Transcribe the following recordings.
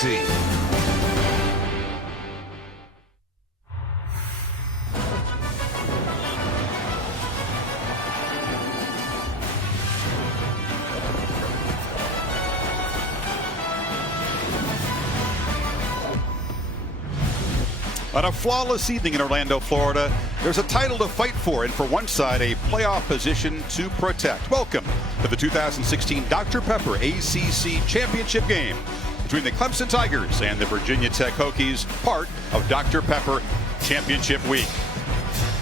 ACC. On a flawless evening in Orlando, Florida, there's a title to fight for, and for one side, a playoff position to protect. Welcome to the 2016 Dr. Pepper ACC Championship game between the Clemson Tigers and the Virginia Tech Hokies, part of Dr. Pepper Championship Week.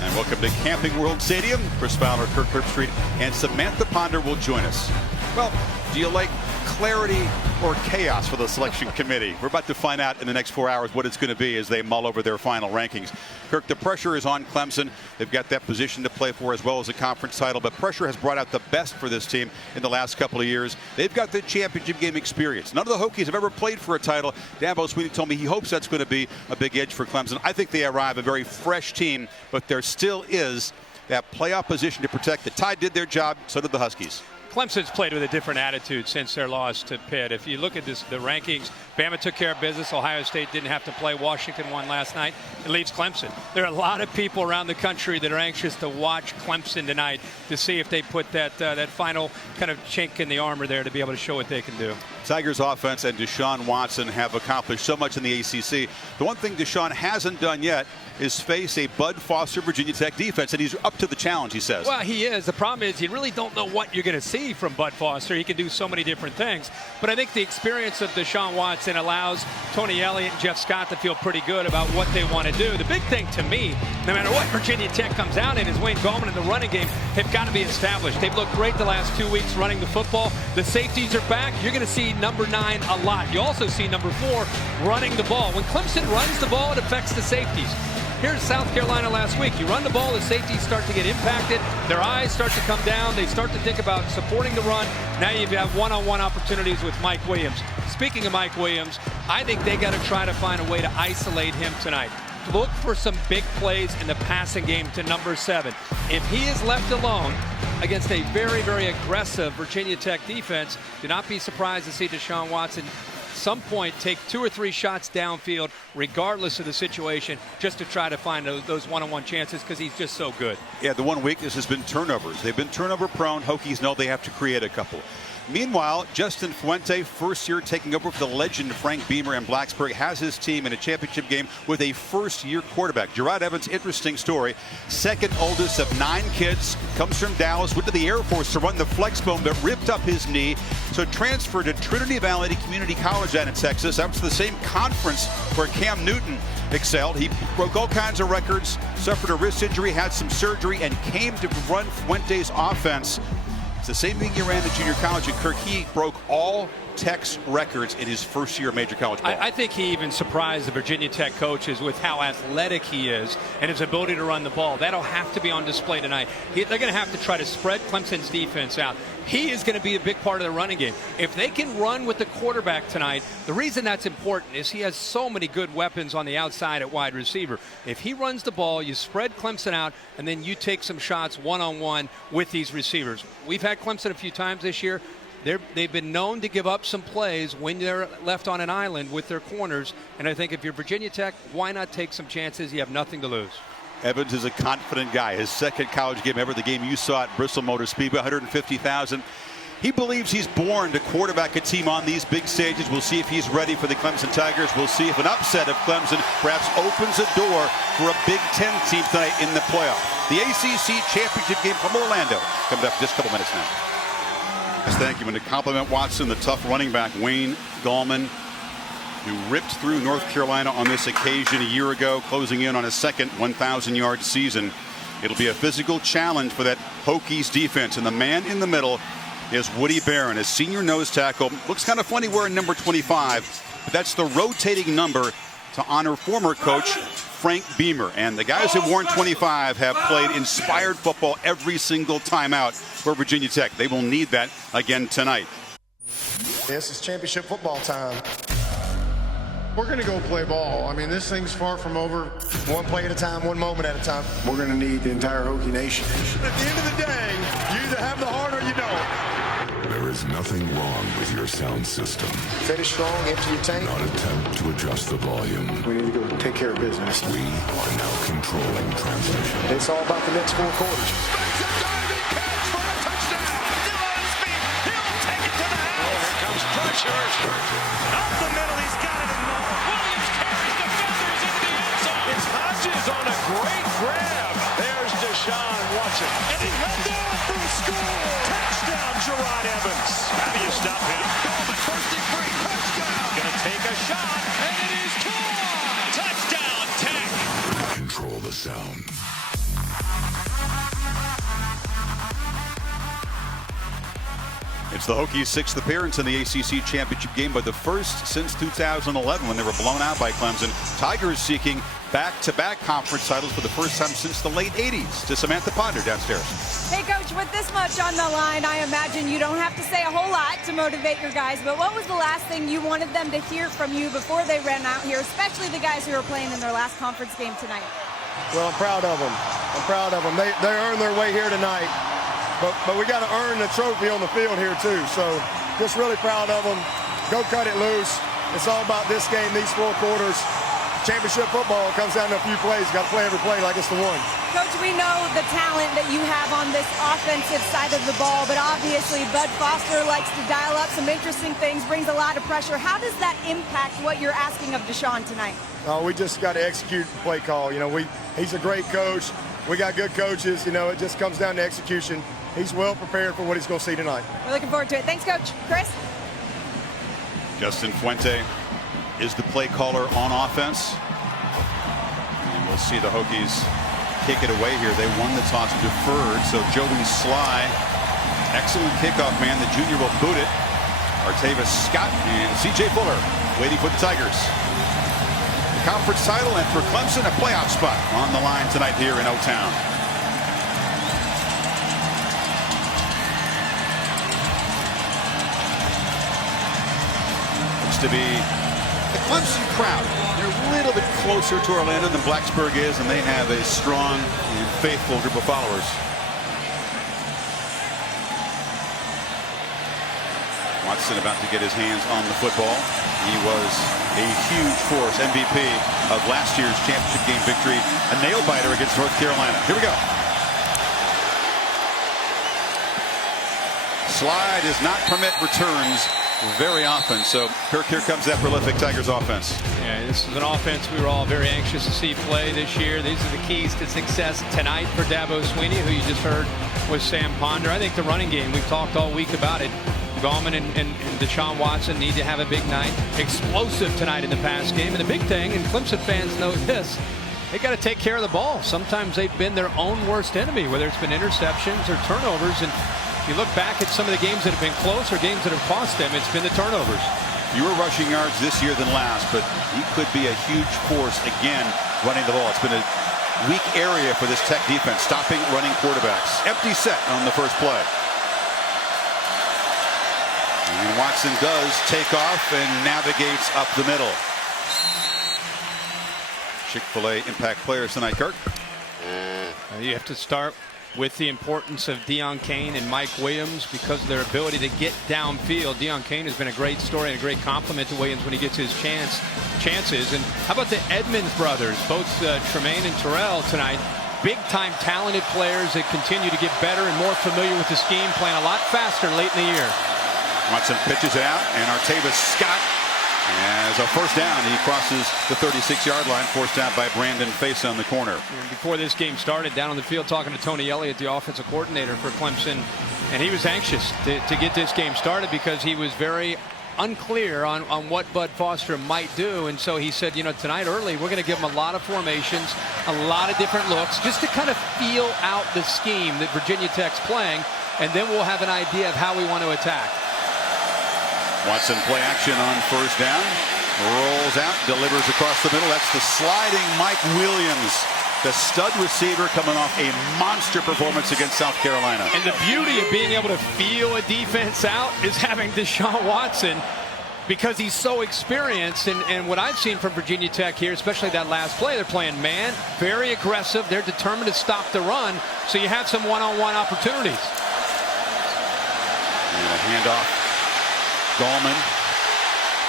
And welcome to Camping World Stadium. Chris Fowler, Kirk Herbstreit, and Samantha Ponder will join us. Well, do you like clarity or chaos for the selection committee? We're about to find out in the next 4 hours what it's going to be as they mull over their final rankings. Kirk, the pressure is on Clemson. They've got that position to play for as well as a conference title, but pressure has brought out the best for this team in the last couple of years. They've got the championship game experience. None of the Hokies have ever played for a title. Dabo Swinney told me he hopes that's going to be a big edge for Clemson. I think they arrive a very fresh team, but there still is that playoff position to protect. The Tide did their job, so did the Huskies. Clemson's played with a different attitude since their loss to Pitt. If you look at the rankings, Bama took care of business. Ohio State didn't have to play. Washington won last night. It leaves Clemson. There are a lot of people around the country that are anxious to watch Clemson tonight to see if they put that final kind of chink in the armor there to be able to show what they can do. Tigers offense and Deshaun Watson have accomplished so much in the ACC. The one thing Deshaun hasn't done yet is face a Bud Foster Virginia Tech defense, and he's up to the challenge, he says. Well, he is. The problem is you really don't know what you're going to see from Bud Foster. He can do so many different things. But I think the experience of Deshaun Watson allows Tony Elliott and Jeff Scott to feel pretty good about what they want to do. The big thing to me, no matter what Virginia Tech comes out in, is Wayne Gallman in the running game have got to be established. They've looked great the last 2 weeks running the football. The safeties are back. You're going to see number 9 a lot. You also see number 4 running the ball. When Clemson runs the ball, it affects the safeties. Here's South Carolina last week. You run the ball, the safeties start to get impacted. Their eyes start to come down. They start to think about supporting the run. Now you have one-on-one opportunities with Mike Williams. Speaking of Mike Williams, I think they got to try to find a way to isolate him tonight. Look for some big plays in the passing game to number 7. If he is left alone against a very, very aggressive Virginia Tech defense, do not be surprised to see Deshaun Watson some point take 2 or 3 shots downfield regardless of the situation just to try to find those one-on-one chances because he's just so good. Yeah, the one weakness has been turnovers. They've been turnover prone. Hokies know they have to create a couple. Meanwhile, Justin Fuente, first year taking over for the legend Frank Beamer in Blacksburg, has his team in a championship game with a first-year quarterback. Gerard Evans, interesting story. Second oldest of 9 kids, comes from Dallas, went to the Air Force to run the flex bone, but ripped up his knee, so transferred to Trinity Valley Community College out in Texas. That was the same conference where Cam Newton excelled. He broke all kinds of records, suffered a wrist injury, had some surgery, and came to run Fuente's offense. It's the same thing he ran at junior college, and Kirk, he broke all Tech's records in his first year of major college ball. I think he even surprised the Virginia Tech coaches with how athletic he is and his ability to run the ball. That'll have to be on display tonight. They're going to have to try to spread Clemson's defense out. He is going to be a big part of the running game. If they can run with the quarterback tonight, the reason that's important is he has so many good weapons on the outside at wide receiver. If he runs the ball, you spread Clemson out, and then you take some shots one-on-one with these receivers. We've had Clemson a few times this year. They've been known to give up some plays when they're left on an island with their corners. And I think if you're Virginia Tech, why not take some chances? You have nothing to lose. Evans is a confident guy. His second college game ever, the game you saw at Bristol Motor Speedway, 150,000. He believes he's born to quarterback a team on these big stages. We'll see if he's ready for the Clemson Tigers. We'll see if an upset of Clemson perhaps opens a door for a Big Ten team tonight in the playoff. The ACC Championship game from Orlando coming up in just a couple minutes now. Thank you. And to compliment Watson, the tough running back, Wayne Gallman, who ripped through North Carolina on this occasion a year ago, closing in on his second 1,000-yard season. It'll be a physical challenge for that Hokies defense. And the man in the middle is Woody Barron, his senior nose tackle. Looks kind of funny wearing number 25, but that's the rotating number to honor former coach Frank Beamer. And the guys who've worn 25 have played inspired football every single time out for Virginia Tech. They will need that again tonight. This is championship football time. We're going to go play ball. I mean, this thing's far from over. One play at a time, one moment at a time. We're going to need the entire Hokie Nation. At the end of the day, you either have the heart or you don't. There is There's nothing wrong with your sound system. Finish strong, empty your tank. Not attempt to adjust the volume. We need to go take care of business. We are now controlling transmission. It's all about the next 4 quarters. Makes a diving catch for a touchdown. Still on his feet. He'll take it to the house. Oh, here comes pressure. Up the middle, he's got it in the Williams carries defenders into the end zone. It's Hodges on a great grab. There's Deshaun Watson. And he held down for a score. Touchdown, Gerard Evans. How do you stop him? Coleman, first and 3. Touchdown. Gonna take a shot, and it is caught. Touchdown, Tech. Control the sound. It's the Hokies' 6th appearance in the ACC championship game, but the first since 2011 when they were blown out by Clemson. Tigers seeking back-to-back conference titles for the first time since the late 80s. To Samantha Ponder downstairs. Hey, Coach, with this much on the line, I imagine you don't have to say a whole lot to motivate your guys, but what was the last thing you wanted them to hear from you before they ran out here, especially the guys who are playing in their last conference game tonight? Well, I'm proud of them. I'm proud of them. They earned their way here tonight. But we got to earn the trophy on the field here, too. So just really proud of them. Go cut it loose. It's all about this game, these 4 quarters. Championship football comes down to a few plays. Got to play every play like it's the one. Coach, we know the talent that you have on this offensive side of the ball, but obviously Bud Foster likes to dial up some interesting things, brings a lot of pressure. How does that impact what you're asking of Deshaun tonight? We just got to execute the play call. You know, he's a great coach. We got good coaches. You know, it just comes down to execution. He's well prepared for what he's going to see tonight. We're looking forward to it. Thanks, Coach. Chris? Justin Fuente is the play caller on offense. And we'll see the Hokies kick it away here. They won the toss, deferred. So Joey Sly, excellent kickoff man. The junior will boot it. Artavis Scott and C.J. Fuller waiting for the Tigers. The conference title, and for Clemson, a playoff spot on the line tonight here in O-Town. To be the Clemson crowd. They're a little bit closer to Orlando than Blacksburg is, and they have a strong and faithful group of followers. Watson about to get his hands on the football. He was a huge force, MVP of last year's championship game victory, a nail-biter against North Carolina. Here we go. Sly does not permit returns very often, so Kirk, here comes that prolific Tigers offense. Yeah, this is an offense we were all very anxious to see play this year. These are the keys to success tonight for Dabo Swinney, who you just heard was Sam Ponder. I think the running game, we've talked all week about it. Gallman and Deshaun Watson need to have a big night. Explosive tonight in the pass game. And the big thing, and Clemson fans know this, they got to take care of the ball. Sometimes they've been their own worst enemy, whether it's been interceptions or turnovers. And you look back at some of the games that have been close or games that have cost them, it's been the turnovers. Fewer rushing yards this year than last, but he could be a huge force again running the ball. It's been a weak area for this Tech defense, stopping running quarterbacks. Empty set on the first play. And Watson does take off and navigates up the middle. Chick-fil-A impact players tonight, Kirk. You have to start with the importance of Deion Kane and Mike Williams because of their ability to get downfield. Deion Kane has been a great story and a great compliment to Williams when he gets his chances. And how about the Edmonds brothers, both Tremaine and Terrell tonight? Big-time talented players that continue to get better and more familiar with the scheme, playing a lot faster late in the year. Watson pitches it out, and Artavis Scott has a first down. He crosses the 36-yard line, forced out by Brandon Face on the corner. And before this game started, down on the field talking to Tony Elliott, the offensive coordinator for Clemson, and he was anxious to get this game started because he was very unclear on what Bud Foster might do. And so he said, you know, tonight early, we're going to give him a lot of formations, a lot of different looks, just to kind of feel out the scheme that Virginia Tech's playing, and then we'll have an idea of how we want to attack. Watson play action on first down. Rolls out, delivers across the middle. That's the sliding Mike Williams, the stud receiver coming off a monster performance against South Carolina. And the beauty of being able to feel a defense out is having Deshaun Watson, because he's so experienced. And what I've seen from Virginia Tech here, especially that last play, they're playing man, very aggressive. They're determined to stop the run. So you have some one-on-one opportunities. Handoff. Gallman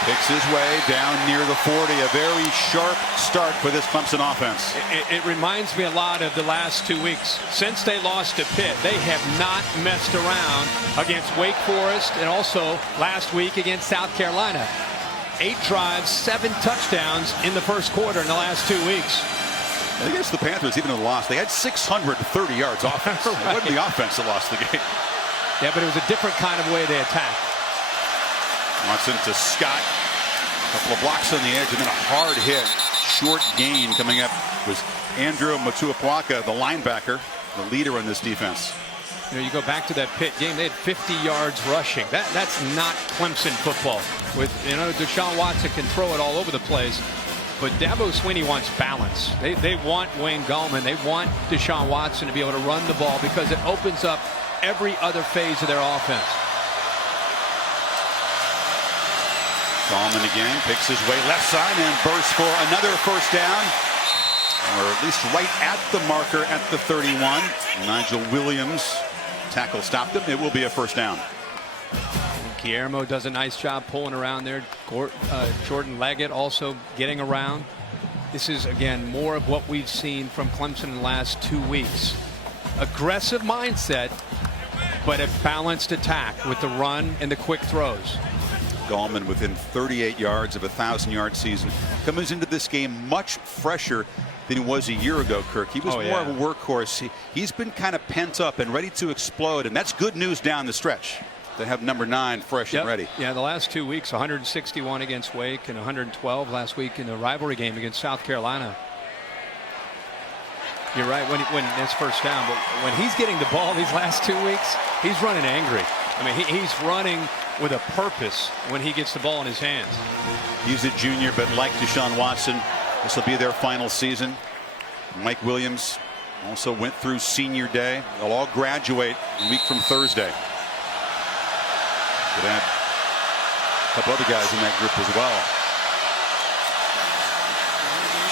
picks his way down near the 40. A very sharp start for this Clemson offense. It reminds me a lot of the last 2 weeks. Since they lost to Pitt, they have not messed around against Wake Forest and also last week against South Carolina. 8 drives, 7 touchdowns in the first quarter in the last 2 weeks. Against the Panthers, even in the loss, they had 630 yards offense. Right. It wasn't the offense that lost the game. Yeah, but it was a different kind of way they attacked. Watson to Scott. A couple of blocks on the edge and then a hard hit. Short gain coming up was Andrew Matuapuaka, the linebacker, the leader on this defense. You know, you go back to that Pitt game, they had 50 yards rushing. That's not Clemson football. With, you know, Deshaun Watson can throw it all over the place. But Dabo Swinney wants balance. They want Wayne Gallman. They want Deshaun Watson to be able to run the ball because it opens up every other phase of their offense. Gallman again picks his way left side and bursts for another first down, or at least right at the marker at the 31. Nigel Williams tackle stopped him. It will be a first down. Guillermo does a nice job pulling around there. Jordan Leggett also getting around. This is again more of what we've seen from Clemson in the last 2 weeks. Aggressive mindset, but a balanced attack with the run and the quick throws. Gallman within 38 yards of a 1,000-yard season. Comes into this game much fresher than he was a year ago, Kirk. He was more of a workhorse. He's been kind of pent up and ready to explode, and that's good news down the stretch. They have number 9 fresh and ready. Yeah, the last 2 weeks, 161 against Wake and 112 last week in the rivalry game against South Carolina. You're right when it's first down, but when he's getting the ball these last 2 weeks, he's running angry. I mean, he's running with a purpose when he gets the ball in his hands. He's a junior, but like Deshaun Watson, this will be their final season. Mike Williams also went through senior day. They'll all graduate a week from Thursday. Could add a couple other guys in that group as well.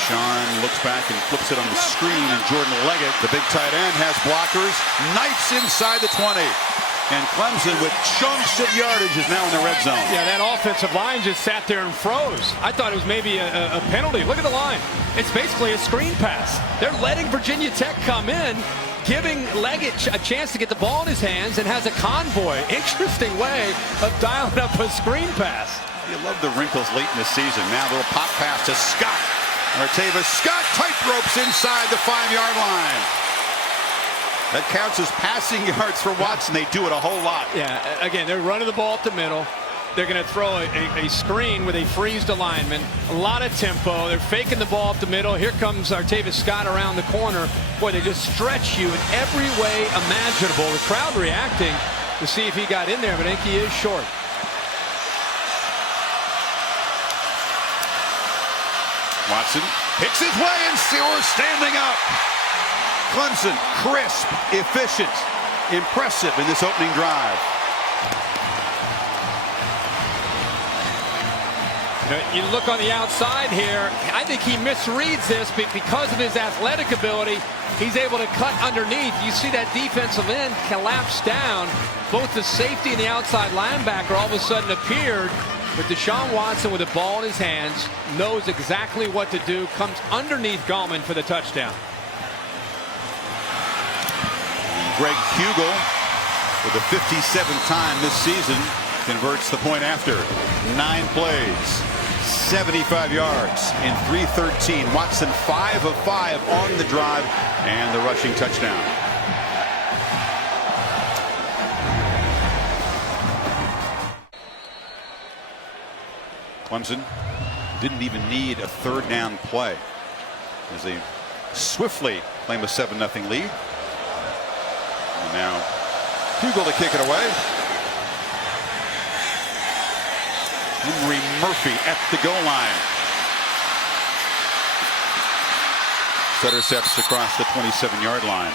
Sean looks back and flips it on the screen, and Jordan Leggett, the big tight end, has blockers. Knifes inside the 20. And Clemson with chunks of yardage is now in the red zone. Yeah, that offensive line just sat there and froze. I thought it was maybe a penalty. Look at the line. It's basically a screen pass. They're letting Virginia Tech come in, giving Leggett a chance to get the ball in his hands, and has a convoy. Interesting way of dialing up a screen pass. You love the wrinkles late in the season. Now a little pop pass to Scott. Martavis Scott tight ropes inside the 5-yard line. That counts as passing yards for Watson. They do it a whole lot. Yeah, again, they're running the ball up the middle. They're going to throw a screen with a freezed alignment. A lot of tempo. They're faking the ball up the middle. Here comes Martavis Scott around the corner. Boy, they just stretch you in every way imaginable. The crowd reacting to see if he got in there, but I think he is short. Watson picks his way and Sewer standing up. Clemson, crisp, efficient, impressive in this opening drive. You look on the outside here. I think he misreads this, but because of his athletic ability, he's able to cut underneath. You see that defensive end collapse down. Both the safety and the outside linebacker all of a sudden appeared. But Deshaun Watson with the ball in his hands knows exactly what to do. Comes underneath Gallman for the touchdown. Greg Hugel, for the 57th time this season, converts the point after. 9 plays, 75 yards in 3:13. Watson 5 of 5 on the drive and the rushing touchdown. Clemson didn't even need a 3rd down play as they swiftly claim a 7-0 lead. And now Hugel to kick it away. Henry Murphy at the goal line. Setter steps across the 27-yard line.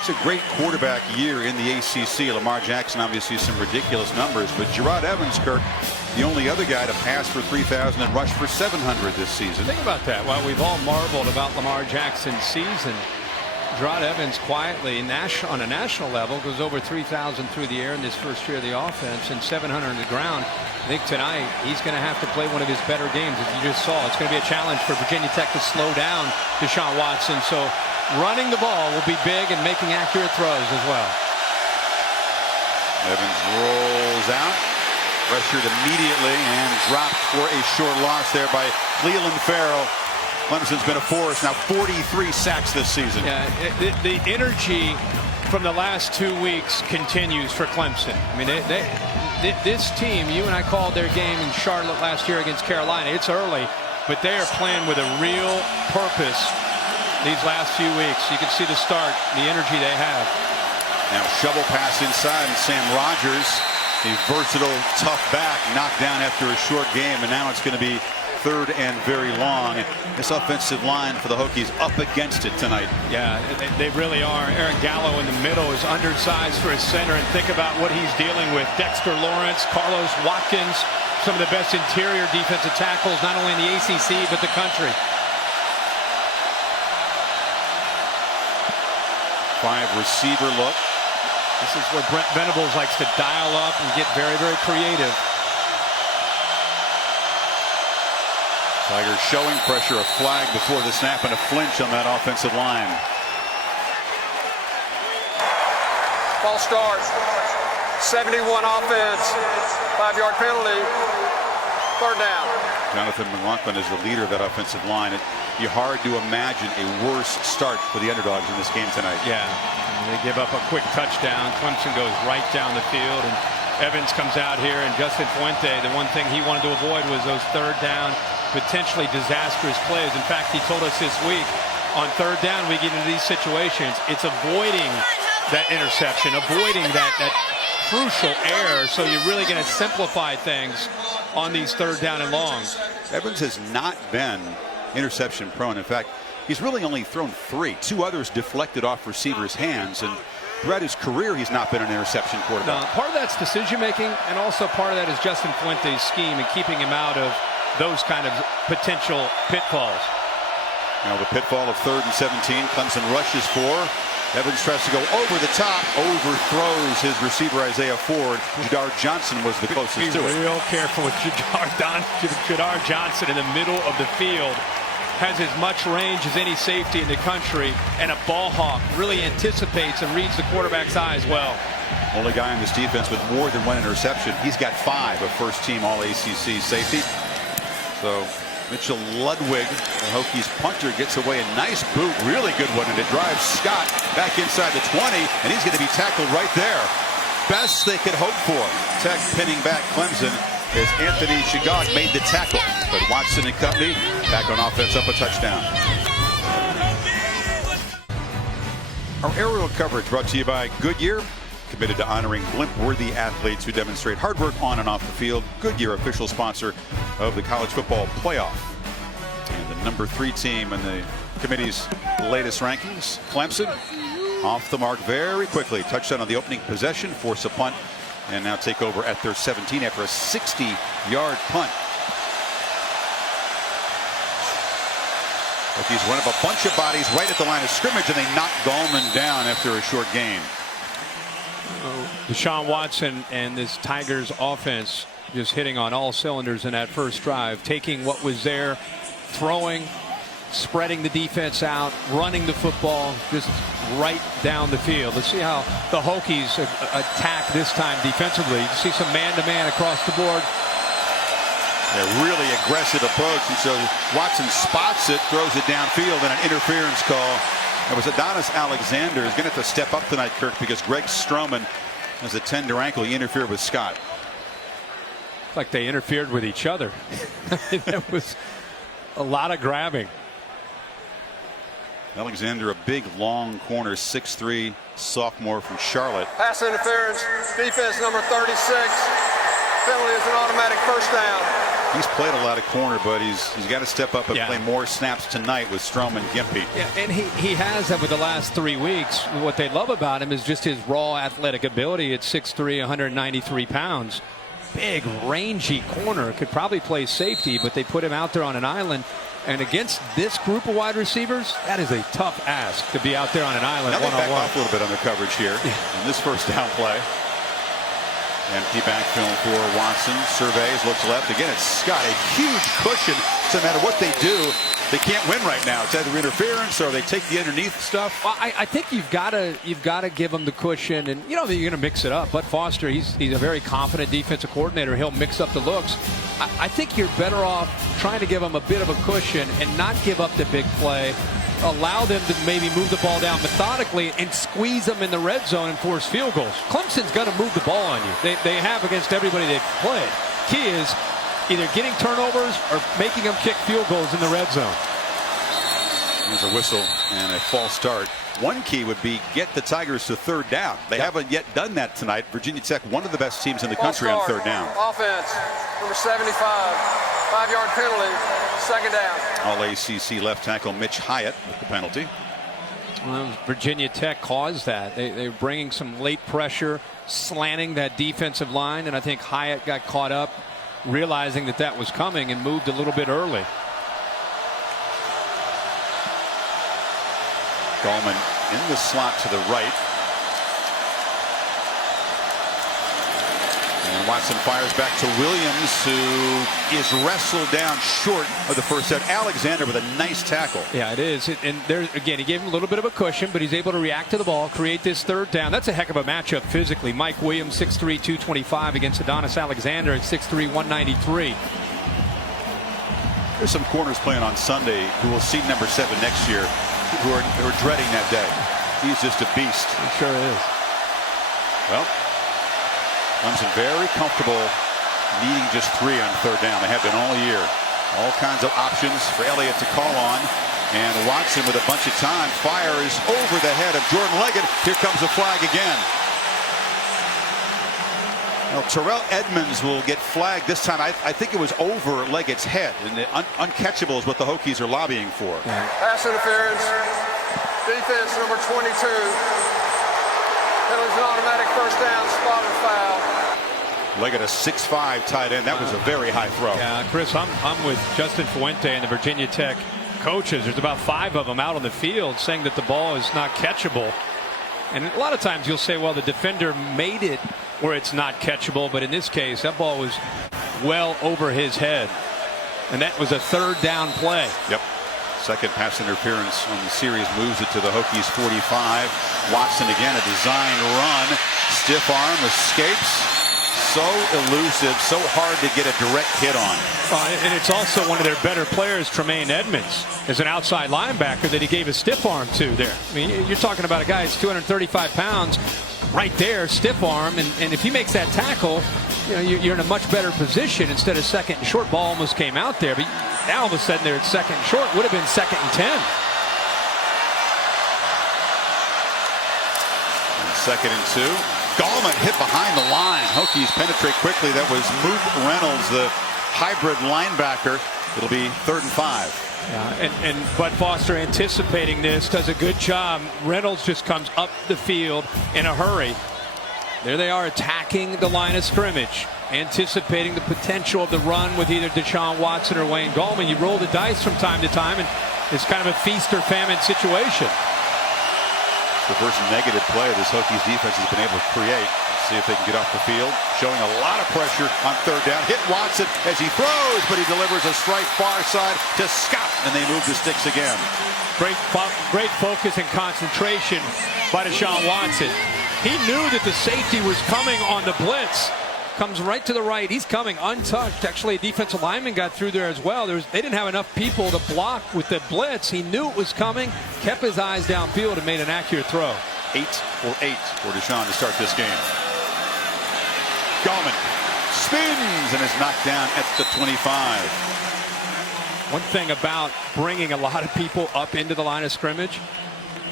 It's a great quarterback year in the ACC. Lamar Jackson obviously some ridiculous numbers, but Gerard Evans, Kirk, the only other guy to pass for 3,000 and rush for 700 this season. Think about that. While we've all marveled about Lamar Jackson's season, Gerard Evans quietly on a national level goes over 3,000 through the air in this first year of the offense and 700 on the ground. I think tonight he's going to have to play one of his better games, as you just saw. It's going to be a challenge for Virginia Tech to slow down Deshaun Watson. So running the ball will be big and making accurate throws as well. Evans rolls out, pressured immediately and dropped for a short loss there by Clelin Ferrell. Clemson's been a force, now 43 sacks this season. Yeah, the energy from the last 2 weeks continues for Clemson. I mean, this team, you and I called their game in Charlotte last year against Carolina. It's early, but they are playing with a real purpose these last few weeks. You can see the start, the energy they have. Now shovel pass inside, and Sam Rogers, a versatile, tough back, knocked down after a short game, and now it's going to be third and very long. This offensive line for the Hokies up against it tonight. Yeah, they really are. Eric Gallo in the middle is undersized for his center, and think about what he's dealing with. Dexter Lawrence, Carlos Watkins, some of the best interior defensive tackles, not only in the ACC, but the country. 5-receiver look. This is where Brent Venables likes to dial up and get very, very creative. Tigers showing pressure, a flag before the snap, and a flinch on that offensive line. False start. 71 offense. 5-yard penalty. Third down. Jonathan McLaughlin is the leader of that offensive line. It'd be hard to imagine a worse start for the underdogs in this game tonight. Yeah, they give up a quick touchdown. Clemson goes right down the field, and Evans comes out here, and Justin Fuente, the one thing he wanted to avoid was those third down, potentially disastrous plays. In fact, he told us this week, on third down, we get into these situations, it's avoiding that interception, avoiding that crucial error, so you're really going to simplify things on these third down and longs. Evans has not been interception prone. In fact, he's really only thrown 3. 2 others deflected off receivers' hands, and throughout his career, he's not been an interception quarterback. No, part of that's decision making, and also part of that is Justin Fuente's scheme and keeping him out of those kind of potential pitfalls. Now the pitfall of 3rd and 17. Clemson rushes 4. Evans tries to go over the top, overthrows his receiver Isaiah Ford. Jadar Johnson was the closest to it. Be real careful with Jadar Johnson in the middle of the field. Has as much range as any safety in the country, and a ball hawk, really anticipates and reads the quarterback's eyes well. Only guy in this defense with more than 1 interception. He's got 5, a first-team All-ACC safety. So Mitchell Ludwig, the Hokies punter, gets away a nice boot, really good one, and it drives Scott back inside the 20, and he's going to be tackled right there. Best they could hope for. Tech pinning back Clemson as Anthony Shigog made the tackle, but Watson and company back on offense, up a touchdown. Our aerial coverage brought to you by Goodyear, committed to honoring blimp-worthy athletes who demonstrate hard work on and off the field. Goodyear, official sponsor of the college football playoff. And the number 3 team in the committee's latest rankings, Clemson, off the mark very quickly. Touchdown on the opening possession, force a punt, and now take over at their 17 after a 60-yard punt. Hokies run up a bunch of bodies right at the line of scrimmage, and they knock Gallman down after a short gain. Deshaun Watson and this Tigers offense just hitting on all cylinders in that first drive, taking what was there, throwing, spreading the defense out, running the football just right down the field. Let's see how the Hokies attack this time defensively. You see some man-to-man across the board. A really aggressive approach, and so Watson spots it, throws it downfield, and an interference call. It was Adonis Alexander who's going to have to step up tonight, Kirk, because Greg Stroman has a tender ankle. He interfered with Scott. Like they interfered with each other. That was a lot of grabbing. Alexander, a big, long corner, 6'3", sophomore from Charlotte. Pass interference, defense number 36. Penalty is an automatic first down. He's played a lot of corner, but he's got to step up and play more snaps tonight with Strom and Gimpy. Yeah, and he has over the last 3 weeks. What they love about him is just his raw athletic ability at 6'3", 193 pounds. big, rangy corner. Could probably play safety, but they put him out there on an island. And against this group of wide receivers, that is a tough ask to be out there on an island Now they back one-on-one. off a little bit on their coverage here in this first down play. Empty backfield for Watson. Surveys, looks left. Again, it's got a huge cushion. Doesn't matter what they do, they can't win right now. It's either interference or they take the underneath stuff. Well, I think you've got to give him the cushion, and you know you're going to mix it up. Bud Foster, he's a very confident defensive coordinator. He'll mix up the looks. I think you're better off trying to give him a bit of a cushion and not give up the big play. Allow them to maybe move the ball down methodically and squeeze them in the red zone and force field goals. Clemson's going to move the ball on you. They have against everybody they've played. Key is either getting turnovers or making them kick field goals in the red zone. There's a whistle and a false start. One key would be get the Tigers to third down. They haven't yet done that tonight. Virginia Tech, one of the best teams in the country on third down. Offense, number 75, 5-yard penalty, second down. All ACC left tackle Mitch Hyatt with the penalty. Well, Virginia Tech caused that. They're bringing some late pressure, slanting that defensive line, and I think Hyatt got caught up, realizing that was coming and moved a little bit early. Gallman in the slot to the right. And Watson fires back to Williams, who is wrestled down short of the first set. Alexander with a nice tackle. Yeah, it is. And there again, he gave him a little bit of a cushion, but he's able to react to the ball, create this third down. That's a heck of a matchup physically. Mike Williams, 6'3", 225 against Adonis Alexander at 6'3", 193. There's some corners playing on Sunday who will see number 7 next year, who are dreading that day. He's just a beast. He sure is. Well, Clemson very comfortable needing just 3 on third down. They have been all year. All kinds of options for Elliott to call on. And Watson with a bunch of time fires over the head of Jordan Leggett. Here comes a flag again. Well, Terrell Edmonds will get flagged this time. I think it was over Leggett's head. And the uncatchable is what the Hokies are lobbying for. Yeah. Pass interference, defense number 22. Penalty's an automatic first down, spot and foul. Leggett, a 6'5" tight end. That was a very high throw. Yeah, Chris, I'm with Justin Fuente and the Virginia Tech coaches. There's about 5 of them out on the field saying that the ball is not catchable. And a lot of times you'll say, well, the defender made it where it's not catchable. But in this case, that ball was well over his head. And that was a third down play. Yep. Second pass interference on the series moves it to the Hokies 45. Watson again, a design run. Stiff arm, escapes. So elusive, so hard to get a direct hit on. And it's also one of their better players, Tremaine Edmonds, is an outside linebacker that he gave a stiff arm to there. I mean, you're talking about a guy that's 235 pounds right there, stiff arm, and if he makes that tackle, you know, you're in a much better position instead of second and short. Ball almost came out there, but now all of a sudden they're at second and short. Would have been 2nd and 10. And 2nd and 2. Gallman hit behind the line. Hokies penetrate quickly. That was Moot Reynolds, the hybrid linebacker. It'll be 3rd and 5. Yeah, and Bud Foster anticipating this does a good job. Reynolds just comes up the field in a hurry. There they are attacking the line of scrimmage, anticipating the potential of the run with either Deshaun Watson or Wayne Gallman. You roll the dice from time to time, and it's kind of a feast or famine situation. The first negative play this Hokies defense has been able to create. See if they can get off the field. Showing a lot of pressure on third down. Hit Watson as he throws, but he delivers a strike far side to Scott, and they move the sticks again. Great focus and concentration by Deshaun Watson. He knew that the safety was coming on the blitz. Comes right to the right. He's coming untouched. Actually, a defensive lineman got through there as well. They didn't have enough people to block with the blitz. He knew it was coming, kept his eyes downfield, and made an accurate throw. 8 for 8 for Deshaun to start this game. Gallman spins and is knocked down at the 25. One thing about bringing a lot of people up into the line of scrimmage,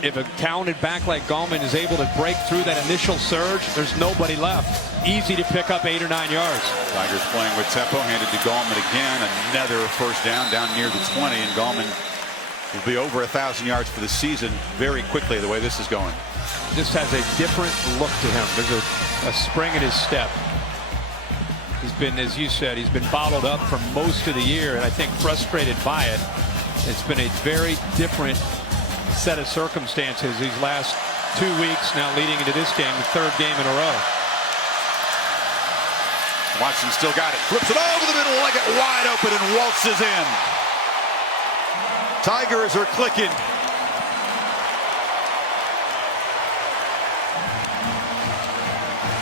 if a talented back like Gallman is able to break through that initial surge, there's nobody left. Easy to pick up 8 or 9 yards. Tigers playing with tempo, handed to Gallman again. Another first down near the 20, and Gallman will be over 1,000 yards for the season very quickly the way this is going. Just has a different look to him. There's a spring in his step. He's been, as you said, he's been bottled up for most of the year, and I think frustrated by it. It's been a very different set of circumstances these last 2 weeks now leading into this game, the third game in a row. Watson still got it. Flips it over the middle, like it wide open, and waltzes in. Tigers are clicking.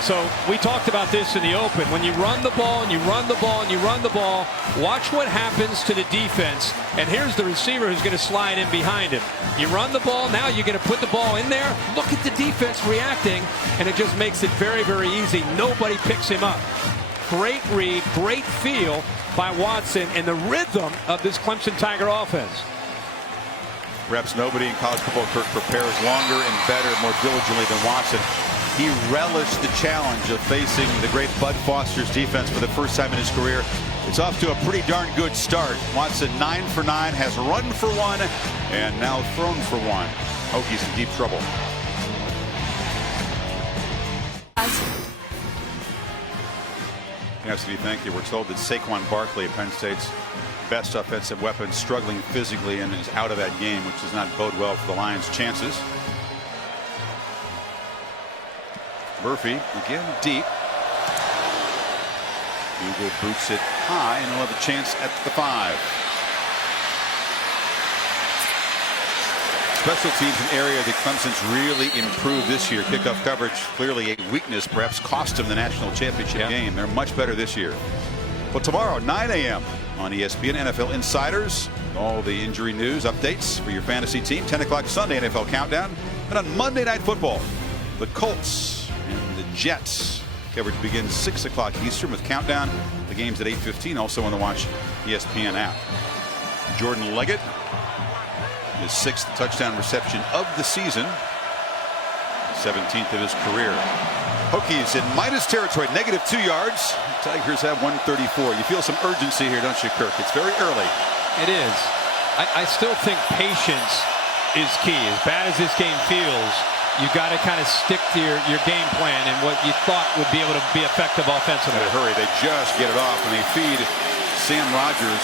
So we talked about this in the open. When you run the ball and you run the ball and you run the ball, watch what happens to the defense. And here's the receiver who's going to slide in behind him. You run the ball, now you're going to put the ball in there. Look at the defense reacting, and it just makes it very, very easy. Nobody picks him up. Great read, great feel by Watson and the rhythm of this Clemson Tiger offense. Perhaps nobody in college football, Kirk, prepares longer and better, more diligently than Watson. He relished the challenge of facing the great Bud Foster's defense for the first time in his career. It's off to a pretty darn good start. Watson 9 for 9, has run for 1, and now thrown for 1. Hokies in deep trouble. Cassidy, thank you. We're told that Saquon Barkley, Penn State's best offensive weapon, struggling physically and is out of that game, which does not bode well for the Lions' chances. Murphy again deep. Eagle boots it high, and he'll have a chance at the 5. Special teams, an area that Clemson's really improved this year. Kickoff coverage, clearly a weakness, perhaps cost them the national championship game. They're much better this year. But tomorrow, 9 a.m. on ESPN, NFL Insiders, all the injury news, updates for your fantasy team. 10 o'clock Sunday, NFL Countdown. And on Monday Night Football, the Colts and the Jets. Coverage begins 6 o'clock Eastern with Countdown. The game's at 8:15, also on the Watch ESPN app. Jordan Leggett, his 6th touchdown reception of the season, 17th of his career. Hokies in minus territory, -2 yards. Tigers have 134. You feel some urgency here, don't you, Kirk? It's very early. It is. I still think patience is key. As bad as this game feels, you got to kind of stick to your game plan and what you thought would be able to be effective offensively. In a hurry, they just get it off, and they feed Sam Rogers,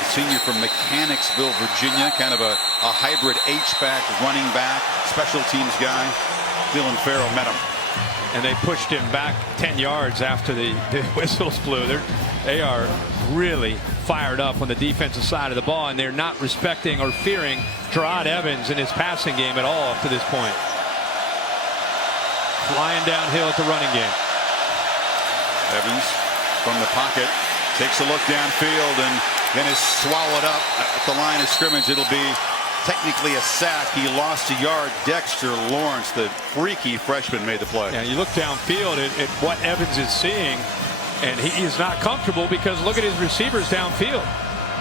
the senior from Mechanicsville, Virginia, kind of a hybrid H-back, running back, special teams guy. Dylan Farrell met him. And they pushed him back 10 yards after the whistles blew. They are really fired up on the defensive side of the ball, and they're not respecting or fearing Gerard Evans in his passing game at all up to this point. Flying downhill at the running game. Evans from the pocket takes a look downfield and then is swallowed up at the line of scrimmage. It'll be technically a sack. He lost a yard. Dexter Lawrence, the freaky freshman, made the play. Yeah, you look downfield at what Evans is seeing, and he is not comfortable because look at his receivers downfield.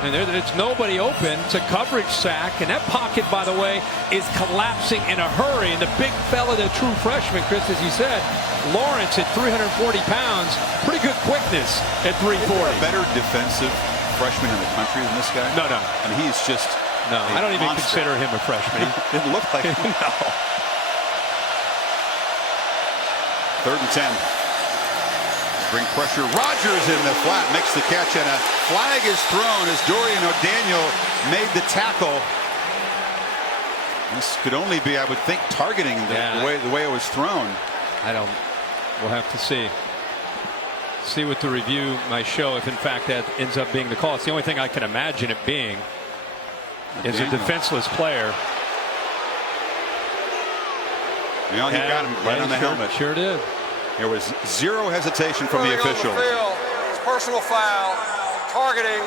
And it's nobody open. It's a coverage sack. And that pocket, by the way, is collapsing in a hurry. And the big fella, the true freshman, Chris, as you said, Lawrence at 340 pounds, pretty good quickness at 340. Better defensive freshman in the country than this guy? No. I mean, he's just I don't even consider him a freshman. Didn't look like it. No. 3rd and 10. Bring pressure. Rogers in the flat, makes the catch, and a flag is thrown as Dorian O'Daniel made the tackle. This could only be, I would think, targeting the way it was thrown. We'll have to see. See what the review might show if in fact that ends up being the call. It's the only thing I can imagine it being is a defenseless player. You know, he got him right on the helmet. Sure did. There was zero hesitation from the official. It's personal foul, targeting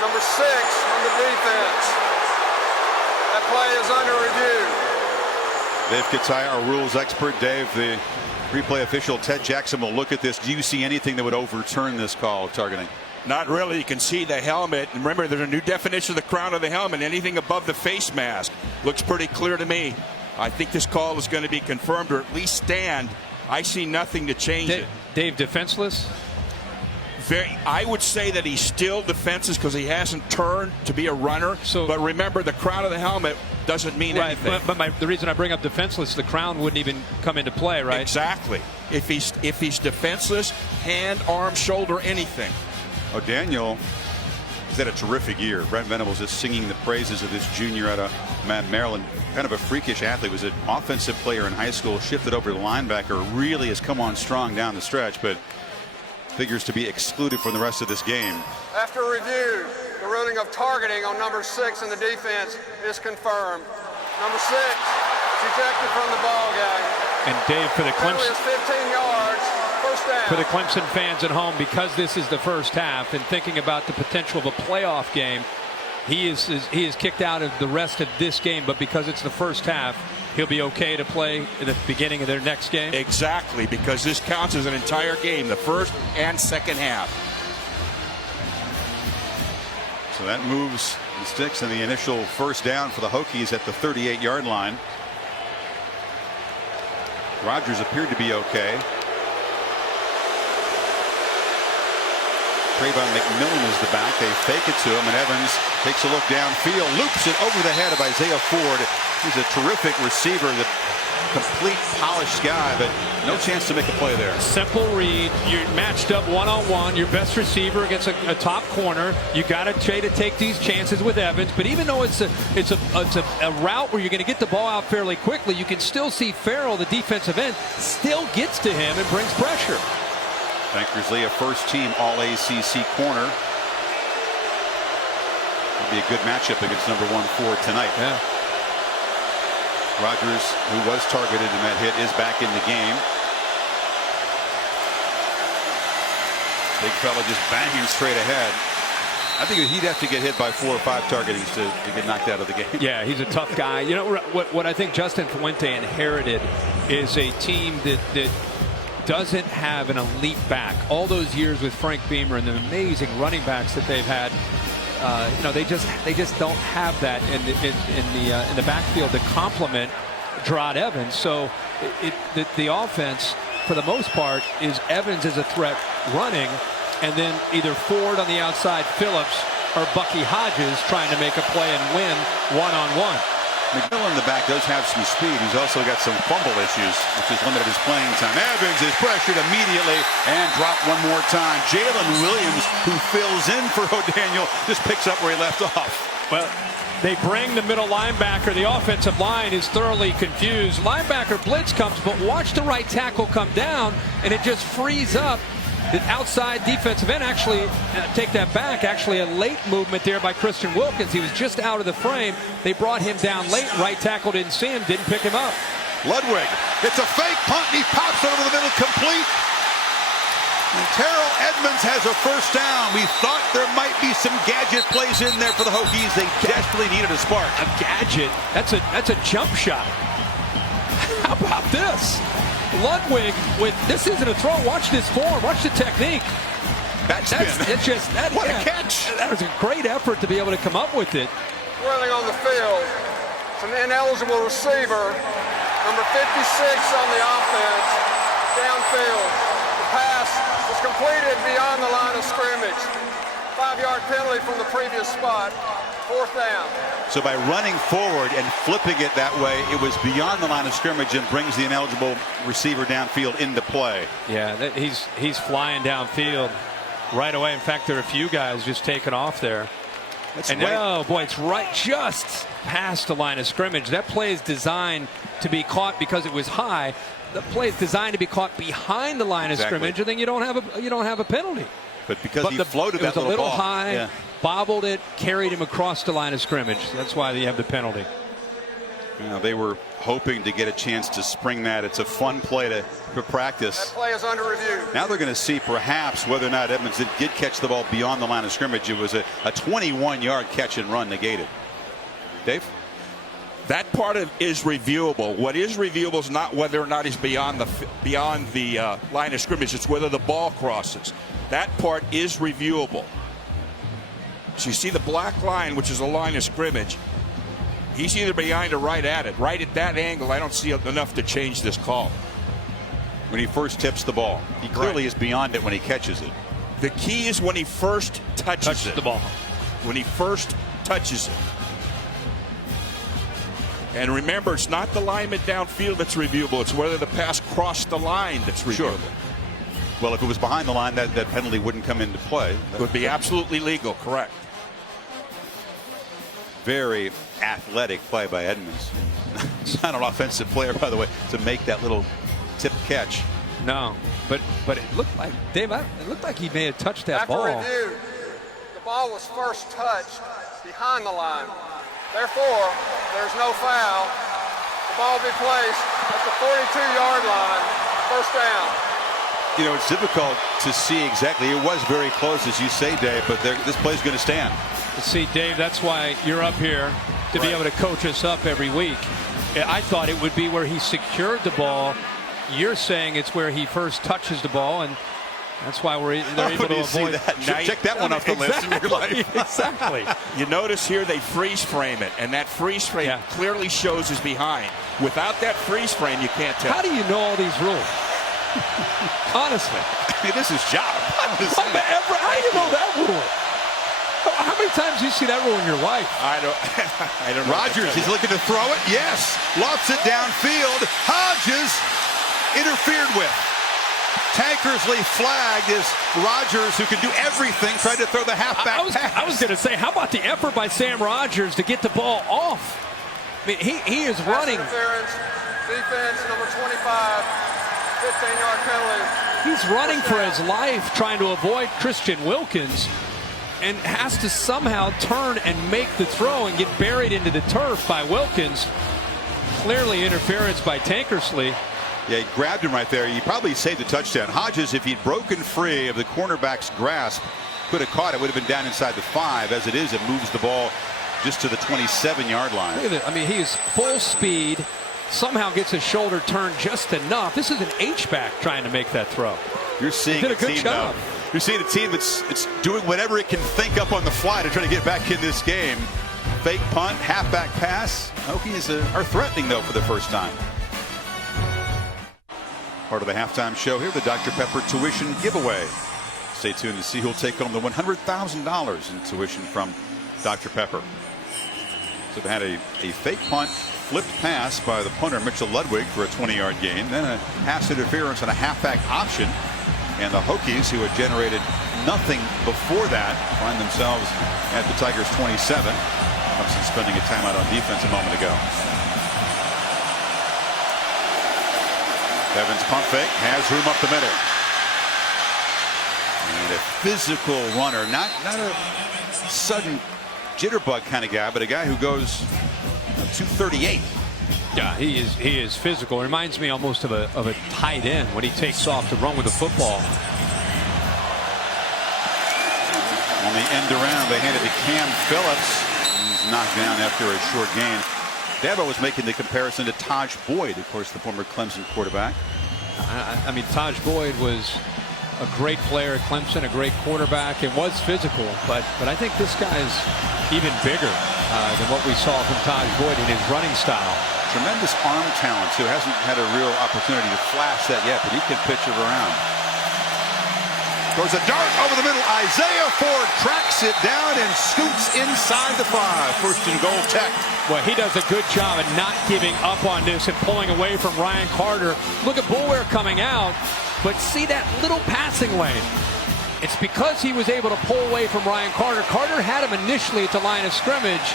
number 6 on the defense. That play is under review. Dave Katai, our rules expert. Dave, the replay official Ted Jackson will look at this. Do you see anything that would overturn this call of targeting? Not really. You can see the helmet. And remember, there's a new definition of the crown of the helmet. Anything above the face mask looks pretty clear to me. I think this call is going to be confirmed or at least stand. I see nothing to change it. Dave, defenseless? I would say that he's still defenseless because he hasn't turned to be a runner. So, but remember, the crown of the helmet doesn't mean anything. But the reason I bring up defenseless, the crown wouldn't even come into play, right? Exactly. If he's defenseless, hand, arm, shoulder, anything. Oh, Daniel has had a terrific year. Brent Venables is singing the praises of this junior out of Maryland. Kind of a freakish athlete. Was an offensive player in high school, shifted over to linebacker. Really has come on strong down the stretch, but figures to be excluded from the rest of this game. After review, the ruling of targeting on number 6 in the defense is confirmed. Number 6 is ejected from the ball game. And Dave, for the Penalty Clemson, is 15 yards, first down. for the Clemson fans at home, because this is the first half and thinking about the potential of a playoff game, he is kicked out of the rest of this game. But because it's the first half, he'll be okay to play at the beginning of their next game. Exactly, because this counts as an entire game, the first and second half. So that moves the sticks and the initial first down for the Hokies at the 38-yard line. Rogers appeared to be okay. Trayvon McMillan is the back. They fake it to him, and Evans takes a look downfield, loops it over the head of Isaiah Ford. He's a terrific receiver, the complete polished guy, but no chance to make a play there. Simple read. You're matched up one-on-one. Your best receiver against a top corner. You got to try to take these chances with Evans. But even though it's a route where you're going to get the ball out fairly quickly, you can still see Farrell, the defensive end, still gets to him and brings pressure. Bankers Lee, a first-team All-ACC corner. It'll be a good matchup against number 1 Ford tonight. Yeah. Rogers, who was targeted in that hit, is back in the game. Big fella just banging straight ahead. I think he'd have to get hit by 4 or 5 targetings to get knocked out of the game. Yeah, he's a tough guy. You know what I think Justin Fuente inherited is a team that doesn't have an elite back. All those years with Frank Beamer and the amazing running backs that they've had, they just don't have that in the backfield to complement Gerard Evans. So the offense, for the most part, is Evans as a threat running, and then either Ford on the outside, Phillips, or Bucky Hodges trying to make a play and win one-on-one. McMillan in the back does have some speed. He's also got some fumble issues, which has limited his playing time. Evans is pressured immediately and dropped one more time. Jalen Williams, who fills in for O'Daniel, just picks up where he left off. Well, they bring the middle linebacker. The offensive line is thoroughly confused. Linebacker blitz comes, but watch the right tackle come down, and it just frees up the outside defensive end. Actually, take that back. Actually, a late movement there by Christian Wilkins. He was just out of the frame. They brought him down late. Right tackle didn't see him, didn't pick him up. Ludwig, it's a fake punt. He pops over the middle, complete. And Terrell Edmonds has a first down. We thought there might be some gadget plays in there for the Hokies. They desperately needed a spark. A gadget? That's a jump shot. How about this? Ludwig with this isn't a throw. Watch this form. Watch the technique. Backspin. What a catch! That was a great effort to be able to come up with it. Swirling on the field. It's an ineligible receiver. Number 56 on the offense. Downfield. The pass was completed beyond the line of scrimmage. 5-yard penalty from the previous spot. Fourth down. So by running forward and flipping it that way, it was beyond the line of scrimmage and brings the ineligible receiver downfield into play. Yeah, he's flying downfield right away. In fact, there are a few guys just taking off there. Oh boy, it's right just past the line of scrimmage. That play is designed to be caught because it was high. The play is designed to be caught behind the line of scrimmage, and then you don't have a penalty. But because he floated that little ball, it was a little ball high, bobbled it, carried him across the line of scrimmage. That's why they have the penalty. They were hoping to get a chance to spring that. It's a fun play to practice. That play is under review. Now they're going to see perhaps whether or not Edmonds did catch the ball beyond the line of scrimmage. It was a 21-yard catch and run negated. Dave? That part is reviewable. What is reviewable is not whether or not he's beyond the line of scrimmage. It's whether the ball crosses. That part is reviewable. So you see the black line, which is a line of scrimmage. He's either behind or right at it. Right at that angle, I don't see enough to change this call. When he first tips the ball, he clearly is beyond it when he catches it. The key is when he first touches the ball. When he first touches it. And remember, it's not the lineman downfield that's reviewable. It's whether the pass crossed the line that's reviewable. Sure. Well, if it was behind the line, that penalty wouldn't come into play. It would be absolutely legal, correct. Very athletic play by Edmonds. It's not an offensive player, by the way, to make that little tip catch. No, but it looked like, Dave, it looked like he may have touched that After ball. review, the ball was first touched behind the line. Therefore, there's no foul. The ball will be placed at the 42-yard line, first down. You know, it's difficult to see exactly. It was very close, as you say, Dave, but this play's going to stand. See, Dave, that's why you're up here to be able to coach us up every week. I thought it would be where he secured the ball. You're saying it's where he first touches the ball, and that's why they're able to avoid that. Check that one off the list in your life. Exactly. You notice here they freeze frame it, and that freeze frame clearly shows he's behind. Without that freeze frame, you can't tell. How do you know all these rules? Honestly. I mean, this is job. How do you know that rule? How many times do you see that rule in your life? I don't know. Rodgers, he's looking to throw it. Yes. Lofts it downfield. Hodges interfered with. Tankersley flagged as Rodgers, who can do everything, tried to throw the halfback pass. I was going to say, how about the effort by Sam Rodgers to get the ball off? I mean, he is running. Interference, defense, number 25, 15-yard penalty. He's running for his life, trying to avoid Christian Wilkins, and has to somehow turn and make the throw and get buried into the turf by Wilkins. Clearly interference by Tankersley. Yeah, he grabbed him right there. He probably saved the touchdown. Hodges, if he'd broken free of the cornerback's grasp, could have caught it. Would have been down inside the 5. As it is, it moves the ball just to the 27-yard line. Look at it. I mean, he's full speed. Somehow gets his shoulder turned just enough. This is an H-back trying to make that throw. You're seeing a good job. You're seeing a team that's doing whatever it can think up on the fly to try to get back in this game. Fake punt, halfback pass. Hokies are threatening, though, for the first time. Part of the halftime show here, the Dr. Pepper tuition giveaway. Stay tuned to see who'll take home the $100,000 in tuition from Dr. Pepper. So they had a fake punt, flipped pass by the punter Mitchell Ludwig for a 20-yard gain, then a pass interference on a halfback option, and the Hokies, who had generated nothing before that, find themselves at the Tigers' 27. Clemson spending a timeout on defense a moment ago. Evans pump fake, has room up the middle. And a physical runner, not a sudden jitterbug kind of guy, but a guy who goes 238. Yeah, he is physical. Reminds me almost of a tight end when he takes off to run with the football. On the end around, they handed to Cam Phillips. He's knocked down after a short gain. Dabo was making the comparison to Taj Boyd, of course, the former Clemson quarterback. I mean, Taj Boyd was a great player at Clemson, a great quarterback, and was physical. But I think this guy's even bigger than what we saw from Taj Boyd in his running style. Tremendous arm talent, who hasn't had a real opportunity to flash that yet, but he can pitch it around. Goes a dart over the middle. Isaiah Ford tracks it down and scoots inside the 5. First and goal, Tech. Well, he does a good job of not giving up on this and pulling away from Ryan Carter. Look at Boulware coming out, but see that little passing lane. It's because he was able to pull away from Ryan Carter. Carter had him initially at the line of scrimmage,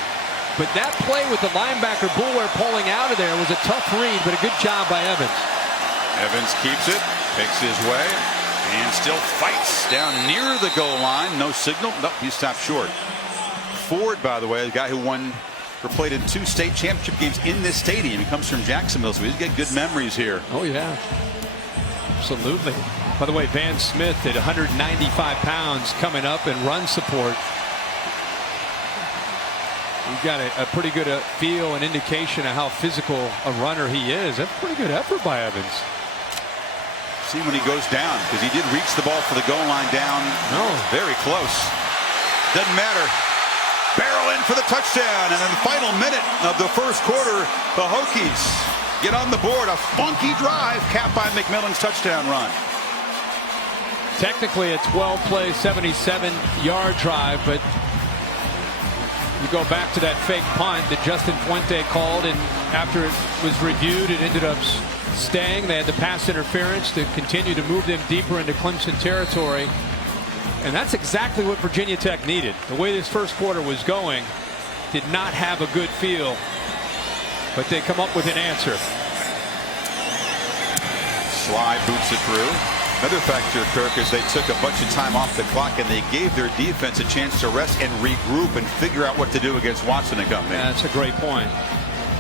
but that play with the linebacker Boulware pulling out of there was a tough read, but a good job by Evans. Evans keeps it, picks his way, and still fights down near the goal line. No signal. Nope, he stopped short. Ford, by the way, the guy who played in 2 state championship games in this stadium. He comes from Jacksonville, so he's got good memories here. Oh, yeah. Absolutely. By the way, Van Smith at 195 pounds coming up in run support. We've got a pretty good feel and indication of how physical a runner he is. That's a pretty good effort by Evans. See when he goes down, because he did reach the ball for the goal line down. No. Very close. Doesn't matter. Barrel in for the touchdown, and in the final minute of the first quarter, the Hokies get on the board. A funky drive capped by McMillan's touchdown run. Technically a 12-play, 77-yard drive, but you go back to that fake punt that Justin Fuente called, and after it was reviewed, it ended up staying. They had the pass interference to continue to move them deeper into Clemson territory. And that's exactly what Virginia Tech needed. The way this first quarter was going, did not have a good feel, but they come up with an answer. Sly boots it through. Another factor, Kirk, is they took a bunch of time off the clock and they gave their defense a chance to rest and regroup and figure out what to do against Watson and company. Yeah, that's a great point.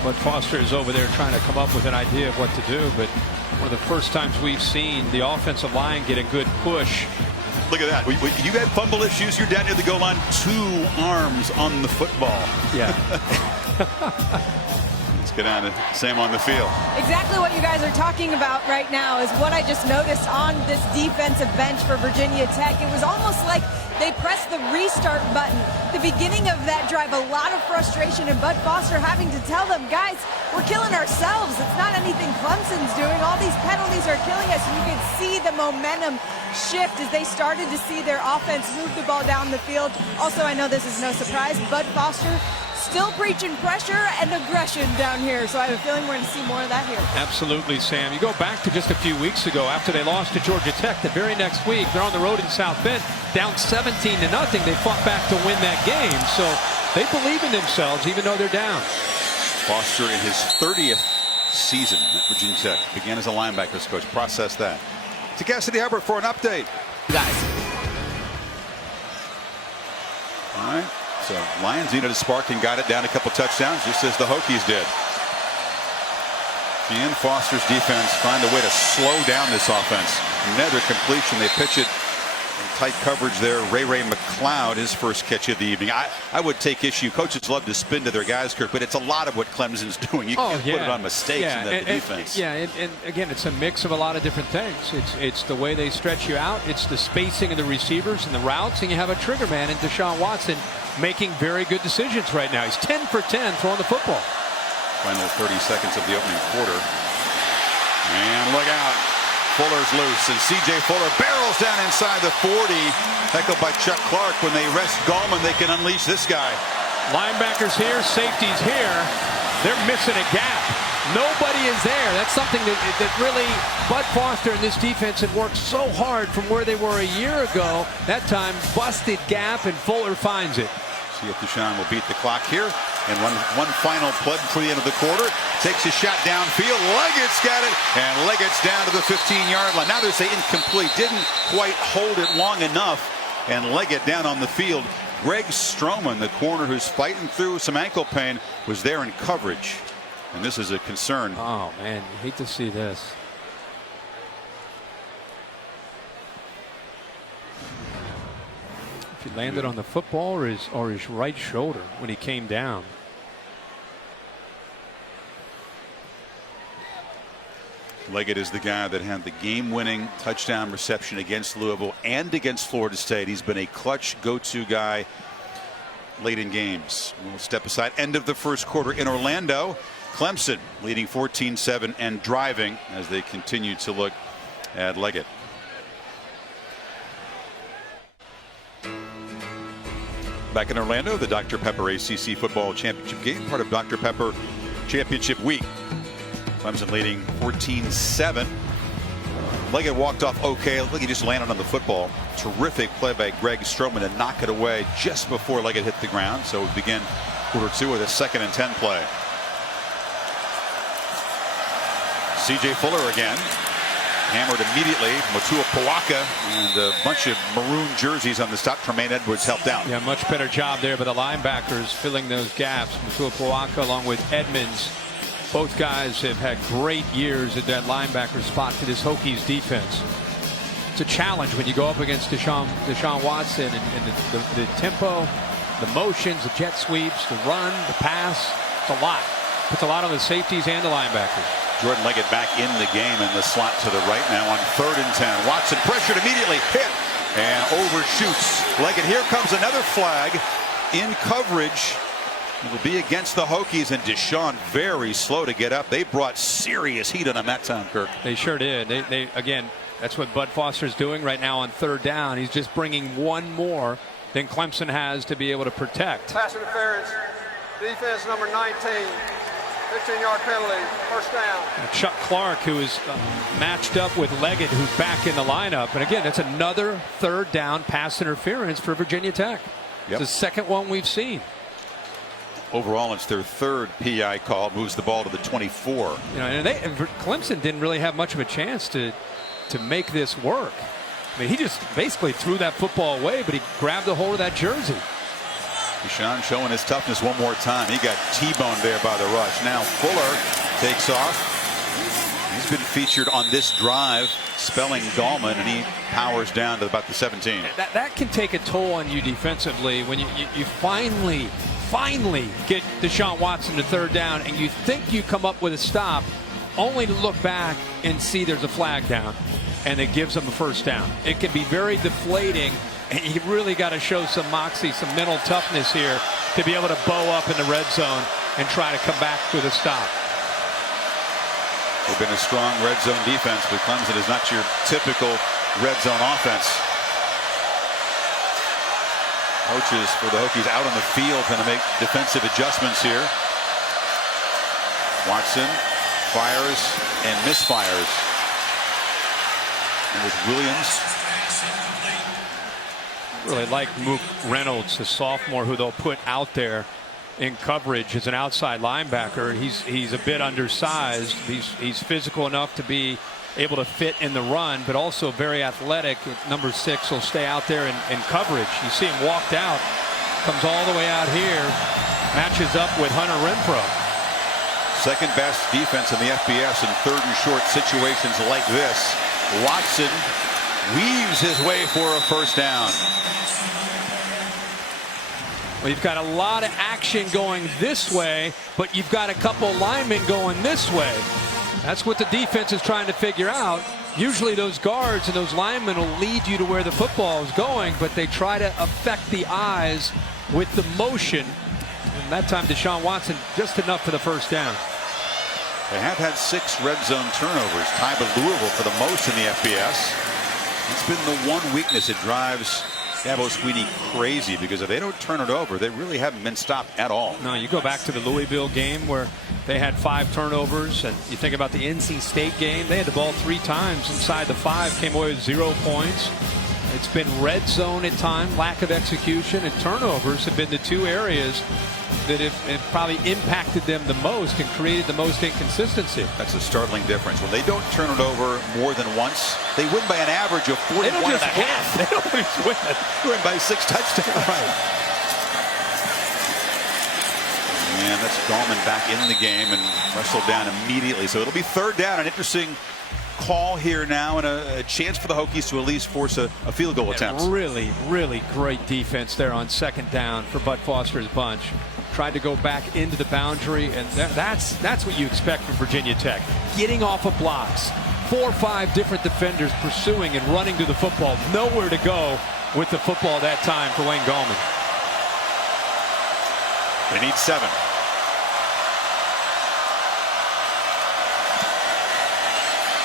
But Foster is over there trying to come up with an idea of what to do. But one of the first times we've seen the offensive line get a good push. Look at that. You had fumble issues. You're down near the goal line. 2 arms on the football. Yeah. Let's get on to Sam on the field. Exactly what you guys are talking about right now is what I just noticed on this defensive bench for Virginia Tech. It was almost like they pressed the restart button. The beginning of that drive, a lot of frustration, and Bud Foster having to tell them, guys, we're killing ourselves. It's not anything Clemson's doing. All these penalties are killing us. And you can see the momentum shift as they started to see their offense move the ball down the field. Also, I know this is no surprise, Bud Foster still preaching pressure and aggression down here. So I have a feeling we're going to see more of that here. Absolutely, Sam. You go back to just a few weeks ago after they lost to Georgia Tech. The very next week, they're on the road in South Bend, down 17-0. They fought back to win that game. So they believe in themselves, even though they're down. Foster in his 30th season at Virginia Tech. Began as a linebackers coach. Process that. To Cassidy Hubbard for an update. Guys. All right. So Lions needed a spark and got it down a couple touchdowns, just as the Hokies did. And Foster's defense find a way to slow down this offense. Another completion. They pitch it in tight coverage there. Ray McLeod, his first catch of the evening. I would take issue. Coaches love to spin to their guys, Kirk, but it's a lot of what Clemson's doing. You can't put it on mistakes in the defense. And again, it's a mix of a lot of different things. It's the way they stretch you out. It's the spacing of the receivers and the routes, and you have a trigger man in Deshaun Watson making very good decisions right now. He's 10 for 10 throwing the football. Final 30 seconds of the opening quarter. And look out. Fuller's loose, and C.J. Fuller barrels down inside the 40. Tackled by Chuck Clark. When they rest Gallman, they can unleash this guy. Linebackers here, safeties here. They're missing a gap. Nobody is there. That's something that really Bud Foster and this defense had worked so hard from where they were a year ago. That time, busted gap, and Fuller finds it. See if Deshaun will beat the clock here. And one final play before the end of the quarter. Takes a shot downfield. Leggett's got it. And Leggett's down to the 15-yard line. Now they say incomplete. Didn't quite hold it long enough. And Leggett down on the field. Greg Stroman, the corner who's fighting through some ankle pain, was there in coverage. And this is a concern. Oh, man, you hate to see this. If he landed on the football or his right shoulder when he came down. Leggett is the guy that had the game-winning touchdown reception against Louisville and against Florida State. He's been a clutch go-to guy late in games. We'll step aside. End of the first quarter in Orlando. Clemson leading 14-7 and driving as they continue to look at Leggett. Back in Orlando, the Dr. Pepper ACC Football Championship game, part of Dr. Pepper Championship Week. Clemson leading 14-7. Leggett walked off okay. Look, he just landed on the football. Terrific play by Greg Stroman to knock it away just before Leggett hit the ground. So we begin quarter 2 with a 2nd and 10 play. C.J. Fuller again. Hammered immediately. Motua Pawaka and a bunch of maroon jerseys on the stop. Tremaine Edwards helped out. Yeah, much better job there by the linebackers filling those gaps. Motua Pawaka along with Edmonds. Both guys have had great years at that linebacker spot for this Hokies defense. It's a challenge when you go up against Deshaun Watson and the tempo, the motions, the jet sweeps, the run, the pass. It's a lot. Puts a lot on the safeties and the linebackers. Jordan Leggett back in the game in the slot to the right now on 3rd and 10. Watson pressured immediately, hit and overshoots Leggett. Here comes another flag in coverage. It'll be against the Hokies, and Deshaun very slow to get up. They brought serious heat on him that time, Kirk. They sure did. They again, That's what Bud Foster's doing right now on third down. He's just bringing one more than Clemson has to be able to protect. Pass interference, defense number 19, 15-yard penalty, first down. Chuck Clark, who is matched up with Leggett, who's back in the lineup. And again, that's another third down pass interference for Virginia Tech. Yep. It's the second one we've seen. Overall, it's their third PI call. Moves the ball to the 24. You know, and Clemson didn't really have much of a chance to make this work. I mean, he just basically threw that football away, but he grabbed a hold of that jersey. Deshaun showing his toughness one more time. He got T-boned there by the rush. Now Fuller takes off. He's been featured on this drive, spelling Gallman, and he powers down to about the 17. That can take a toll on you defensively when you finally get Deshaun Watson to third down, and you think you come up with a stop, only to look back and see there's a flag down, and it gives them a first down. It can be very deflating, and you really got to show some moxie, some mental toughness here to be able to bow up in the red zone and try to come back with a stop. They've been a strong red zone defense, but Clemson is not your typical red zone offense. Coaches for the Hokies out on the field trying to make defensive adjustments here. Watson fires and misfires. And with Williams. Really like Mook Reynolds, the sophomore, who they'll put out there in coverage as an outside linebacker. He's a bit undersized. He's physical enough to be able to fit in the run, but also very athletic. Number 6 will stay out there in coverage. You see him walked out, comes all the way out here, matches up with Hunter Renfrow. Second best defense in the FBS in third and short situations like this. Watson weaves his way for a first down. Well, you've got a lot of action going this way, but you've got a couple linemen going this way. That's what the defense is trying to figure out. Usually those guards and those linemen will lead you to where the football is going, but they try to affect the eyes with the motion. And that time Deshaun Watson just enough for the first down. They have had 6 red zone turnovers, tied with Louisville for the most in the FBS. It's been the one weakness. It drives Dabo Swinney crazy, because if they don't turn it over, they really haven't been stopped at all. No, you go back to the Louisville game where they had 5 turnovers, and you think about the NC State game, they had the ball 3 times inside the 5, came away with 0 points. It's been red zone at times, lack of execution, and turnovers have been the 2 areas that have probably impacted them the most and created the most inconsistency. That's a startling difference. When they don't turn it over more than once, they win by an average of 41 and a half. They don't just win. They win by 6 touchdowns. Right. And that's Gallman back in the game and wrestled down immediately. So it'll be third down. An interesting call here now, and a chance for the Hokies to at least force a field goal attempt. Really, really great defense there on second down for Bud Foster's bunch. Tried to go back into the boundary, and that's what you expect from Virginia Tech. Getting off of blocks. 4 or 5 different defenders pursuing and running to the football. Nowhere to go with the football that time for Wayne Gallman. They need 7.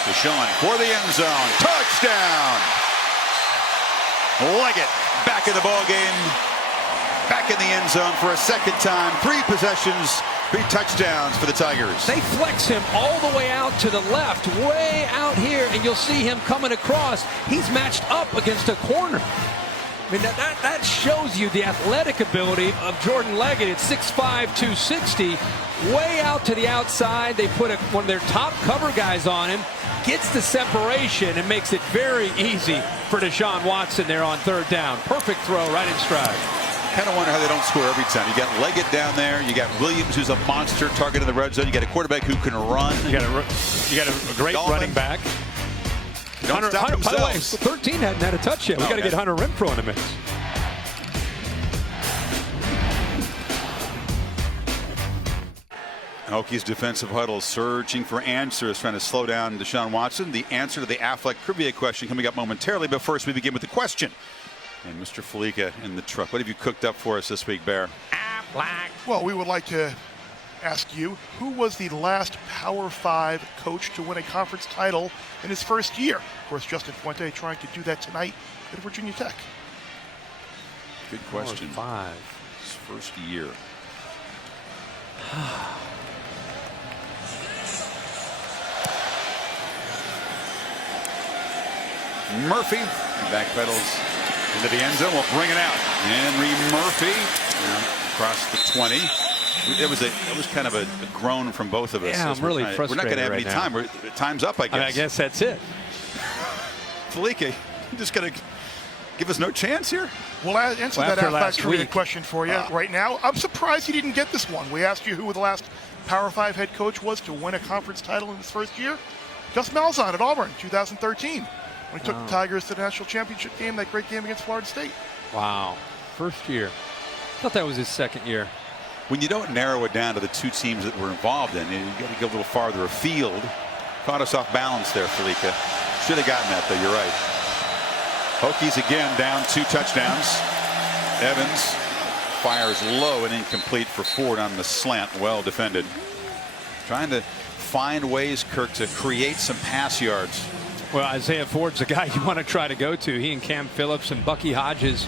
Deshaun for the end zone. Touchdown! Leggett back in the ball game. Back in the end zone for a second time. 3 possessions, 3 touchdowns for the Tigers. They flex him all the way out to the left, way out here, and you'll see him coming across. He's matched up against a corner. I mean, that shows you the athletic ability of Jordan Leggett at 6'5", 260. Way out to the outside. They put one of their top cover guys on him. Gets the separation and makes it very easy for Deshaun Watson there on third down. Perfect throw right in stride. Kind of wonder how they don't score every time. You got Leggett down there. You got Williams, who's a monster target in the red zone. You got a quarterback who can run. You got a great Gallman. Running back. Don't stop themselves. By the way, 13 hadn't had a touch yet. We got to get Hunter Renfrow in the mix. Hokies defensive huddle searching for answers, trying to slow down Deshaun Watson. The answer to the Affleck trivia question coming up momentarily, but first we begin with the question. And Mr. Felica in the truck. What have you cooked up for us this week, Bear? Well, we would like to ask you, who was the last Power 5 coach to win a conference title in his first year? Of course, Justin Fuente trying to do that tonight at Virginia Tech. Good question. Power 5. His first year. Murphy backpedals into the end zone. Will bring it out. Henry Murphy across the 20. It was kind of a groan from both of us. Yeah, I'm really frustrated. We're not going to have right any time. Time's up, I guess. I guess that's it. Felipe, you just going to give us no chance here? Well, I answered that Outback Trivia week. question for you right now. I'm surprised he didn't get this one. We asked you who the last Power 5 head coach was to win a conference title in his first year. Gus Malzahn at Auburn, 2013. When he took the Tigers to the national championship game, that great game against Florida State. Wow. First year. I thought that was his second year. When you don't narrow it down to the two teams that were involved in, you got to go a little farther afield. Caught us off balance there, Felipe. Should have gotten that, though. You're right. Hokies again down 2 touchdowns. Evans fires low and incomplete for Ford on the slant. Well defended. Trying to find ways, Kirk, to create some pass yards. Well, Isaiah Ford's the guy you want to try to go to. He and Cam Phillips and Bucky Hodges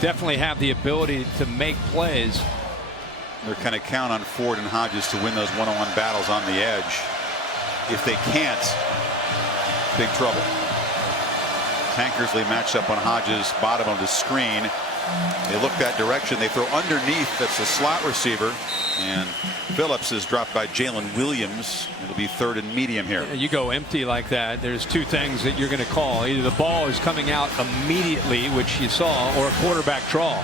definitely have the ability to make plays. They're kind of count on Ford and Hodges to win those one-on-one battles on the edge. If they can't, big trouble. Tankersley matched up on Hodges, bottom of the screen. They look that direction. They throw underneath. That's a slot receiver. And Phillips is dropped by Jalen Williams. It'll be 3rd and medium here. You go empty like that, there's 2 things that you're going to call. Either the ball is coming out immediately, which you saw, or a quarterback draw.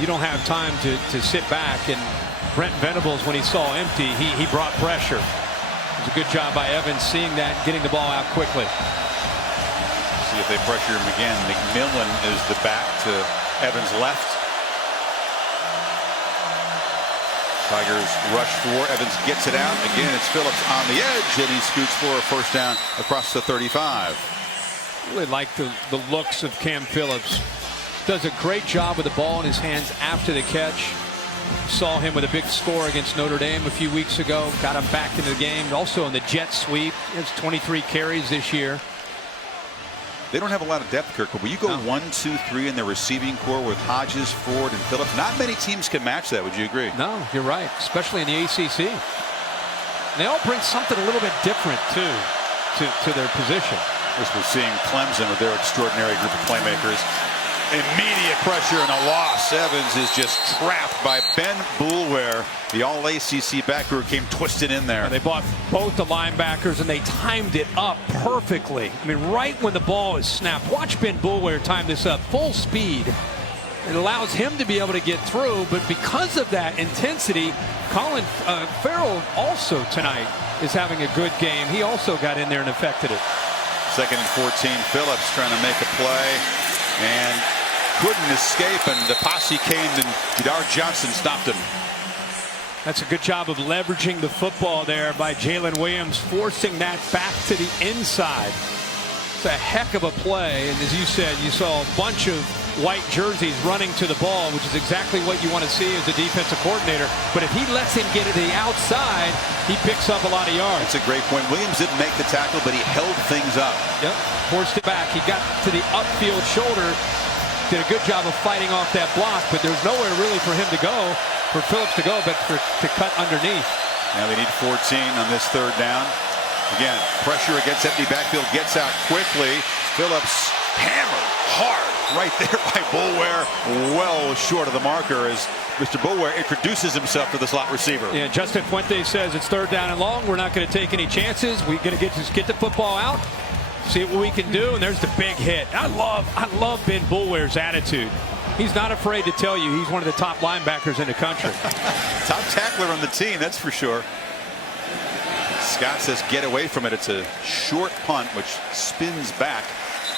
You don't have time to sit back. And Brent Venables, when he saw empty, he brought pressure. It was a good job by Evans seeing that, getting the ball out quickly. See if they pressure him again. McMillan is the back to Evans' left. Tigers rush 4. Evans gets it out. Again, it's Phillips on the edge, and he scoots for a first down across the 35. Really like the looks of Cam Phillips. Does a great job with the ball in his hands after the catch. Saw him with a big score against Notre Dame a few weeks ago. Got him back into the game. Also in the jet sweep. He has 23 carries this year. They don't have a lot of depth, Kirk, but when you go 1, 2, 3 in the receiving core with Hodges, Ford, and Phillips, not many teams can match that. Would you agree? No, you're right, especially in the ACC. And they all bring something a little bit different, too, to their position. As we're seeing Clemson with their extraordinary group of playmakers. Immediate pressure and a loss. Evans is just trapped by Ben Boulware. The all-ACC backer who came twisted in there. They bought both the linebackers, and they timed it up perfectly. I mean, right when the ball is snapped. Watch Ben Boulware time this up. Full speed. It allows him to be able to get through, but because of that intensity, Colin Farrell also tonight is having a good game. He also got in there and affected it. 2nd and 14. Phillips trying to make a play and couldn't escape, and the posse came, and Jadar Johnson stopped him. That's a good job of leveraging the football there by Jalen Williams, forcing that back to the inside. It's a heck of a play, and as you said, you saw a bunch of white jerseys running to the ball, which is exactly what you want to see as a defensive coordinator. But if he lets him get to the outside, he picks up a lot of yards. That's a great point. Williams didn't make the tackle, but he held things up. Yep, forced it back. He got to the upfield shoulder, did a good job of fighting off that block, but there's nowhere really for him to go, for Phillips to go, but to cut underneath. Now they need 14 on this 3rd down. Again, pressure against empty backfield, gets out quickly. Phillips hammered hard right there by Boulware, well short of the marker as Mr. Boulware introduces himself to the slot receiver. Yeah, Justin Fuente says it's 3rd down and long. We're not going to take any chances. We're going to just get the football out, see what we can do, and there's the big hit. I love Ben Boulware's attitude. He's not afraid to tell you he's one of the top linebackers in the country. Top tackler on the team, that's for sure. Scott says get away from it. It's a short punt which spins back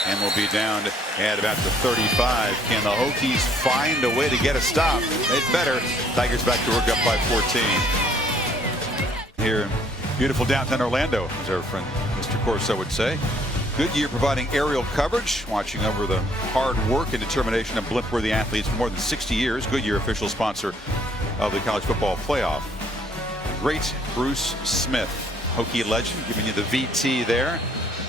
and will be down at about the 35. Can the Hokies find a way to get a stop? They'd better. Tigers back to work up by 14. Here in beautiful downtown Orlando, as our friend Mr. Corso would say. Goodyear providing aerial coverage, watching over the hard work and determination of blimp-worthy athletes for more than 60 years. Goodyear, official sponsor of the college football playoff. Great Bruce Smith, Hokie legend, giving you the VT there.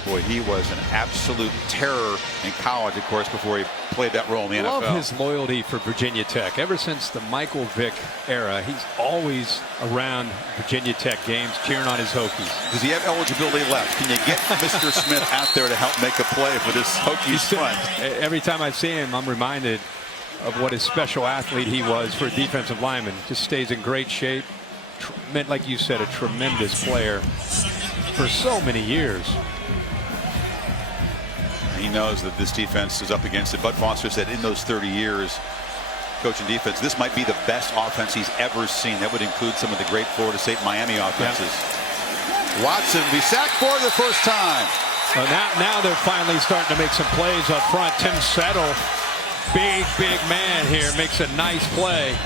Boy, he was an absolute terror in college, of course, before he played that role in the NFL. Love his loyalty for Virginia Tech. Ever since the Michael Vick era, he's always around Virginia Tech games cheering on his Hokies. Does he have eligibility left? Can you get Mr. Smith out there to help make a play for this Hokies front? Every time I see him, I'm reminded of what a special athlete he was for a defensive lineman. Just stays in great shape. Like you said, a tremendous player for so many years. He knows that this defense is up against it. Bud Foster said in those 30 years coaching defense, this might be the best offense he's ever seen. That would include some of the great Florida State Miami offenses. Yeah. Watson be sacked for the first time. Well, now they're finally starting to make some plays up front. Tim Settle, big man here, makes a nice play.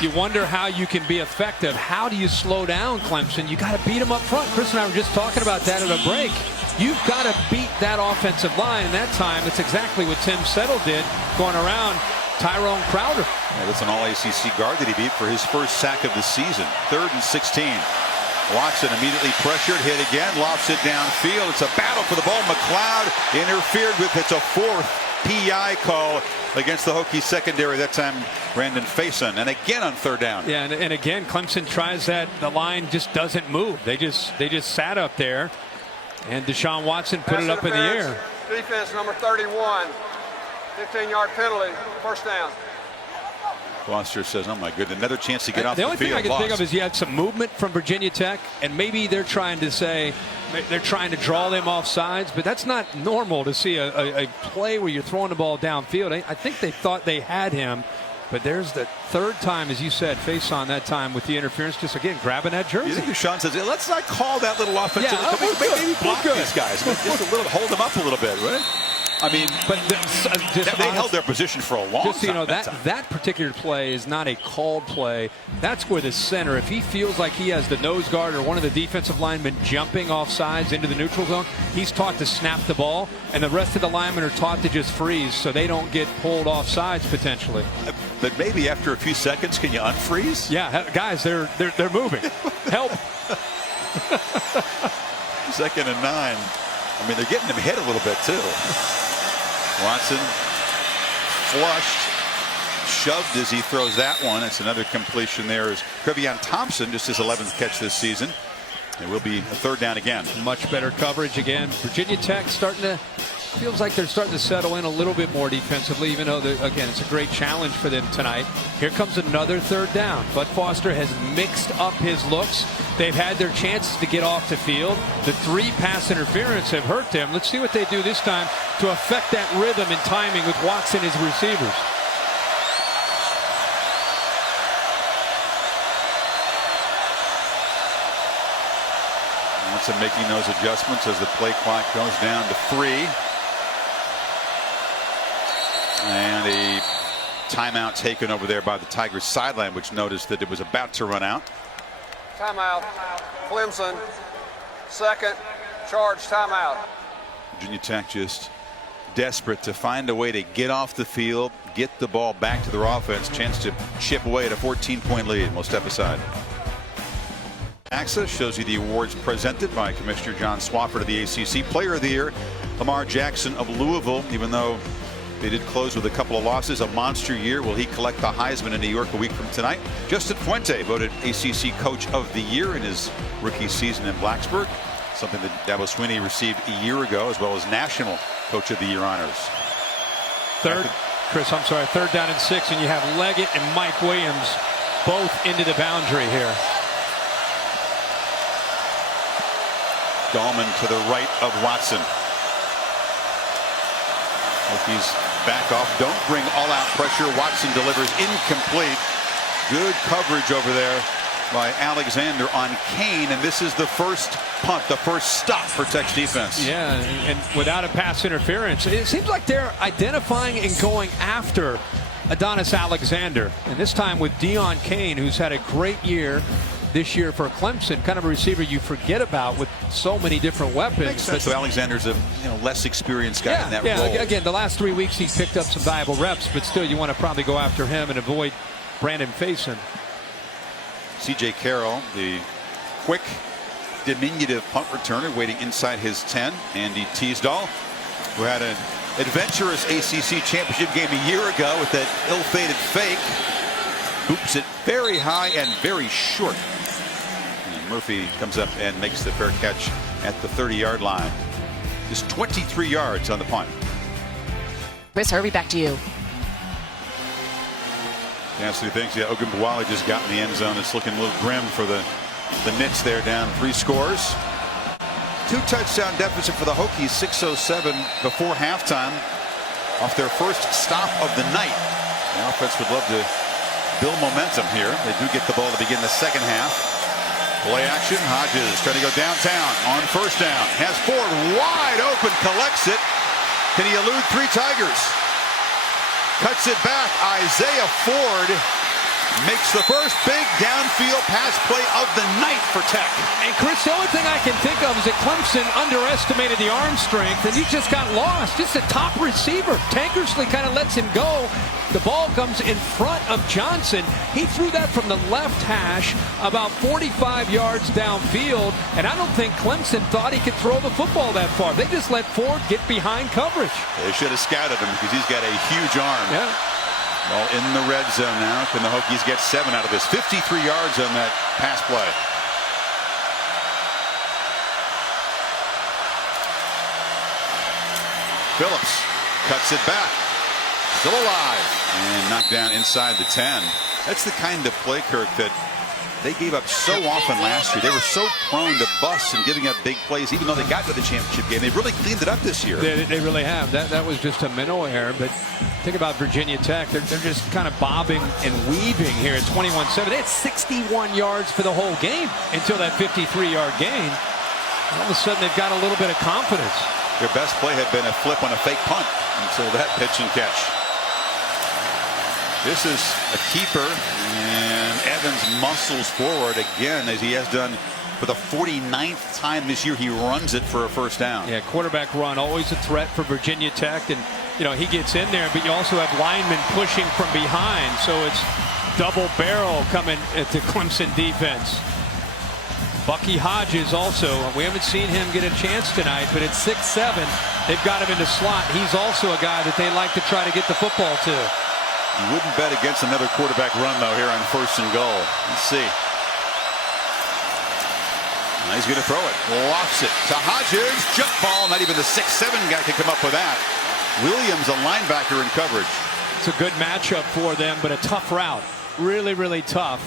You wonder how you can be effective. How do you slow down Clemson? You got to beat them up front. Chris and I were just talking about that at a break. You've got to beat that offensive line. And that time, it's exactly what Tim Settle did, going around Tyrone Crowder. Yeah, that's an all-ACC guard that he beat for his first sack of the season. 3rd and 16. Watson immediately pressured, hit again, lofts it downfield. It's a battle for the ball. McLeod interfered with. It's a 4th PI call against the Hokies secondary. That time Brandon Faison, and again on 3rd down. Yeah, and again Clemson tries that. The line just doesn't move. They just sat up there, and Deshaun Watson put it up in the air. Defense number 31, 15-yard penalty, 1st down. Foster says, oh my goodness, another chance to get off the field. The only thing I can think of is you had some movement from Virginia Tech, and maybe they're trying to draw them off sides, but that's not normal to see a play where you're throwing the ball downfield. I think they thought they had him, but there's the 3rd time, as you said, Faison that time with the interference, just again grabbing that jersey. You think Deshaun says, let's not call that little offensive. Yeah, maybe block these guys. Just a little, hold them up a little bit, right? I mean, but they held their position for a long time. Just so you know, that particular play is not a called play. That's where the center, if he feels like he has the nose guard or one of the defensive linemen jumping off sides into the neutral zone, he's taught to snap the ball, and the rest of the linemen are taught to just freeze so they don't get pulled off sides potentially. But maybe after a few seconds, can you unfreeze? Yeah, guys, they're moving. Help. 2nd and 9. I mean, they're getting him hit a little bit too. Watson flushed, shoved as he throws that one. It's another completion there. Is Trevion Thompson, just his 11th catch this season. It will be a 3rd down again. Much better coverage again. Virginia Tech feels like they're starting to settle in a little bit more defensively, even though, again, it's a great challenge for them tonight. Here comes another 3rd down. Bud Foster has mixed up his looks. They've had their chances to get off the field. The 3 pass interference have hurt them. Let's see what they do this time to affect that rhythm and timing with Watson as receivers. Watson making those adjustments as the play clock goes down to 3. And a timeout taken over there by the Tigers sideline, which noticed that it was about to run out. Timeout. Clemson. 2nd charge timeout. Virginia Tech just desperate to find a way to get off the field, get the ball back to their offense. Chance to chip away at a 14-point lead. We'll step aside. AXA shows you the awards presented by Commissioner John Swofford of the ACC. Player of the Year, Lamar Jackson of Louisville, even though they did close with a couple of losses. A monster year. Will he collect the Heisman in New York a week from tonight? Justin Fuente voted ACC Coach of the Year in his rookie season in Blacksburg, something that Dabo Swinney received a year ago, as well as National Coach of the Year honors. 3rd down and 6, and you have Leggett and Mike Williams both into the boundary here. Gallman to the right of Watson. Hokies back off. Don't bring all-out pressure. Watson delivers incomplete. Good coverage over there by Alexander on Kane, and this is the first punt, the first stop for Tech's defense. Yeah, and without a pass interference, it seems like they're identifying and going after Adonis Alexander, and this time with Deon Kane, who's had a great year this year for Clemson, kind of a receiver you forget about with so many different weapons. Makes sense. So Alexander's a less experienced guy in that role. Yeah, again, the last 3 weeks he's picked up some valuable reps, but still you want to probably go after him and avoid Brandon Faison. C.J. Carroll, the quick, diminutive punt returner, waiting inside his 10. Andy Teasdall, who had an adventurous ACC championship game a year ago with that ill-fated fake, hoops it very high and very short. And Murphy comes up and makes the fair catch at the 30-yard line. Just 23 yards on the punt. Chris Hervey, back to you. Cassidy thinks, yeah, Ogunbowale just got in the end zone. It's looking a little grim for the Knicks there, down 3 scores. 2-touchdown deficit for the Hokies, 6:07 before halftime, off their first stop of the night. The offense would love to build momentum here. They do get the ball to begin the second half. Play action. Hodges trying to go downtown on first down. Has Ford wide open, collects it. Can he elude 3 Tigers? Cuts it back. Isaiah Ford makes the first big downfield pass play of the night for Tech. And Chris, the only thing I can think of is that Clemson underestimated the arm strength, and he just got lost. Just a top receiver. Tankersley kind of lets him go. The ball comes in front of Johnson. He threw that from the left hash about 45 yards downfield, and I don't think Clemson thought he could throw the football that far. They just let Ford get behind coverage. They should have scouted him because he's got a huge arm. Yeah. Ball in the red zone now. Can the Hokies get 7 out of this? 53 yards on that pass play. Phillips cuts it back. Still alive. And knocked down inside the 10. That's the kind of play, Kirk, that they gave up so often last year. They were so prone to busts and giving up big plays, even though they got to the championship game. They've really cleaned it up this year. They really have. That was just a minnow error. But think about Virginia Tech. They're just kind of bobbing and weaving here at 21-7. They had 61 yards for the whole game until that 53-yard gain. All of a sudden, they've got a little bit of confidence. Their best play had been a flip on a fake punt until that pitch and catch. This is a keeper, and Evans muscles forward again, as he has done for the 49th time this year. He runs it for a first down. Yeah, quarterback run, always a threat for Virginia Tech, and he gets in there, but you also have linemen pushing from behind, so it's double barrel coming at the Clemson defense. Bucky Hodges also, we haven't seen him get a chance tonight, but at 6'7", they've got him in the slot. He's also a guy that they like to try to get the football to. You wouldn't bet against another quarterback run, though, here on 1st and goal. Let's see. Now he's going to throw it. Lofts it to Hodges. Jump ball. Not even the 6'7" guy can come up with that. Williams, a linebacker in coverage. It's a good matchup for them, but a tough route. Really, really tough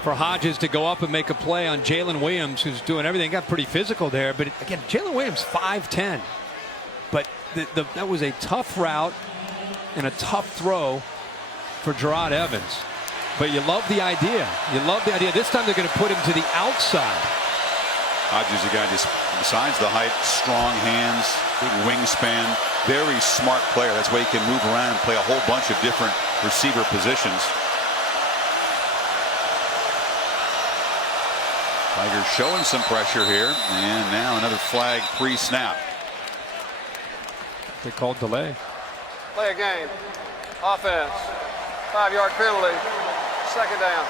for Hodges to go up and make a play on Jalen Williams, who's doing everything. Got pretty physical there, but again, Jalen Williams 5'10". But that was a tough route and a tough throw for Gerard Evans. But you love the idea. You love the idea. This time they're going to put him to the outside. Hodges, a guy just besides the height, strong hands, big wingspan, very smart player. That's why he can move around and play a whole bunch of different receiver positions. Tigers showing some pressure here, and now another flag pre-snap. They called delay. Play a game. Offense. 5-yard penalty. 2nd down.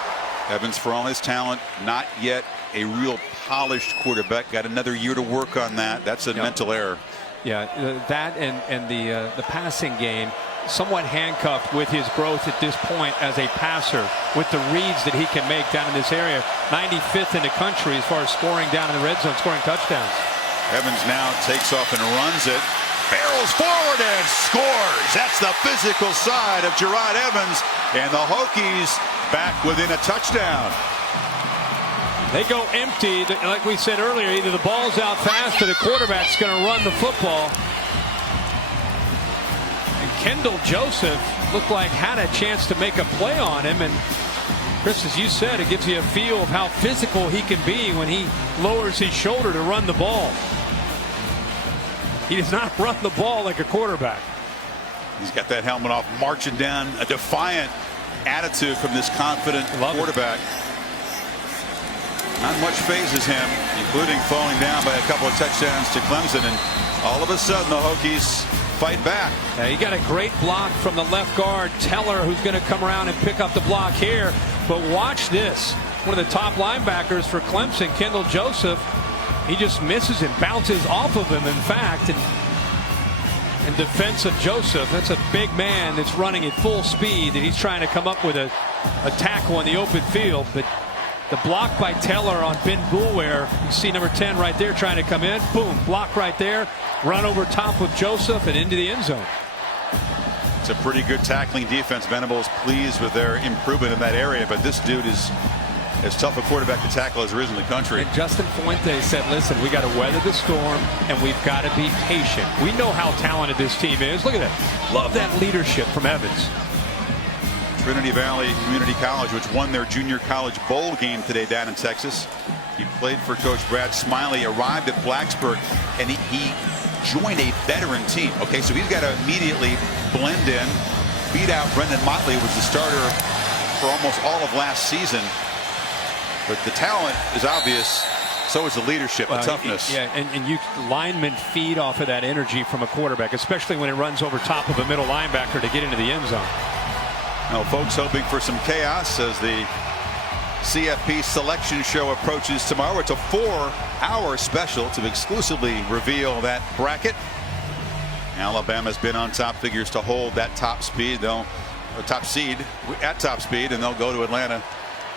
Evans, for all his talent, not yet a real polished quarterback. Got another year to work on that. That's a mental error. Yeah, that and the passing game somewhat handcuffed with his growth at this point as a passer, with the reads that he can make down in this area. 95th in the country as far as scoring down in the red zone, scoring touchdowns. Evans now takes off and runs it. Barrels forward and scores. That's the physical side of Gerard Evans, and the Hokies back within a touchdown. They go empty, like we said earlier. Either the ball's out fast or the quarterback's going to run the football. And Kendall Joseph looked like had a chance to make a play on him. And Chris, as you said, it gives you a feel of how physical he can be when he lowers his shoulder to run the ball. He does not run the ball like a quarterback. He's got that helmet off, marching down, a defiant attitude from this confident quarterback. Not much phases him, including falling down by a couple of touchdowns to Clemson, and all of a sudden the Hokies fight back. Yeah, he got a great block from the left guard, Teller, who's going to come around and pick up the block here. But watch this. one of the top linebackers for Clemson, Kendall Joseph. He just misses him, bounces off of him, in fact. And in defense of Joseph, that's a big man that's running at full speed, and he's trying to come up with a tackle on the open field. But the block by Teller on Ben Boulware, you see number 10 right there trying to come in. Boom, block right there. Run over top with Joseph and into the end zone. It's a pretty good tackling defense. Venables pleased with their improvement in that area, but this dude is as tough a quarterback to tackle as there is in the country. And Justin Fuente said, listen, we got to weather the storm and we've got to be patient. We know how talented this team is. Look at that. Love that leadership from Evans. Trinity Valley Community College, which won their junior college bowl game today down in Texas. He played for Coach Brad Smiley, arrived at Blacksburg, and he joined a veteran team. Okay, so he's got to immediately blend in, beat out Brendan Motley, who was the starter for almost all of last season. But the talent is obvious. So is the leadership, the toughness. Yeah, and you linemen feed off of that energy from a quarterback, especially when it runs over top of a middle linebacker to get into the end zone. Now, folks hoping for some chaos as the CFP selection show approaches tomorrow. It's a 4-hour special to exclusively reveal that bracket. Alabama's been on top, figures to hold that top seed, and they'll go to Atlanta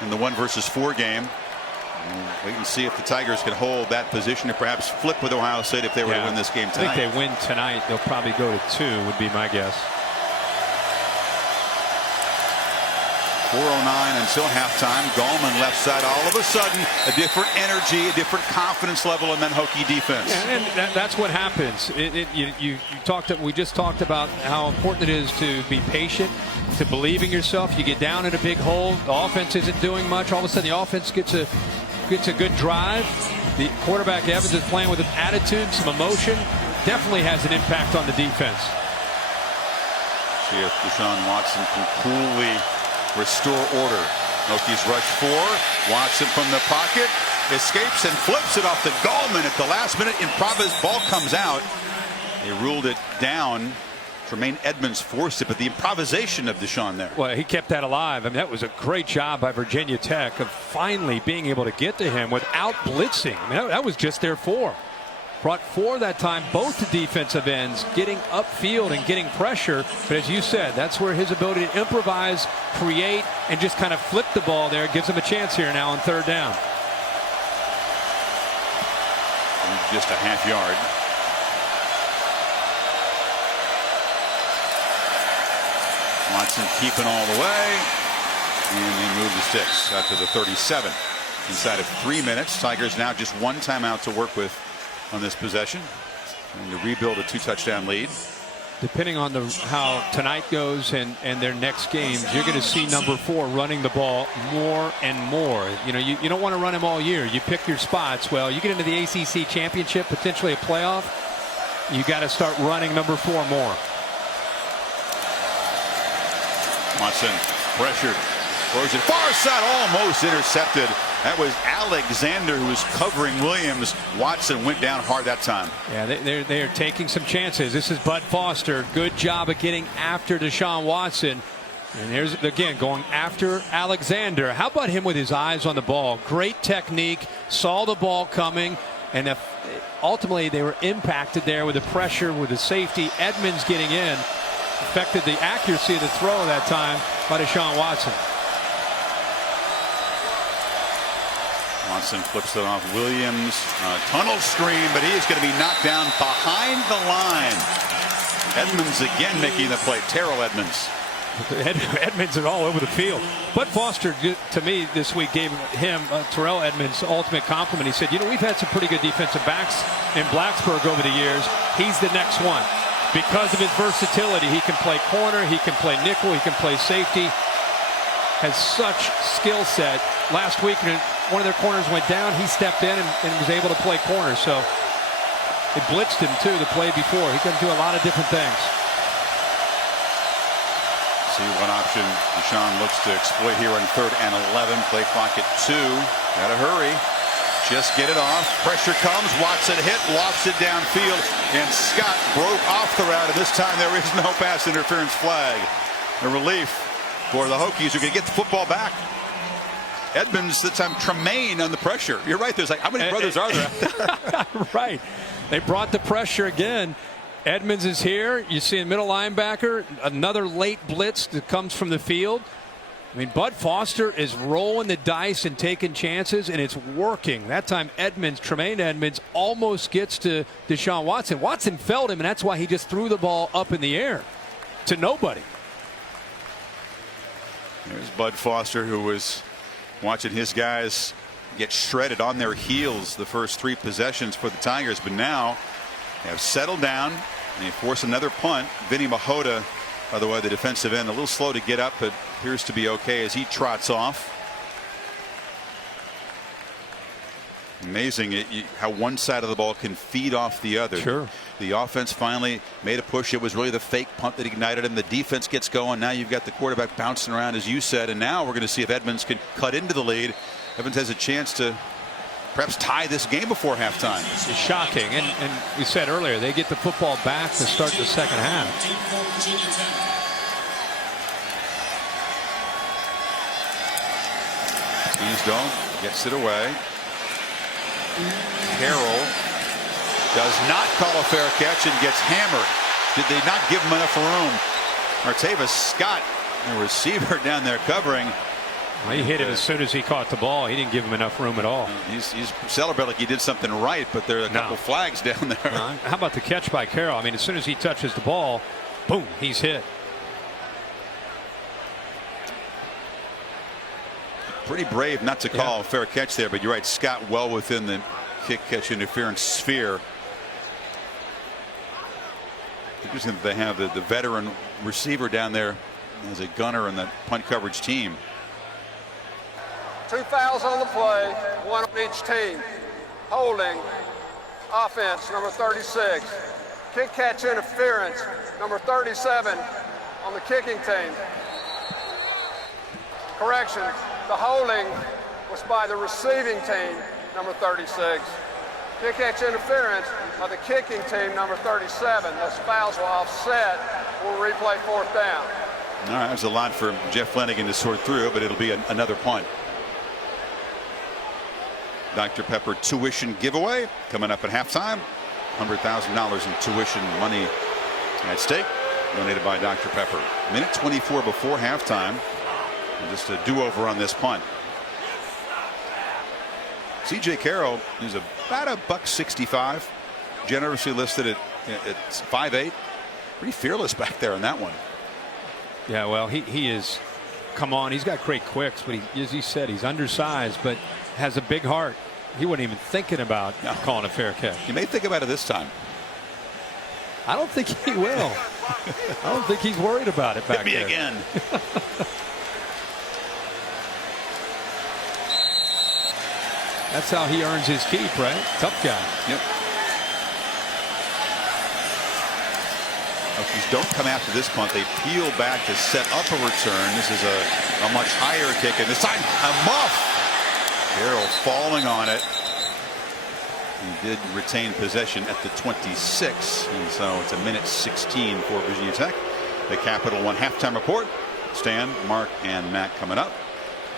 in the 1 versus 4 game. We'll wait and see if the Tigers can hold that position, or perhaps flip with Ohio State if they were to win this game tonight. I think they win tonight, they'll probably go to 2 would be my guess. 4:09 until halftime. Gallman left side. All of a sudden, a different energy, a different confidence level in that Hokie defense. Yeah, and that's what happens. We just talked about how important it is to be patient, to believe in yourself. You get down in a big hole. The offense isn't doing much. All of a sudden, the offense gets a good drive. The quarterback Evans is playing with an attitude, some emotion. Definitely has an impact on the defense. See if Deshaun Watson can coolly restore order. Hokies rush 4. Watson from the pocket escapes and flips it off to Gallman at the last minute. Improvised ball comes out. They ruled it down. Tremaine Edmonds forced it, but the improvisation of Deshaun there. Well, he kept that alive. I mean, that was a great job by Virginia Tech of finally being able to get to him without blitzing. I mean, that was just their 4. Brought 4 that time, both the defensive ends getting upfield and getting pressure. But as you said, that's where his ability to improvise, create, and just kind of flip the ball there gives him a chance here now on 3rd down. Just a half yard. Watson keeping all the way, and they move the sticks out to the 37 inside of 3 minutes. Tigers now just 1 timeout to work with on this possession, and to rebuild a 2-touchdown lead. Depending on how tonight goes and their next games, you're going to see number 4 running the ball more and more. You know, you don't want to run him all year. You pick your spots. Well, you get into the ACC championship, potentially a playoff, you got to start running number 4 more. Watson pressured, throws it far side, almost intercepted. That was Alexander who was covering Williams. Watson went down hard that time. Yeah, they're taking some chances. This is Bud Foster. Good job of getting after Deshaun Watson. And here's again going after Alexander. How about him with his eyes on the ball? Great technique. Saw the ball coming, and ultimately they were impacted there with the pressure, with the safety. Edmonds getting in affected the accuracy of the throw that time by Deshaun Watson. Watson flips it off Williams. Tunnel screen, but he is going to be knocked down behind the line. Edmonds again making the play. Terrell Edmonds. Edmonds is all over the field. Bud Foster, to me, this week gave him, Terrell Edmonds, ultimate compliment. He said, you know, we've had some pretty good defensive backs in Blacksburg over the years. He's the next one. Because of his versatility, he can play corner, he can play nickel, he can play safety. Has such skill set. Last week, one of their corners went down. He stepped in and was able to play corner. So it blitzed him, too, the play before. He can do a lot of different things. See what option Deshaun looks to exploit here on 3rd and 11. Play clock at 2. Got to hurry. Just get it off. Pressure comes. Watson hit. Lofts it downfield. And Scott broke off the route. And this time there is no pass interference flag. A relief for the Hokies who can get the football back. Edmonds, this time Tremaine on the pressure. You're right. There's like, how many brothers are there? Right. They brought the pressure again. Edmonds is here. You see a middle linebacker. Another late blitz that comes from the field. I mean, Bud Foster is rolling the dice and taking chances, and it's working. That time, Tremaine Edmonds, almost gets to Deshaun Watson. Watson felled him, and that's why he just threw the ball up in the air to nobody. There's Bud Foster, who was watching his guys get shredded on their heels the first 3 possessions for the Tigers, but now they have settled down and they force another punt. Vinny Mahota, by the way, the defensive end, a little slow to get up, but appears to be okay as he trots off. Amazing how one side of the ball can feed off the other. Sure. The offense finally made a push. It was really the fake punt that ignited him. The defense gets going. Now you've got the quarterback bouncing around, as you said, and now we're going to see if Edmonds can cut into the lead. Evans has a chance to perhaps tie this game before halftime. It's shocking, and we said earlier, they get the football back to start the second half. Easdale gets it away. Carroll does not call a fair catch and gets hammered. Did they not give him enough room? Martavis Scott, the receiver down there covering. Well, he hit him as soon as he caught the ball. He didn't give him enough room at all. He's celebrating like he did something right, but there are a couple flags down there. How about the catch by Carroll? I mean, as soon as he touches the ball, boom, he's hit. Pretty brave not to call a fair catch there, but you're right, Scott well within the kick catch interference sphere. Interesting that they have the veteran receiver down there as a gunner in the punt coverage team. 2 fouls on the play, 1 on each team. Holding, offense, number 36. Kick catch interference, number 37 on the kicking team. Correction, the holding was by the receiving team, number 36. Kick catch interference by the kicking team, number 37. Those fouls will offset. We'll replay 4th down. All right, there's a lot for Jeff Flanagan to sort through, but it'll be another punt. Dr. Pepper tuition giveaway coming up at halftime. $100,000 in tuition money at stake, donated by Dr. Pepper. Minute 24 before halftime. And just a do-over on this punt. C.J. Carroll is about $165, generously listed at 5'8". Pretty fearless back there in that one. Yeah, well, he is. Come on, he's got great quicks, but as he said, he's undersized, but has a big heart. He wasn't even thinking about calling a fair catch. He may think about it this time. I don't think he will. I don't think he's worried about it back there. Hit me again. That's how he earns his keep, right? Tough guy. Yep. Hokies don't come after this punt. They peel back to set up a return. This is a much higher kick, and this time a muff. Carroll falling on it. He did retain possession at the 26, and so it's a minute 16 for Virginia Tech. The Capital One halftime report. Stan, Mark, and Matt coming up.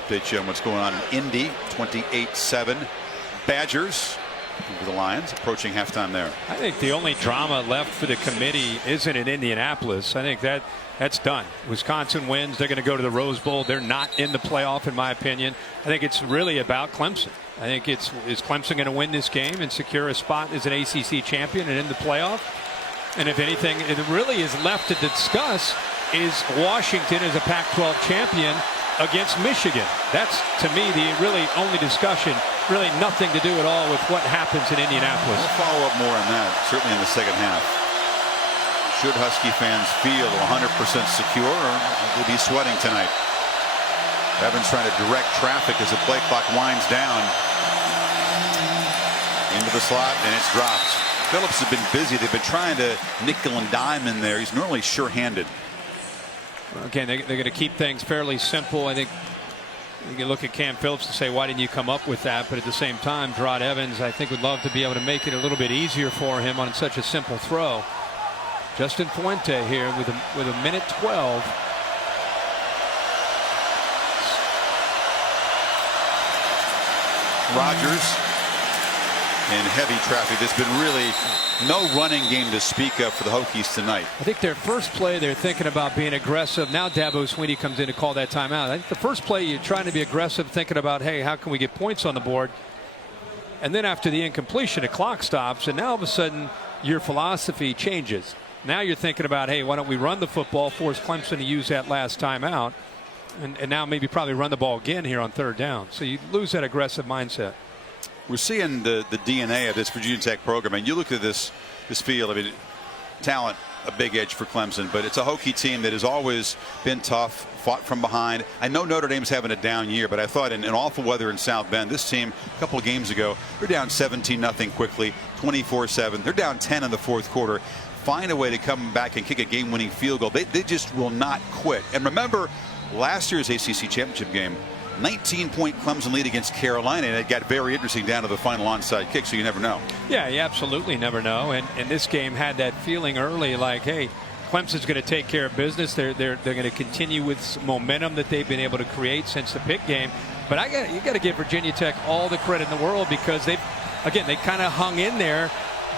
Update you on what's going on in Indy. 28-7 Badgers over the Lions, approaching halftime there. I think the only drama left for the committee isn't in Indianapolis. I think that's done. Wisconsin wins. They're going to go to the Rose Bowl. They're not in the playoff, in my opinion. I think it's really about Clemson. I think is Clemson going to win this game and secure a spot as an ACC champion and in the playoff? And if anything, it really is left to discuss is Washington as a Pac-12 champion against Michigan. That's, to me, the really only discussion. Really nothing to do at all with what happens in Indianapolis. We'll follow up more on that, certainly in the second half. Should Husky fans feel 100% secure, or will they be sweating tonight? Evans trying to direct traffic as the play clock winds down. Into the slot, and it's dropped. Phillips has been busy. They've been trying to nickel and dime in there. He's normally sure-handed. Again, they're going to keep things fairly simple. I think you can look at Cam Phillips and say, why didn't you come up with that? But at the same time, Gerard Evans, I think, would love to be able to make it a little bit easier for him on such a simple throw. Justin Fuente here with a minute 12. Rodgers in heavy traffic. There's been really no running game to speak of for the Hokies tonight. I think their first play, they're thinking about being aggressive. Now Dabo Swinney comes in to call that timeout. I think the first play, you're trying to be aggressive, thinking about, hey, how can we get points on the board? And then after the incompletion, the clock stops, and now all of a sudden your philosophy changes. Now you're thinking about, hey, why don't we run the football, force Clemson to use that last timeout, and now maybe probably run the ball again here on third down. So you lose that aggressive mindset. We're seeing the DNA of this Virginia Tech program, and you look at this field. I mean, talent, a big edge for Clemson, but it's a Hokie team that has always been tough, fought from behind. I know Notre Dame's having a down year, but I thought in awful weather in South Bend, this team a couple of games ago, they're down 17-0 quickly, 24-7. They're down 10 in the fourth quarter. Find a way to come back and kick a game-winning field goal. They just will not quit. And remember, last year's ACC championship game, 19-point Clemson lead against Carolina, and it got very interesting down to the final onside kick, so you never know. Yeah, you absolutely never know. And this game had that feeling early like, hey, Clemson's going to take care of business. They're going to continue with some momentum that they've been able to create since the Pitt game. But you got to give Virginia Tech all the credit in the world, because they kind of hung in there,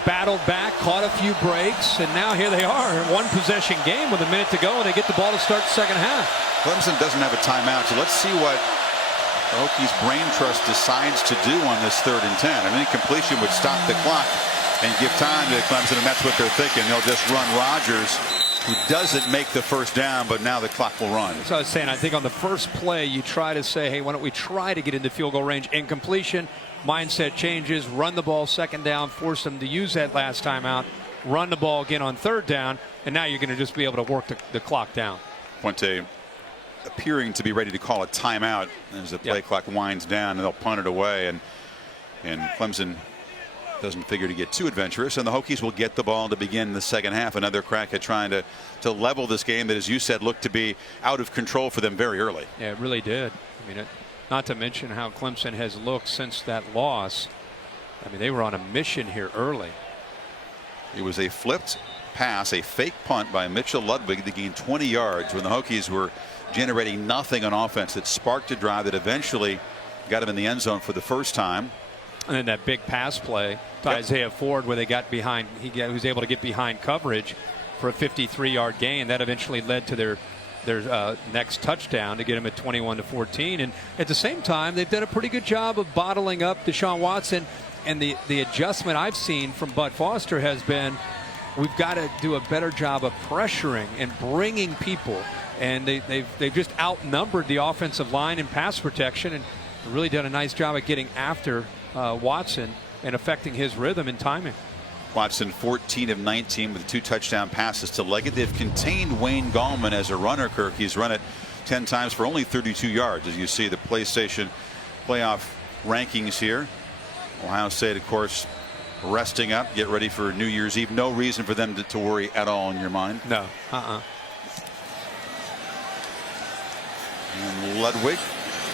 battled back, caught a few breaks, and now here they are, one possession game with a minute to go, and they get the ball to start the second half. Clemson doesn't have a timeout, so let's see what the Hokies brain trust decides to do on this 3rd and 10. An incompletion would stop the clock and give time to Clemson, and that's what they're thinking. They'll just run Rodgers, who doesn't make the first down, but now the clock will run. That's what I was saying. I think on the first play, you try to say, hey, why don't we try to get into field goal range? Incompletion, mindset changes, run the ball second down, force them to use that last timeout, run the ball again on third down, and now you're going to just be able to work the clock down. Fuente appearing to be ready to call a timeout as the play clock winds down, and they'll punt it away, and Clemson doesn't figure to get too adventurous, and the Hokies will get the ball to begin the second half. Another crack at trying to level this game that, as you said, looked to be out of control for them very early. Yeah, it really did. I mean, not to mention how Clemson has looked since that loss. I mean, they were on a mission here early. It was a flipped pass, a fake punt by Mitchell Ludwig that gained 20 yards when the Hokies were generating nothing on offense. That sparked a drive that eventually got him in the end zone for the first time. And then that big pass play to Isaiah Ford, where they got behind, he was able to get behind coverage for a 53-yard gain. That eventually led to their next touchdown to get them at 21-14. And at the same time, they've done a pretty good job of bottling up Deshaun Watson. And the adjustment I've seen from Bud Foster has been, we've got to do a better job of pressuring and bringing people. And they've just outnumbered the offensive line in pass protection, and really done a nice job at getting after Watson and affecting his rhythm and timing. Watson 14 of 19 with 2 touchdown passes to Leggett. They've contained Wayne Gallman as a runner, Kirk. He's run it 10 times for only 32 yards. As you see the PlayStation playoff rankings here. Ohio State, of course, resting up, get ready for New Year's Eve. No reason for them to worry at all in your mind. No. And Ludwig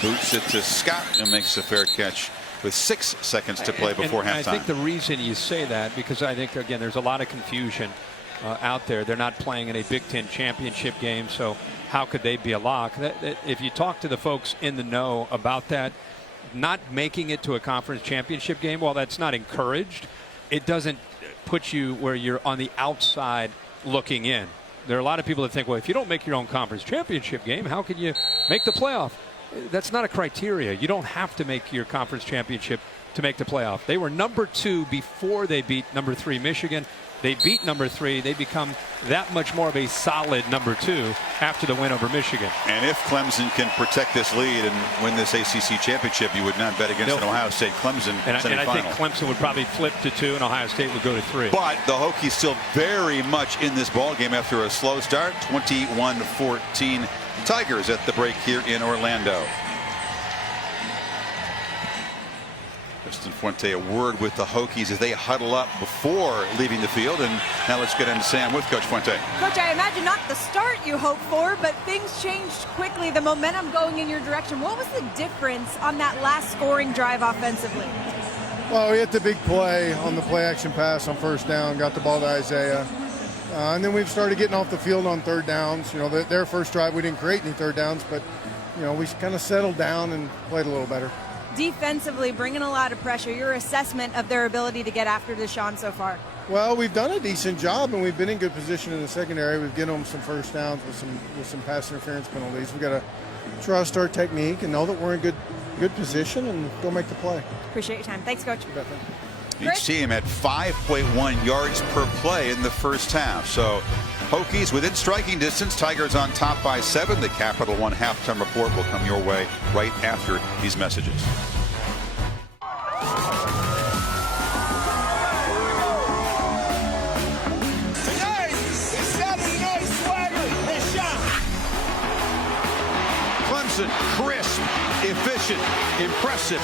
boots it to Scott and makes a fair catch with 6 seconds to play before halftime. I think the reason you say that, because I think, again, there's a lot of confusion out there. They're not playing in a Big Ten championship game, so how could they be a lock? If you talk to the folks in the know about that, not making it to a conference championship game, while that's not encouraged, it doesn't put you where you're on the outside looking in. There are a lot of people that think, well, if you don't make your own conference championship game, how can you make the playoff? That's not a criteria. You don't have to make your conference championship to make the playoff. They were number 2 before they beat number 3 Michigan. They beat number 3. They become that much more of a solid number 2 after the win over Michigan. And if Clemson can protect this lead and win this ACC championship, you would not bet against an Ohio State Clemson semifinal. And I think Clemson would probably flip to 2 and Ohio State would go to 3. But the Hokies still very much in this ball game after a slow start. 21-14 Tigers at the break here in Orlando. Justin Fuente, a word with the Hokies as they huddle up before leaving the field. And now let's get into Sam with Coach Fuente. Coach, I imagine not the start you hoped for, but things changed quickly. The momentum going in your direction. What was the difference on that last scoring drive offensively? Well, we hit the big play on the play action pass on first down, got the ball to Isaiah. And then we've started getting off the field on third downs. You know, their first drive, we didn't create any third downs, but, you know, we kind of settled down and played a little better. defensively, bringing a lot of pressure. Your assessment of their ability to get after Deshaun so far? Well, we've done a decent job, and we've been in good position in the secondary. We've given them some first downs with some pass interference penalties. We've got to trust our technique and know that we're in good position and go make the play. Appreciate your time. Thanks, Coach. Each team at 5.1 yards per play in the first half. So Hokies within striking distance. Tigers on top by 7. The Capital One halftime report will come your way right after these messages. Clemson, crisp, efficient, impressive.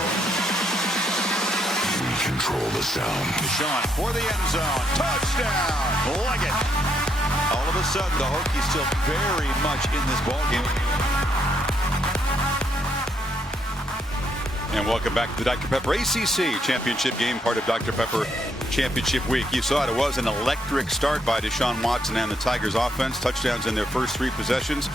We control the sound. Deshaun for the end zone. Touchdown. Like it. All of a sudden, the Hokies still very much in this ballgame. And welcome back to the Dr. Pepper ACC championship game, part of Dr. Pepper Championship Week. You saw it was an electric start by Deshaun Watson and the Tigers offense. Touchdowns in their first 3 possessions.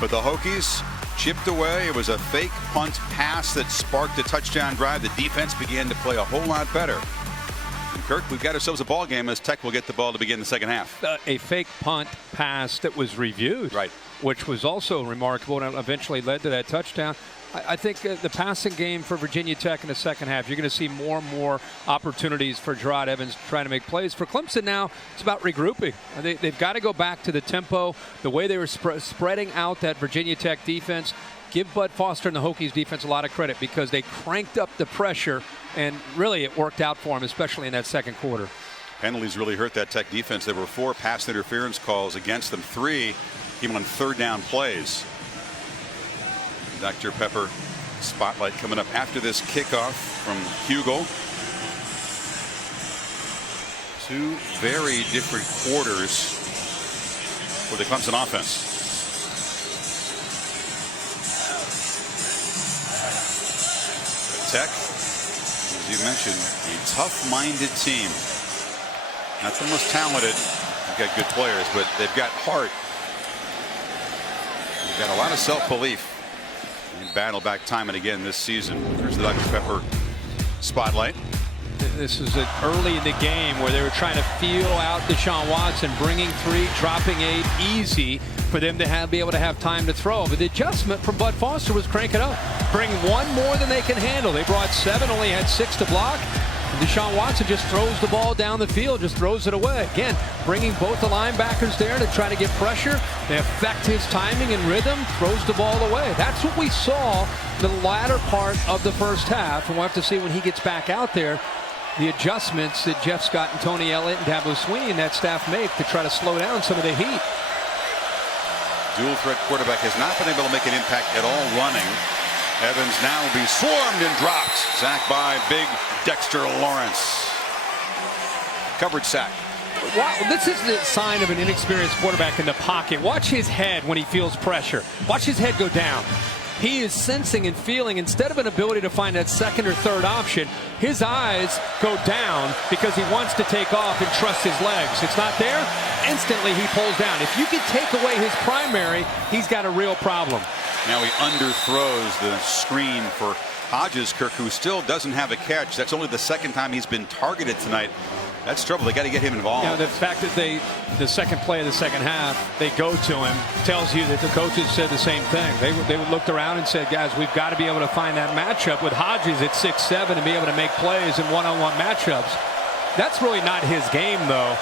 But the Hokies chipped away. It was a fake punt pass that sparked a touchdown drive. The defense began to play a whole lot better. And Kirk, we've got ourselves a ball game as Tech will get the ball to begin the second half. A fake punt pass that was reviewed, right, which was also remarkable and eventually led to that touchdown. I think the passing game for Virginia Tech in the second half, you're going to see more and more opportunities for Gerard Evans trying to make plays. For Clemson now, it's about regrouping. They've got to go back to the tempo, the way they were spreading out that Virginia Tech defense. Give Bud Foster and the Hokies defense a lot of credit because they cranked up the pressure, and really it worked out for them, especially in that second quarter. Penalties really hurt that Tech defense. There were 4 pass interference calls against them, 3 even on third down plays. Dr. Pepper spotlight coming up after this kickoff from Hugel. 2 very different quarters for the Clemson offense. Tech, as you mentioned, a tough-minded team. Not the most talented. They've got good players, but they've got heart. They've got a lot of self-belief. Battle back time and again this season. Here's the Dr. Pepper spotlight. This is early in the game where they were trying to feel out Deshaun Watson, bringing 3, dropping 8, easy for them to be able to have time to throw. But the adjustment from Bud Foster was crank it up. Bring 1 more than they can handle. They brought 7, only had 6 to block. And Deshaun Watson just throws the ball down the field, just throws it away. Again, bringing both the linebackers there to try to get pressure. They affect his timing and rhythm, throws the ball away. That's what we saw the latter part of the first half. And we'll have to see when he gets back out there the adjustments that Jeff Scott and Tony Elliott and Dabo Swinney and that staff make to try to slow down some of the heat. Dual threat quarterback has not been able to make an impact at all running. Evans now will be swarmed and dropped. Sacked by big Dexter Lawrence. Covered sack. Wow, this is the sign of an inexperienced quarterback in the pocket. Watch his head when he feels pressure. Watch his head go down. He is sensing and feeling, instead of an ability to find that second or third option, his eyes go down because he wants to take off and trust his legs. It's not there. Instantly he pulls down. If you can take away his primary, he's got a real problem. Now he underthrows the screen for Hodges, Kirk, who still doesn't have a catch. That's only the second time he's been targeted tonight. That's trouble. They got to get him involved. You know, the fact that the second play of the second half, they go to him, tells you that the coaches said the same thing. They looked around and said, guys, we've got to be able to find that matchup with Hodges at 6'7" and be able to make plays in one-on-one matchups. That's really not his game, though.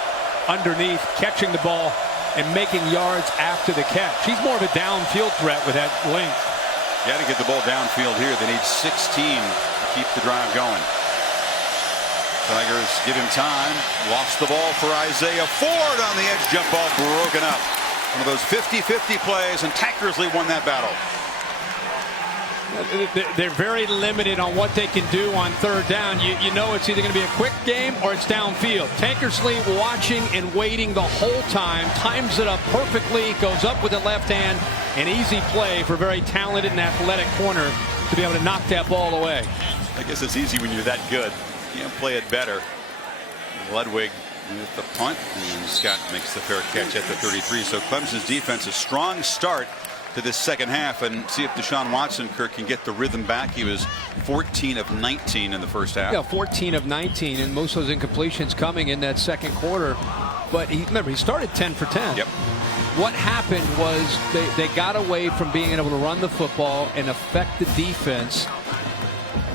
Underneath, catching the ball and making yards after the catch. He's more of a downfield threat with that length. Got to get the ball downfield here. They need 16 to keep the drive going. Tigers give him time. Lost the ball for Isaiah Ford on the edge. Jump ball broken up. One of those 50-50 plays, and Tankersley won that battle. They're very limited on what they can do on third down. You know it's either going to be a quick game or it's downfield. Tankersley watching and waiting the whole time. Times it up perfectly. Goes up with the left hand. An easy play for a very talented and athletic corner to be able to knock that ball away. I guess it's easy when you're that good. You can't play it better. Ludwig with the punt, and Scott makes the fair catch at the 33. So Clemson's defense, a strong start to this second half and see if Deshaun Watson, Kirk, can get the rhythm back. He was 14 of 19 in the first half. Yeah, 14 of 19, and most of those incompletions coming in that second quarter. But remember, he started 10 for 10. Yep. What happened was they got away from being able to run the football and affect the defense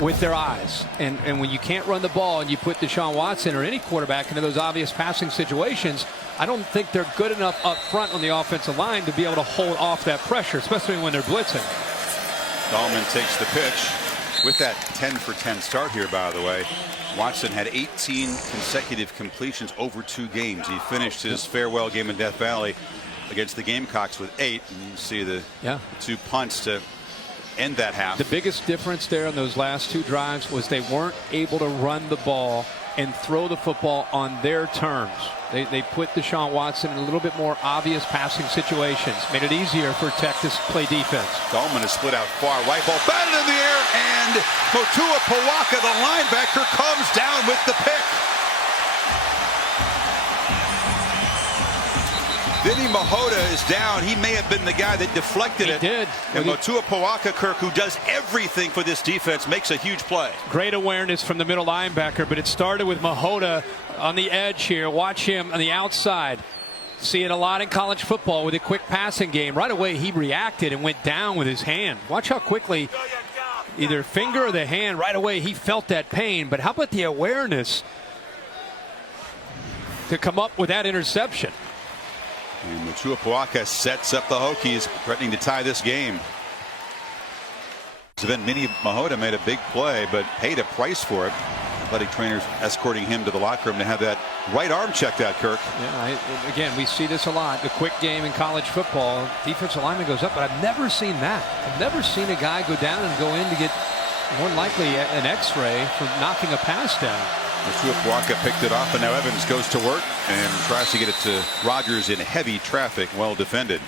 with their eyes. And when you can't run the ball and you put Deshaun Watson or any quarterback into those obvious passing situations, I don't think they're good enough up front on the offensive line to be able to hold off that pressure, especially when they're blitzing. Dahlman takes the pitch with that 10 for 10 start here, by the way. Watson had 18 consecutive completions over 2 games. He finished his farewell game in Death Valley against the Gamecocks with 8. And you see the 2 punts to end that half. The biggest difference there in those last 2 drives was they weren't able to run the ball and throw the football on their terms. They put Deshaun Watson in a little bit more obvious passing situations, made it easier for Tech to play defense. Dahlman is split out far right, ball batted in the air, and Motua Pawaka, the linebacker, comes down with the pick. Vinny Mahota is down. He may have been the guy that deflected it. He did. And Motua Pawaka, Kirk, who does everything for this defense, makes a huge play. Great awareness from the middle linebacker, but it started with Mahota on the edge here. Watch him on the outside. See it a lot in college football with a quick passing game. Right away, he reacted and went down with his hand. Watch how quickly, either finger or the hand, right away he felt that pain. But how about the awareness to come up with that interception? And Motua Pawaka sets up the Hokies, threatening to tie this game. So then Vinny Mahota made a big play, but paid a price for it. Athletic trainers escorting him to the locker room to have that right arm checked out, Kirk. Yeah, again, we see this a lot. The quick game in college football, defensive lineman goes up, but I've never seen that. I've never seen a guy go down and go in to get, more than likely, an X-ray for knocking a pass down. Motua Pawaka picked it off, and now Evans goes to work and tries to get it to Rogers in heavy traffic. Well defended.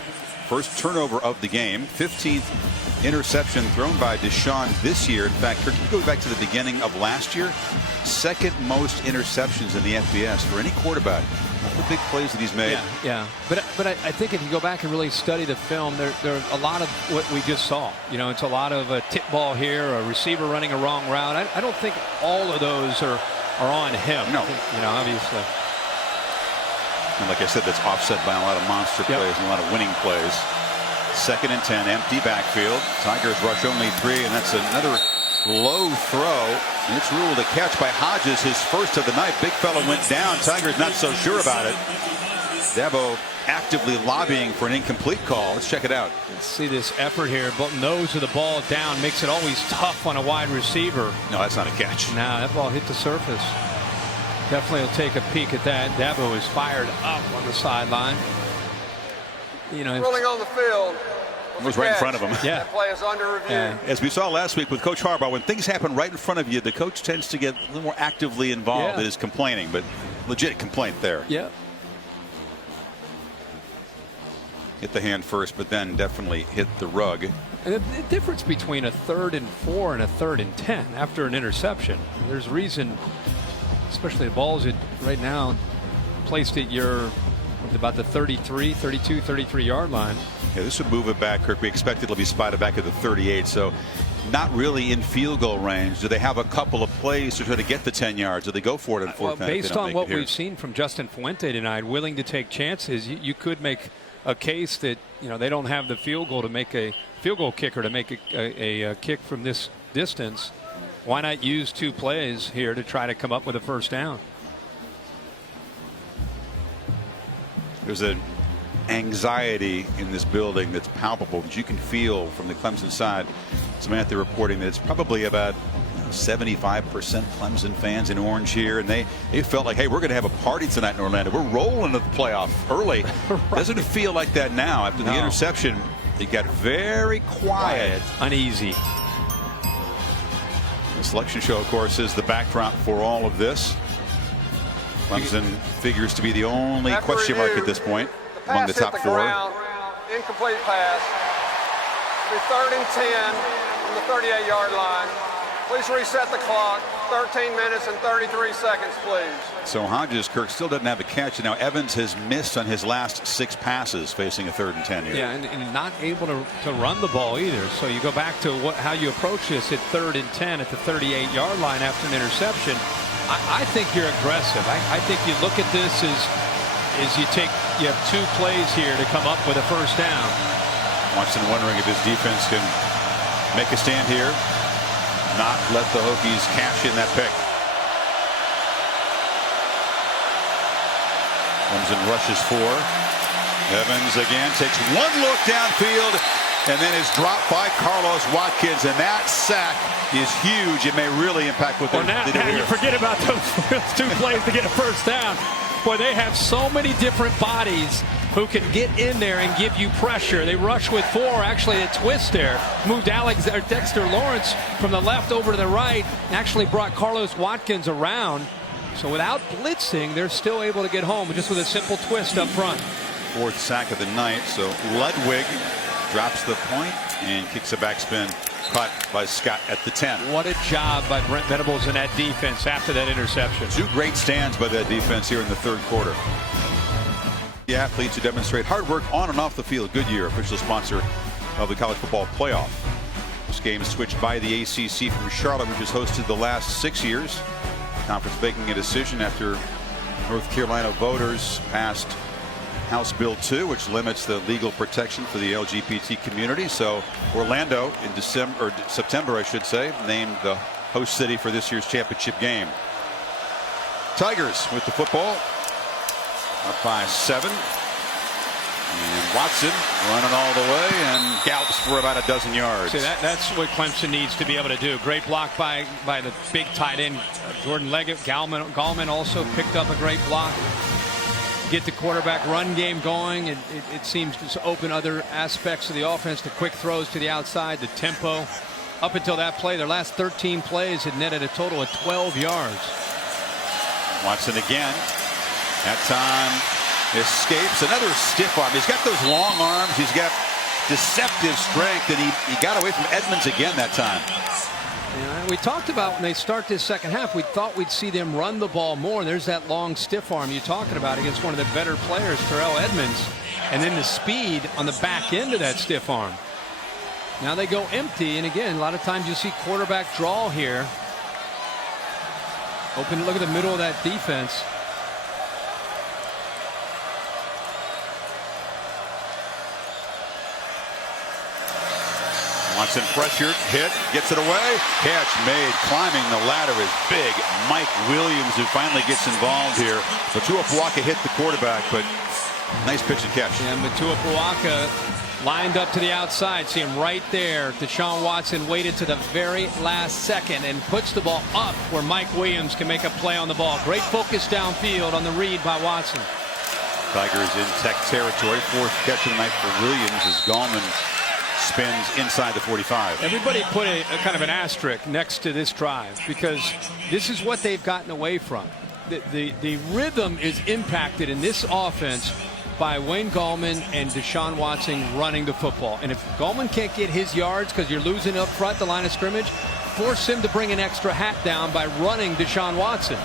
First turnover of the game. 15th interception thrown by Deshaun this year. In fact, Kirk, you go back to the beginning of last year. Second most interceptions in the FBS for any quarterback. All the big plays that he's made. Yeah. But I think if you go back and really study the film, there are a lot of what we just saw. You know, it's a lot of a tip ball here, a receiver running a wrong route. I don't think all of those are on him. No. You know, obviously. And like I said, that's offset by a lot of monster plays and a lot of winning plays. 2nd and 10, empty backfield. Tigers rush only 3, and that's another low throw. And it's ruled a catch by Hodges, his first of the night. Big fella went down. Tigers not so sure about it. Dabo actively lobbying for an incomplete call. Let's check it out. Let's see this effort here. Nose of the ball down makes it always tough on a wide receiver. No, that's not a catch. Nah, that ball hit the surface. Definitely will take a peek at that. Dabo is fired up on the sideline. You know, Rolling on the field. It was right in front of him. Yeah. That play is under review. As we saw last week with Coach Harbaugh, when things happen right in front of you, the coach tends to get a little more actively involved. It is complaining, but legit complaint there. Yeah. Hit the hand first, but then definitely hit the rug. And the difference between a 3rd and 4 and a 3rd and 10 after an interception, there's reason, especially the balls right now placed at your about the 33, 32, 33 yard line. Yeah, this would move it back, Kirk. We expect it'll be spotted back at the 38, so not really in field goal range. Do they have a couple of plays to try to get the 10 yards? Do they go for it in 4th down? Based on what we've seen from Justin Fuente tonight, willing to take chances, you could make a case that, you know, they don't have the field goal kicker to make a kick from this distance. Why not use 2 plays here to try to come up with a first down? There's an anxiety in this building that's palpable that you can feel from the Clemson side. Samantha reporting that it's probably about 75% Clemson fans in orange here, and they felt like, hey, we're going to have a party tonight in Orlando. We're rolling to the playoff early. Doesn't feel like that now after the interception. It got very quiet. Uneasy. The selection show, of course, is the backdrop for all of this. Clemson figures to be the only question mark at this point among the top 4. Incomplete pass. It'll be 3rd and 10 from the 38-yard line. Please reset the clock. 13 minutes and 33 seconds, please. So Hodges, Kirk, still doesn't have a catch. Now Evans has missed on his last 6 passes facing a 3rd and 10 here. Yeah, and not able to run the ball either. So you go back to how you approach this at 3rd and 10 at the 38-yard line after an interception. I think you're aggressive. I think you look at this as you have 2 plays here to come up with a first down. Watson wondering if his defense can make a stand here, not let the Hokies cash in that pick. Clemson rushes 4. Evans again takes 1 look downfield and then is dropped by Carlos Watkins, and that sack is huge. It may really impact what they do now here. You forget about those 2 plays to get a first down. Boy, they have so many different bodies who can get in there and give you pressure. They rush with 4, actually a twist there. Moved Dexter Lawrence from the left over to the right, actually brought Carlos Watkins around. So without blitzing, they're still able to get home just with a simple twist up front. 4th sack of the night, so Ludwig drops the point and kicks a backspin, caught by Scott at the 10. What a job by Brent Venables in that defense after that interception. 2 great stands by that defense here in the 3rd quarter. The athletes who demonstrate hard work on and off the field. Goodyear, official sponsor of the college football playoff. This game switched by the ACC from Charlotte, which has hosted the last 6 years. Conference making a decision after North Carolina voters passed House Bill 2, which limits the legal protection for the LGBT community. So Orlando in September, I should say, named the host city for this year's championship game. Tigers with the football, up by 7. And Watson running all the way and gallops for about a dozen yards. See, that's what Clemson needs to be able to do. Great block by the big tight end, Jordan Leggett. Gallman also picked up a great block. Get the quarterback run game going. It seems to open other aspects of the offense. The quick throws to the outside, the tempo. Up until that play, their last 13 plays had netted a total of 12 yards. Watson again. That time escapes. Another stiff arm. He's got those long arms. He's got deceptive strength, and he got away from Edmonds again that time. Yeah, we talked about when they start this second half, we thought we'd see them run the ball more. And there's that long stiff arm you're talking about against one of the better players, Terrell Edmonds, and then the speed on the back end of that stiff arm. Now they go empty, and again, a lot of times you see quarterback draw here. Open, look at the middle of that defense. Watson pressured, hit, gets it away. Catch made. Climbing the ladder is big Mike Williams, who finally gets involved here. Matua Puaka hit the quarterback, but nice pitch and catch. And Matua Puaka lined up to the outside. See him right there. Deshaun Watson waited to the very last second and puts the ball up where Mike Williams can make a play on the ball. Great focus downfield on the read by Watson. Tigers in Tech territory. 4th catch of the night for Williams as Gallman spins inside the 45. Everybody put a kind of an asterisk next to this drive because this is what they've gotten away from. The rhythm is impacted in this offense by Wayne Gallman and Deshaun Watson running the football. And if Gallman can't get his yards because you're losing up front the line of scrimmage, force him to bring an extra hat down by running Deshaun Watson.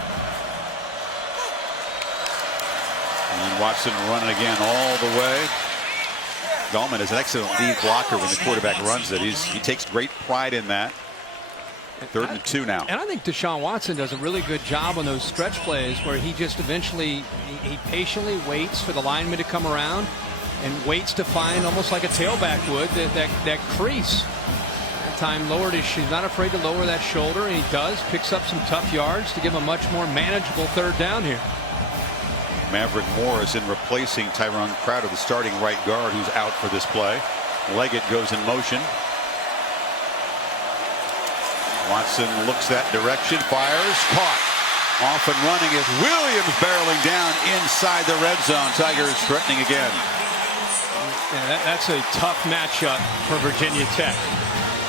And Watson running again all the way. Gallman is an excellent lead blocker when the quarterback runs it. He takes great pride in that. 3rd and 2 now. And I think Deshaun Watson does a really good job on those stretch plays where he just eventually he patiently waits for the lineman to come around and waits to find, almost like a tailback would, that crease. That time lowered his, he's not afraid to lower that shoulder, and he does. Picks up some tough yards to give him a much more manageable 3rd down here. Maverick Morris in replacing Tyrone Crowder, the starting right guard, who's out for this play. Leggett goes in motion. Watson looks that direction, fires, caught. Off and running is Williams, barreling down inside the red zone. Tigers threatening again. Yeah, that's a tough matchup for Virginia Tech.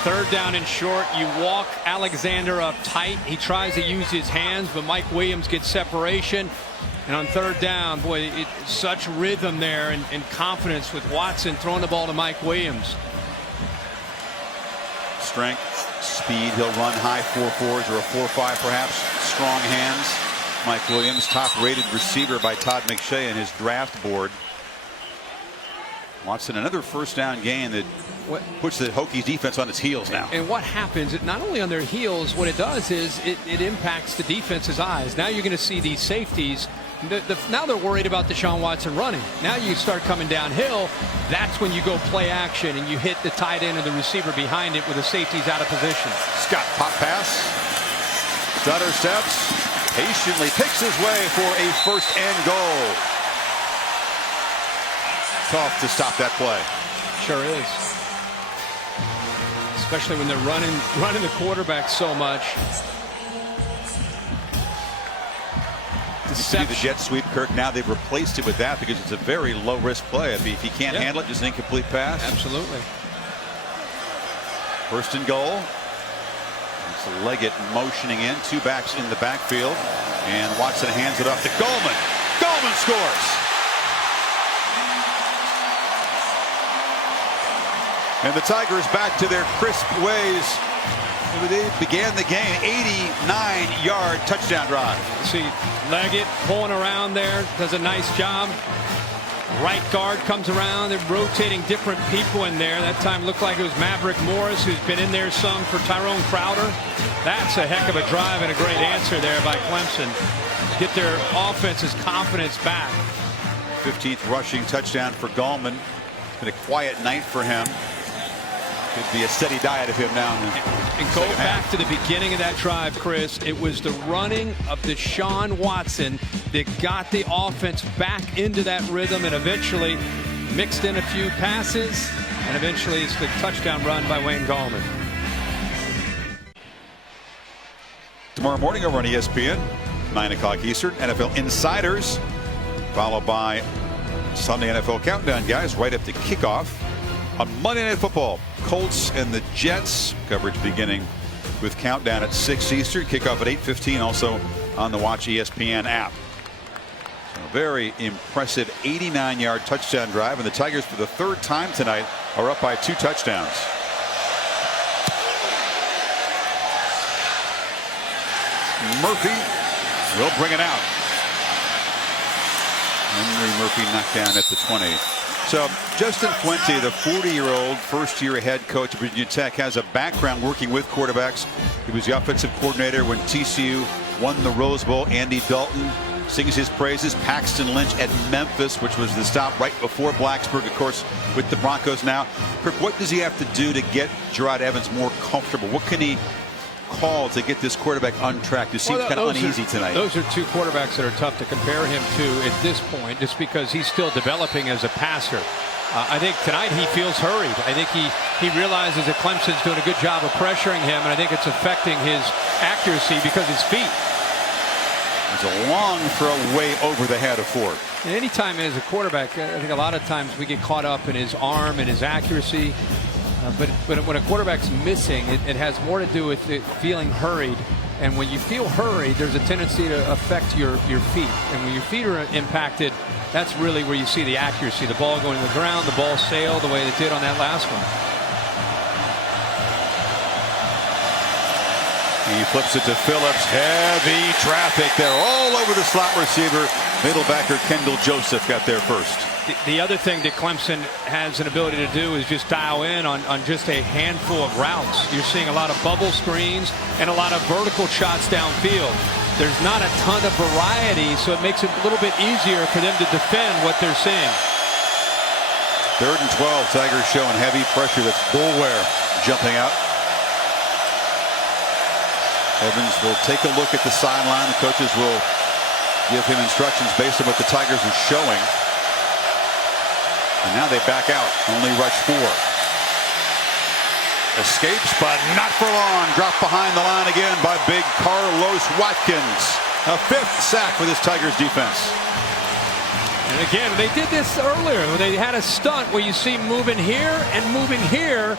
3rd down and short. You walk Alexander up tight. He tries to use his hands, but Mike Williams gets separation. And on 3rd down, boy, such rhythm there and confidence with Watson throwing the ball to Mike Williams. Strength, speed. He'll run high 4.4s or a 4.5 perhaps. Strong hands. Mike Williams, top-rated receiver by Todd McShay in his draft board. Watson, another first down gain that puts the Hokies defense on its heels now. And what happens, not only on their heels, what it does is it impacts the defense's eyes. Now you're going to see these safeties. Now they're worried about Deshaun Watson running. Now you start coming downhill. That's when you go play action and you hit the tight end and the receiver behind it with the safeties out of position. Scott, pop pass. Stutter steps. Patiently picks his way for a first and goal. Tough to stop that play. Sure is. Especially when they're running the quarterback so much. You see the jet sweep, Kirk. Now they've replaced it with that because it's a very low-risk play. If he can't handle it, just an incomplete pass. Absolutely. First and goal. It's Leggett motioning in. Two backs in the backfield. And Watson hands it off to Goldman. Goldman scores. And the Tigers back to their crisp ways. They began the game 89-yard touchdown drive. See Leggett pulling around there, does a nice job. Right guard comes around. They're rotating different people in there. That time looked like it was Maverick Morris, who's been in there some for Tyrone Crowder. That's a heck of a drive and a great answer there by Clemson. Get their offense's confidence back. 15th rushing touchdown for Gallman. Been a quiet night for him. Could be a steady diet of him now. And go back to the beginning of that drive, Chris. It was the running of Deshaun Watson that got the offense back into that rhythm and eventually mixed in a few passes. And eventually it's the touchdown run by Wayne Gallman. Tomorrow morning over on ESPN, 9 o'clock Eastern, NFL Insiders, followed by Sunday NFL Countdown, guys, right up to kickoff. On Monday Night Football, Colts and the Jets. Coverage beginning with Countdown at 6 Eastern. Kickoff at 8:15. Also on the Watch ESPN app. So very impressive 89-yard touchdown drive. And the Tigers, for the third time tonight, are up by 2 touchdowns. Murphy will bring it out. Henry Murphy knocked down at the 20. So Justin Fuente, the 40-year-old first-year head coach of Virginia Tech, has a background working with quarterbacks. He was the offensive coordinator when TCU won the Rose Bowl. Andy Dalton sings his praises. Paxton Lynch at Memphis, which was the stop right before Blacksburg, of course, with the Broncos now. Kirk, what does he have to do to get Gerard Evans more comfortable? What can he call to get this quarterback on track? He seems kind of uneasy tonight. Those are two quarterbacks that are tough to compare him to at this point, just because he's still developing as a passer. I think tonight he feels hurried. I think he realizes that Clemson's doing a good job of pressuring him, and I think it's affecting his accuracy because his feet. It's a long throw way over the head of Ford. And anytime as a quarterback, I think a lot of times we get caught up in his arm and his accuracy. But when a quarterback's missing, it has more to do with it feeling hurried. And when you feel hurried, there's a tendency to affect your feet. And when your feet are impacted, that's really where you see the accuracy. The ball going to the ground, the ball sail the way it did on that last one. He flips it to Phillips. Heavy traffic there all over the slot receiver. Middle backer Kendall Joseph got there first. The other thing that Clemson has an ability to do is just dial in on just a handful of routes. You're seeing a lot of bubble screens and a lot of vertical shots downfield. There's not a ton of variety, so it makes it a little bit easier for them to defend what they're seeing. 3rd and 12. Tigers showing heavy pressure. That's Boulware jumping out. Evans will take a look at the sideline. The coaches will give him instructions based on what the Tigers are showing. And now they back out. Only rush 4. Escapes, but not for long. Dropped behind the line again by big Carlos Watkins. A 5th sack for this Tigers defense. And again, they did this earlier. They had a stunt where you see moving here and moving here.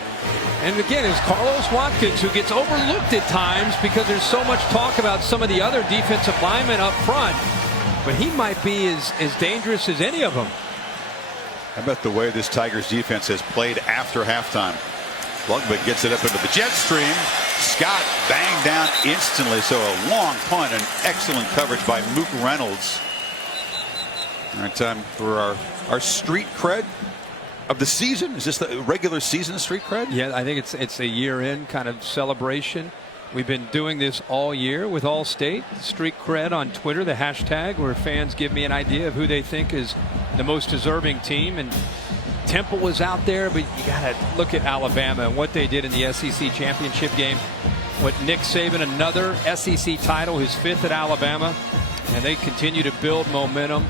And again, it's Carlos Watkins who gets overlooked at times because there's so much talk about some of the other defensive linemen up front. But he might be as dangerous as any of them. How about the way this Tigers defense has played after halftime? Lugman gets it up into the jet stream. Scott banged down instantly. So a long punt and excellent coverage by Mook Reynolds. All right, time for our street cred of the season. Is this the regular season street cred? Yeah, I think it's a year-end kind of celebration. We've been doing this all year with All-State. Street cred on Twitter, the hashtag, where fans give me an idea of who they think is the most deserving team. And Temple was out there, but you got to look at Alabama and what they did in the SEC championship game. What Nick Saban, another SEC title, his 5th at Alabama. And they continue to build momentum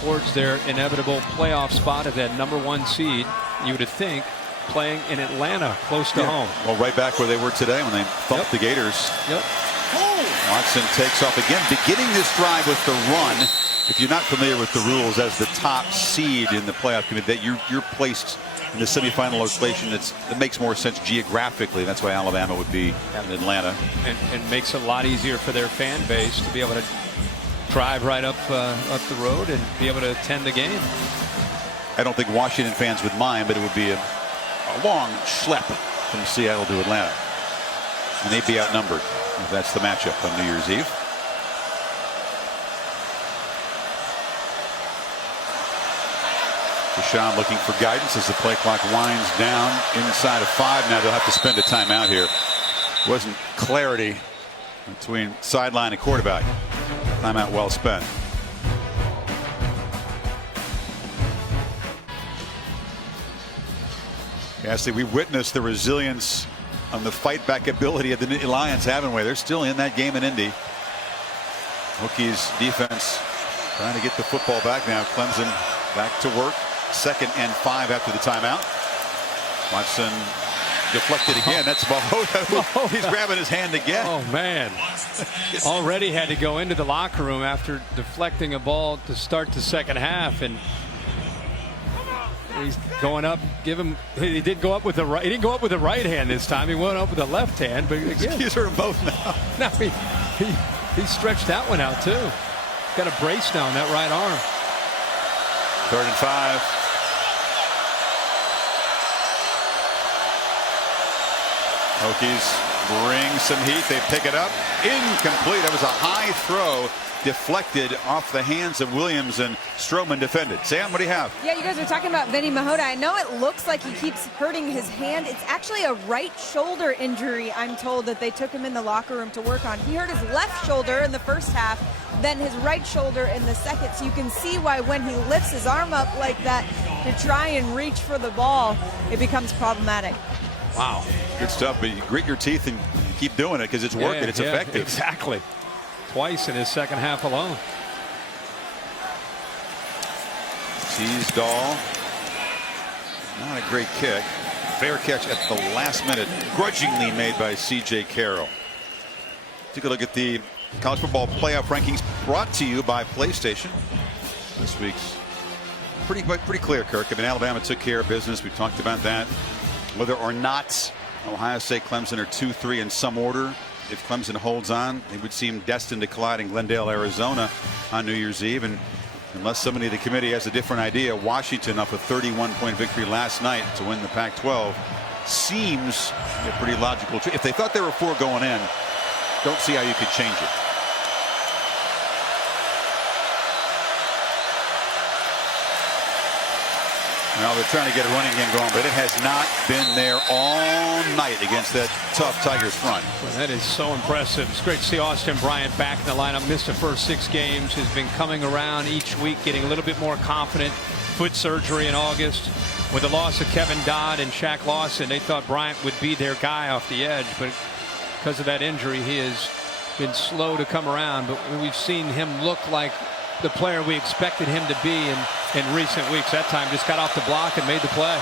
towards their inevitable playoff spot at that #1 seed. You would think playing in Atlanta, close to home. Well, right back where they were today when they thumped the Gators. Watson takes off again, beginning this drive with the run. If you're not familiar with the rules, as the top seed in the playoff committee, that you're placed in the semifinal location that makes more sense geographically. That's why Alabama would be in Atlanta. And makes it a lot easier for their fan base to be able to drive right up the road and be able to attend the game. I don't think Washington fans would mind, but it would be a long schlep from Seattle to Atlanta. And they'd be outnumbered if that's the matchup on New Year's Eve. Deshaun looking for guidance as the play clock winds down inside of 5. Now they'll have to spend a timeout here. Wasn't clarity between sideline and quarterback. Timeout well spent. Cassie, we witnessed the resilience on the fight back ability of the Nittany Lions, haven't we? They're still in that game in Indy. Hokies defense trying to get the football back now. Clemson back to work. 2nd and 5 after the timeout. Watson deflected again. That's ball. He's grabbing his hand again. Oh, man. Already had to go into the locker room after deflecting a ball to start the second half. And he's going up. He did go up with the right. He didn't go up with the right hand this time. He went up with the left hand. But again, these are both now. Now he stretched that one out too. Got a brace now on that right arm. 3rd and 5. Hokies bring some heat. They pick it up. Incomplete. That was a high throw. Deflected off the hands of Williams, and Stroman defended. Sam, what do you have? Yeah, you guys are talking about Vinny Mahota. I know it looks like he keeps hurting his hand. It's actually a right shoulder injury, I'm told, that they took him in the locker room to work on. He hurt his left shoulder in the first half, then his right shoulder in the second. So you can see why when he lifts his arm up like that to try and reach for the ball, it becomes problematic. Wow. Good stuff, but you grit your teeth and keep doing it because it's working. It's effective. Exactly. Twice in his second half alone. Teasdall. Not a great kick. Fair catch at the last minute, grudgingly made by C.J. Carroll. Take a look at the college football playoff rankings brought to you by PlayStation. This week's pretty clear, Kirk. I mean, Alabama took care of business. We talked about that. Whether or not Ohio State, Clemson are 2-3 in some order. If Clemson holds on, they would seem destined to collide in Glendale, Arizona on New Year's Eve. And unless somebody in the committee has a different idea, Washington off a 31-point victory last night to win the Pac-12 seems a pretty logical. If they thought there were 4 going in, don't see how you could change it. Well, they're trying to get a running game going, but it has not been there all night against that tough Tigers front. Well, that is so impressive. It's great to see Austin Bryant back in the lineup. Missed the first 6 games. Has been coming around each week, getting a little bit more confident. Foot surgery in August. With the loss of Kevin Dodd and Shaq Lawson, they thought Bryant would be their guy off the edge, but because of that injury, he has been slow to come around. But we've seen him look like the player we expected him to be in recent weeks. That time just got off the block and made the play.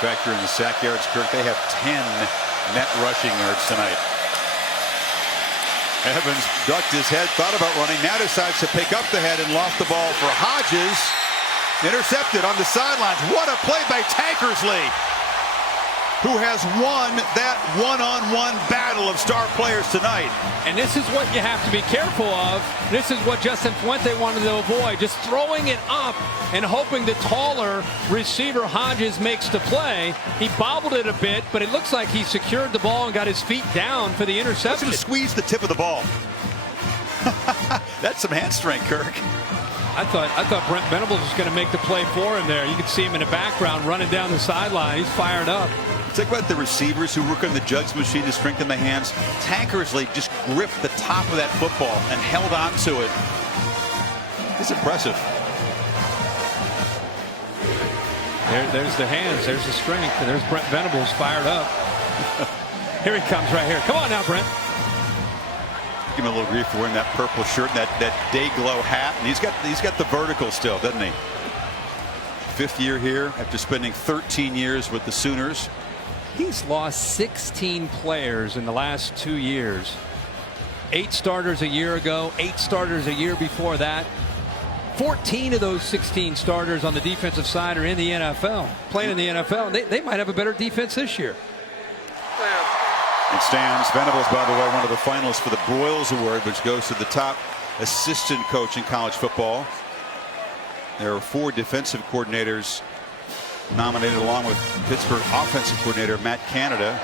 Factor in the sack yards, Kirk. They have 10 net rushing yards tonight. Evans ducked his head, thought about running, now decides to pick up the head and loft the ball for Hodges. Intercepted on the sidelines. What a play by Tankersley, who has won that one-on-one battle of star players tonight. And this is what you have to be careful of. This is what Justin Fuente wanted to avoid. Just throwing it up and hoping the taller receiver Hodges makes the play. He bobbled it a bit, but it looks like he secured the ball and got his feet down for the interception. Squeeze the tip of the ball. That's some hand strength, Kirk. I thought Brent Venables was going to make the play for him there. You could see him in the background running down the sideline. He's fired up. Think about the receivers who work on the jugs machine to strengthen the hands. Tankersley just gripped the top of that football and held on to it. It's impressive. There's the hands. There's the strength. And there's Brent Venables fired up. Here he comes right here. Come on now, Brent. Give him a little grief for wearing that purple shirt and that day glow hat. And he's got the vertical still, doesn't he? 5th year here after spending 13 years with the Sooners. He's lost 16 players in the last 2 years. 8 starters a year ago, 8 starters a year before that. 14 of those 16 starters on the defensive side are in the NFL, playing in the NFL. They might have a better defense this year. It stands. Venables, by the way, one of the finalists for the Broyles Award, which goes to the top assistant coach in college football. There are 4 defensive coordinators nominated, along with Pittsburgh offensive coordinator Matt Canada.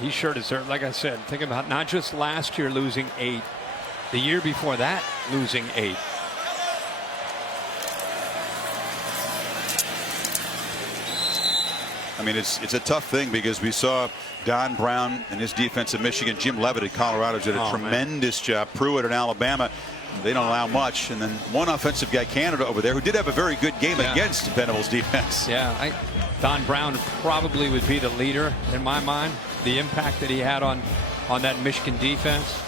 He sure deserved, like I said, think about not just last year losing 8, the year before that losing 8. I mean, it's a tough thing because we saw Don Brown and his defense at Michigan, Jim Levitt at Colorado did a tremendous job. Pruitt in Alabama, they don't allow much. And then one offensive guy, Canada, over there, who did have a very good game against Venables' defense. Yeah, Don Brown probably would be the leader in my mind. The impact that he had on that Michigan defense.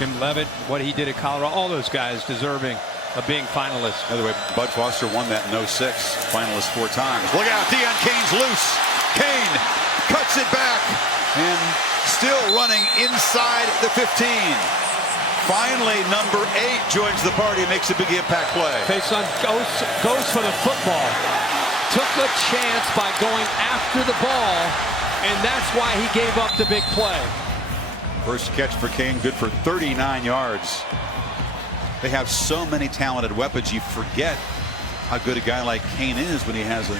Jim Levitt, what he did at Colorado, all those guys deserving of being finalists. By the way, Bud Foster won that in 06, finalist 4 times. Look out, Deion Kane's loose. Kane cuts it back and still running inside the 15. Finally, number 8 joins the party and makes a big impact play. Faison goes for the football. Took a chance by going after the ball, and that's why he gave up the big play. First catch for Kane, good for 39 yards. They have so many talented weapons, you forget how good a guy like Kane is when he has a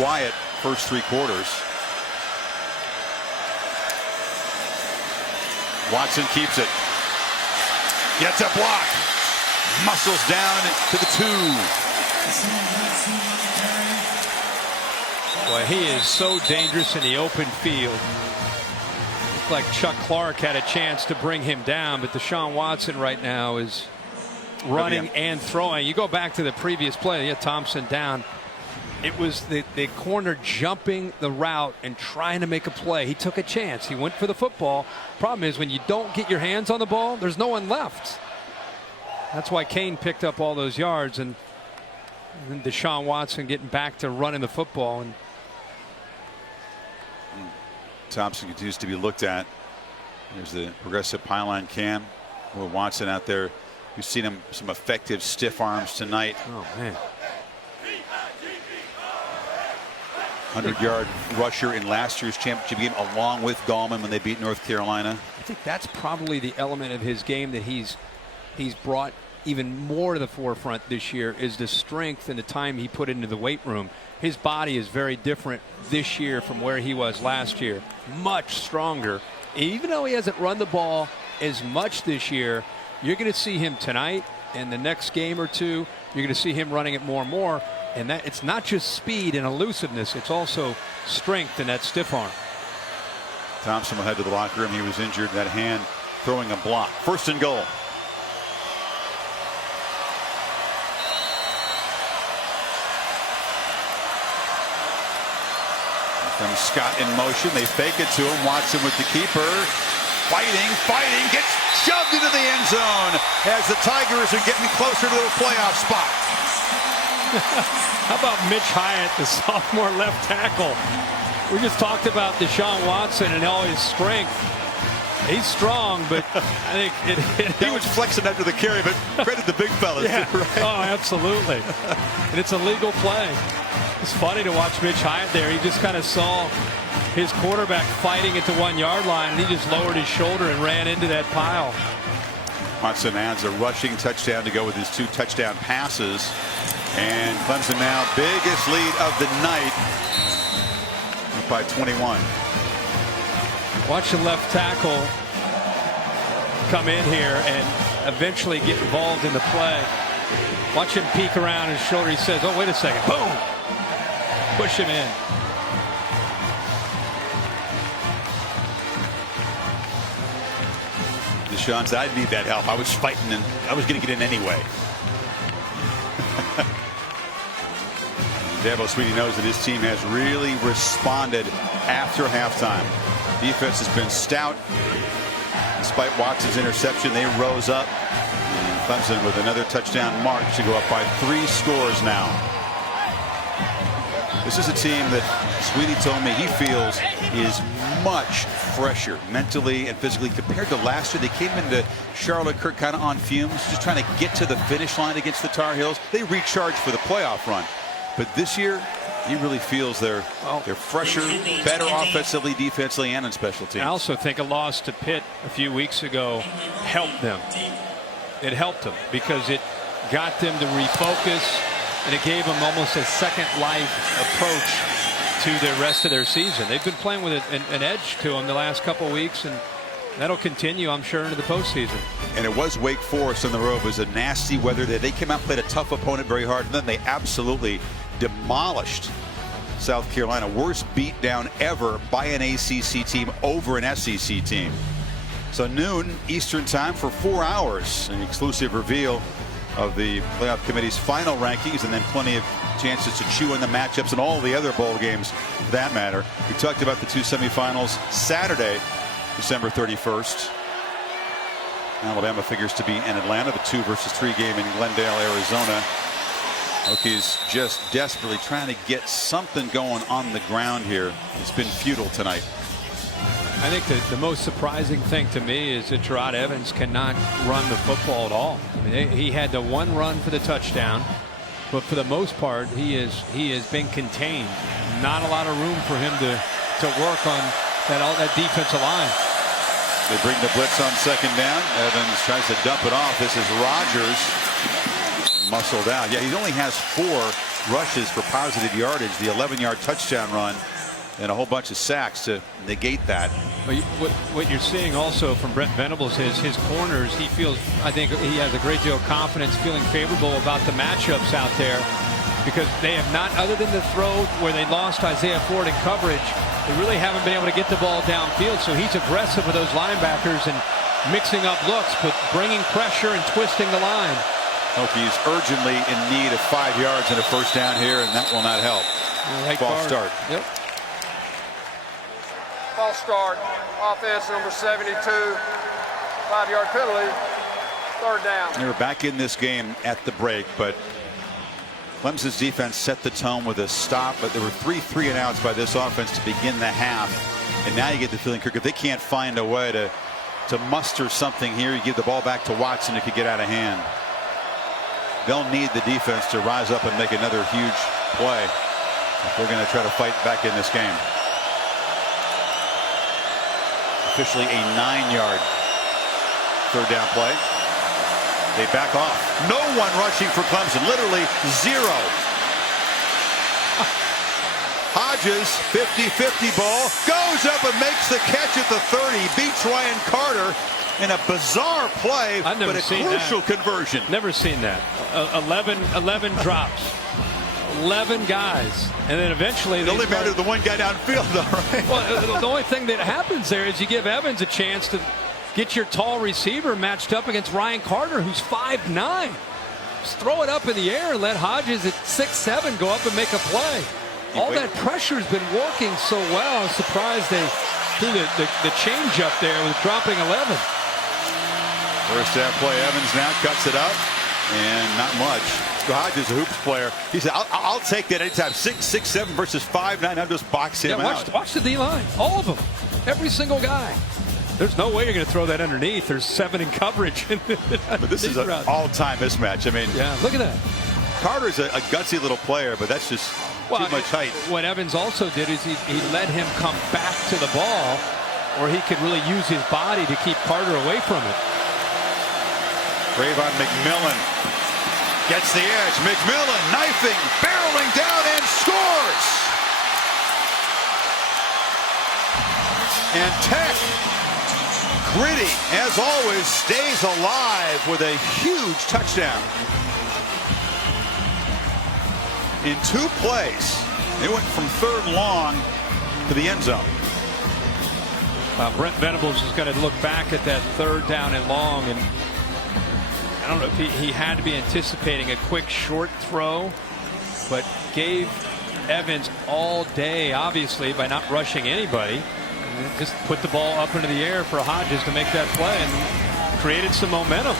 quiet first 3 quarters. Watson keeps it. Gets a block. Muscles down to the 2. Boy, he is so dangerous in the open field. Looked like Chuck Clark had a chance to bring him down, but Deshaun Watson right now is running and throwing. You go back to the previous play, you had Thompson down. It was the corner jumping the route and trying to make a play. He took a chance. He went for the football. Problem is, when you don't get your hands on the ball, there's no one left. That's why Kane picked up all those yards, and then Deshaun Watson getting back to running the football. And Thompson continues to be looked at. There's the progressive pylon cam with Watson out there. We've seen him some effective stiff arms tonight. Oh, man. 100-yard rusher in last year's championship game, along with Gallman when they beat North Carolina. I think that's probably the element of his game that he's brought even more to the forefront this year, is the strength and the time he put into the weight room. His body is very different this year from where he was last year. Much stronger. Even though he hasn't run the ball as much this year, you're going to see him tonight and the next game or two. You're going to see him running it more and more. And that it's not just speed and elusiveness, it's also strength and that stiff arm. Thompson will head to the locker room. He was injured, that hand throwing a block. 1st and goal. From Scott in motion, they fake it to him. Watson with the keeper, fighting, gets shoved into the end zone as the Tigers are getting closer to the playoff spot. How about Mitch Hyatt, the sophomore left tackle? We just talked about Deshaun Watson and all his strength. He's strong, but I think he was flexing after the carry, but credit the big fellas. Yeah. Right? Oh, absolutely. And it's a legal play. It's funny to watch Mitch Hyatt there. He just kind of saw his quarterback fighting at the 1-yard line, and he just lowered his shoulder and ran into that pile. Watson adds a rushing touchdown to go with his 2 touchdown passes. And Clemson now biggest lead of the night by 21. Watch the left tackle come in here and eventually get involved in the play. Watch him peek around his shoulder. He says, oh, wait a second. Boom! Push him in. Deshaun said, I need that help. I was fighting and I was going to get in anyway. Dabo Swinney knows that his team has really responded after halftime. Defense has been stout. Despite Watson's interception, they rose up. And Clemson with another touchdown march to go up by 3 scores now. This is a team that Swinney told me he feels is much fresher mentally and physically compared to last year. They came into Charlotte Kirk kind of on fumes, just trying to get to the finish line against the Tar Heels. They recharged for the playoff run. But this year, he really feels they're fresher, better offensively, defensively, and in special teams. I also think a loss to Pitt a few weeks ago helped them. It helped them because it got them to refocus, and it gave them almost a second life approach to the rest of their season. They've been playing with an edge to them the last couple of weeks, and that'll continue, I'm sure, into the postseason. And it was Wake Forest on the road. It was a nasty weather there. They came out, played a tough opponent very hard, and then they absolutely demolished South Carolina. Worst beatdown ever by an ACC team over an SEC team. So noon Eastern time for 4 hours. An exclusive reveal of the playoff committee's final rankings, and then plenty of chances to chew in the matchups and all the other bowl games for that matter. We talked about the 2 semifinals Saturday, December 31st. Alabama figures to be in Atlanta. The 2 versus 3 game in Glendale, Arizona. Hokies just desperately trying to get something going on the ground here. It's been futile tonight. I think the most surprising thing to me is that Gerard Evans cannot run the football at all. I mean, he had the 1 run for the touchdown, but for the most part, he has been contained. Not a lot of room for him to work on that defensive line. They bring the blitz on 2nd down. Evans tries to dump it off. This is Rodgers. Muscled out. Yeah, he only has 4 rushes for positive yardage. The 11-yard touchdown run and a whole bunch of sacks to negate that. What you're seeing also from Brent Venables is his corners. He feels, I think he has a great deal of confidence, feeling favorable about the matchups out there, because they have not, other than the throw where they lost Isaiah Ford in coverage, they really haven't been able to get the ball downfield. So he's aggressive with those linebackers and mixing up looks, but bringing pressure and twisting the line. Hokies urgently in need of 5 yards and a 1st down here, and that will not help. False start. Yep. False start. Offense number 72. 5-yard penalty. 3rd down. They were back in this game at the break, but Clemson's defense set the tone with a stop, but there were 3 3-and-outs by this offense to begin the half. And now you get the feeling, Kirk, if they can't find a way to muster something here, you give the ball back to Watson, it could get out of hand. They'll need the defense to rise up and make another huge play if they're going to try to fight back in this game. Officially a 9-yard 3rd down play. They back off. No one rushing for Clemson. Literally 0. Hodges, 50-50 ball, goes up and makes the catch at the 30. Beats Ryan Carter in a bizarre play, I've never but a seen crucial that. conversion. Never seen that. 11 drops. 11 guys, and then eventually it only mattered the 1 guy downfield, though, right? Well, the only thing that happens there is you give Evans a chance to get your tall receiver matched up against Ryan Carter, who's 5'9". Just throw it up in the air and let Hodges at 6'7" go up and make a play. All that pressure has been working so well. I was surprised they threw the change up there with dropping 11. First down play, Evans now cuts it up, and not much. Hodges, a hoops player, he said, I'll take that anytime. 6'7" versus 5'9". I'll just box him out. Watch the D-line. All of them. Every single guy. There's no way you're going to throw that underneath. There's 7 in coverage. But this is an all-time mismatch. I mean, yeah, look at that. Carter's a gutsy little player, but that's just Well, too much height. What Evans also did is he let him come back to the ball where he could really use his body to keep Carter away from it. Trayvon McMillan gets the edge. McMillan knifing, barreling down, and scores. And Tech, gritty as always, stays alive with a huge touchdown. In 2 plays, they went from 3rd long to the end zone. Brent Venables is going to look back at that 3rd down and long, and I don't know if he had to be anticipating a quick short throw, but gave Evans all day, obviously, by not rushing anybody. And just put the ball up into the air for Hodges to make that play and created some momentum.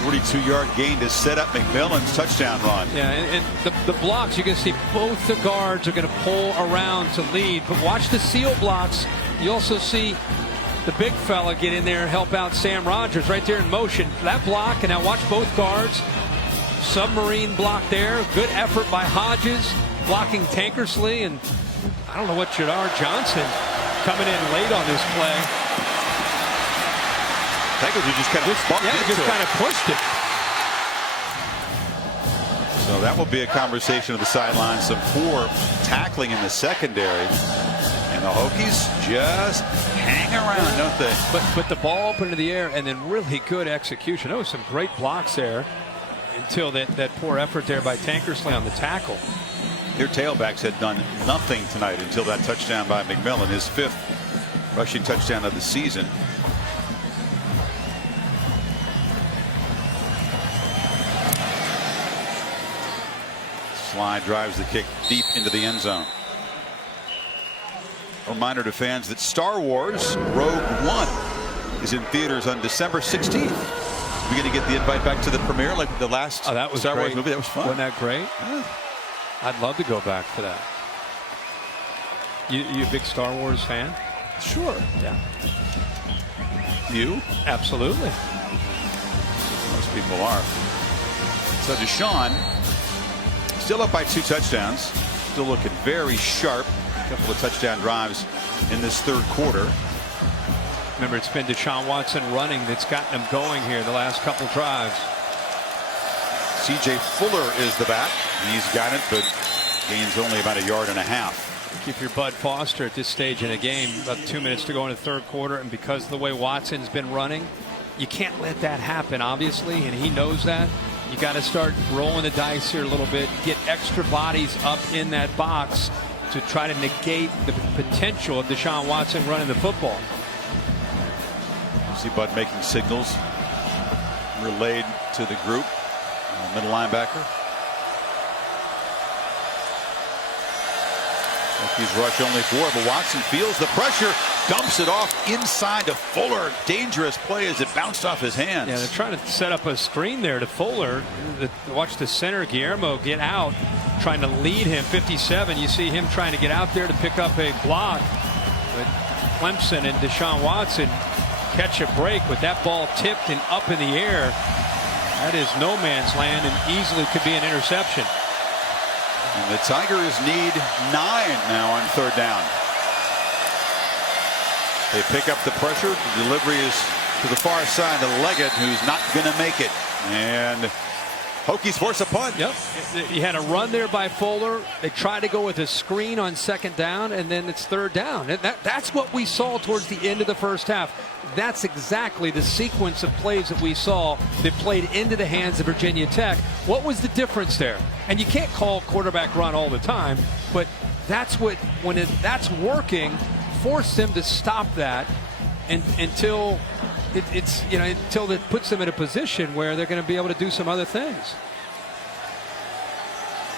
42-yard gain to set up McMillan's touchdown run. Yeah, and the blocks, you can see both the guards are going to pull around to lead, but watch the seal blocks. You also see the big fella get in there and help out Sam Rogers right there in motion. That block, and now watch both guards. Submarine block there. Good effort by Hodges, blocking Tankersley, and I don't know what Jadar Johnson coming in late on this play. Tankersley just kind of pushed it. So that will be a conversation of the sidelines. Some poor tackling in the secondary. And the Hokies just hang around, don't they? But the ball up into the air and then really good execution. There was some great blocks there until that poor effort there by Tankersley on the tackle. Their tailbacks had done nothing tonight until that touchdown by McMillan, his 5th rushing touchdown of the season. Slide drives the kick deep into the end zone. A reminder to fans that Star Wars Rogue One is in theaters on December 16th. We're going to get the invite back to the premiere like the last that was Star great. Wars movie. That was fun. Wasn't that great? Yeah. I'd love to go back for that. You a big Star Wars fan? Sure. Yeah. You? Absolutely. Most people are. So Deshaun still up by 2 touchdowns. Still looking very sharp. A couple of touchdown drives in this 3rd quarter. Remember, it's been Deshaun Watson running that's gotten him going here the last couple drives. C.J. Fuller is the back. He's got it, but gains only about 1.5 yards. Keep your Bud Foster at this stage in a game. About 2 minutes to go in the 3rd quarter, and because of the way Watson's been running, you can't let that happen, obviously, and he knows that. You got to start rolling the dice here a little bit, get extra bodies up in that box to try to negate the potential of Deshaun Watson running the football. You see Bud making signals relayed to the group. Middle linebacker. He's rush only 4, but Watson feels the pressure, dumps it off inside to Fuller. Dangerous play as it bounced off his hands. Yeah, they're trying to set up a screen there to Fuller. Watch the center, Guillermo, get out, trying to lead him. 57. You see him trying to get out there to pick up a block. But Clemson and Deshaun Watson catch a break with that ball tipped and up in the air. That is no man's land and easily could be an interception. And the Tigers need 9 now on 3rd down. They pick up the pressure. The delivery is to the far side to Leggett, who's not going to make it. And Hokies force a punt. Yep. You had a run there by Fuller. They tried to go with a screen on 2nd down, and then it's 3rd down. That's what we saw towards the end of the first half. That's exactly the sequence of plays that we saw that played into the hands of Virginia Tech. What was the difference there? And you can't call quarterback run all the time, but that's what, when that's working, force them to stop that until until it puts them in a position where they're going to be able to do some other things.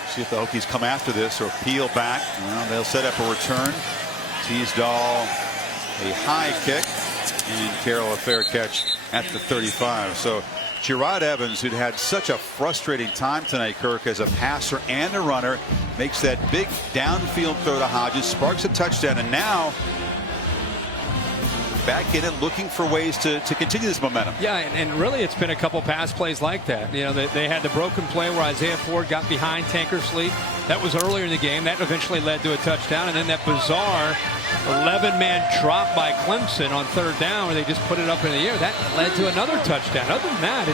See if the Hokies come after this or peel back. Well, they'll set up a return. Teasdall a high kick, and Carroll a fair catch at the 35. So Gerard Evans, who'd had such a frustrating time tonight, Kirk, as a passer and a runner, makes that big downfield throw to Hodges, sparks a touchdown, and now back in it, looking for ways to continue this momentum. Yeah, and really it's been a couple pass plays like that. You know, they had the broken play where Isaiah Ford got behind Tankersley. That was earlier in the game. That eventually led to a touchdown. And then that bizarre 11-man drop by Clemson on 3rd down where they just put it up in the air. That led to another touchdown. Other than that,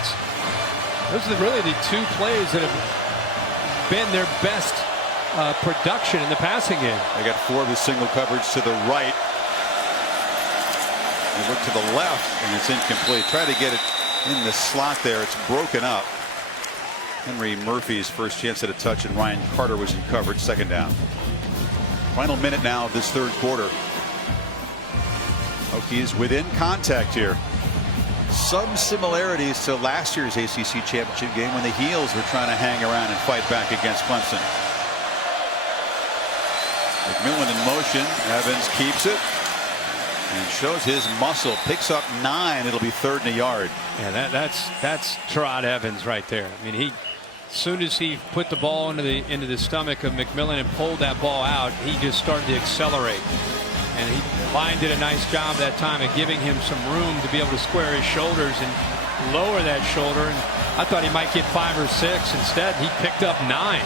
those are really the 2 plays that have been their best production in the passing game. They got 4 of the single coverage to the right. They look to the left, and it's incomplete. Try to get it in the slot there. It's broken up. Henry Murphy's first chance at a touch, and Ryan Carter was in coverage. 2nd down. Final minute now of this 3rd quarter. Hokies within contact here. Some similarities to last year's ACC championship game when the Heels were trying to hang around and fight back against Clemson. McMillan in motion. Evans keeps it and shows his muscle. Picks up 9. It'll be 3rd and a yard. Yeah, that's Terod Evans right there. I mean, as soon as he put the ball into the stomach of McMillan and pulled that ball out, he just started to accelerate. And Line did a nice job that time of giving him some room to be able to square his shoulders and lower that shoulder. And I thought he might get 5 or 6. Instead, he picked up 9.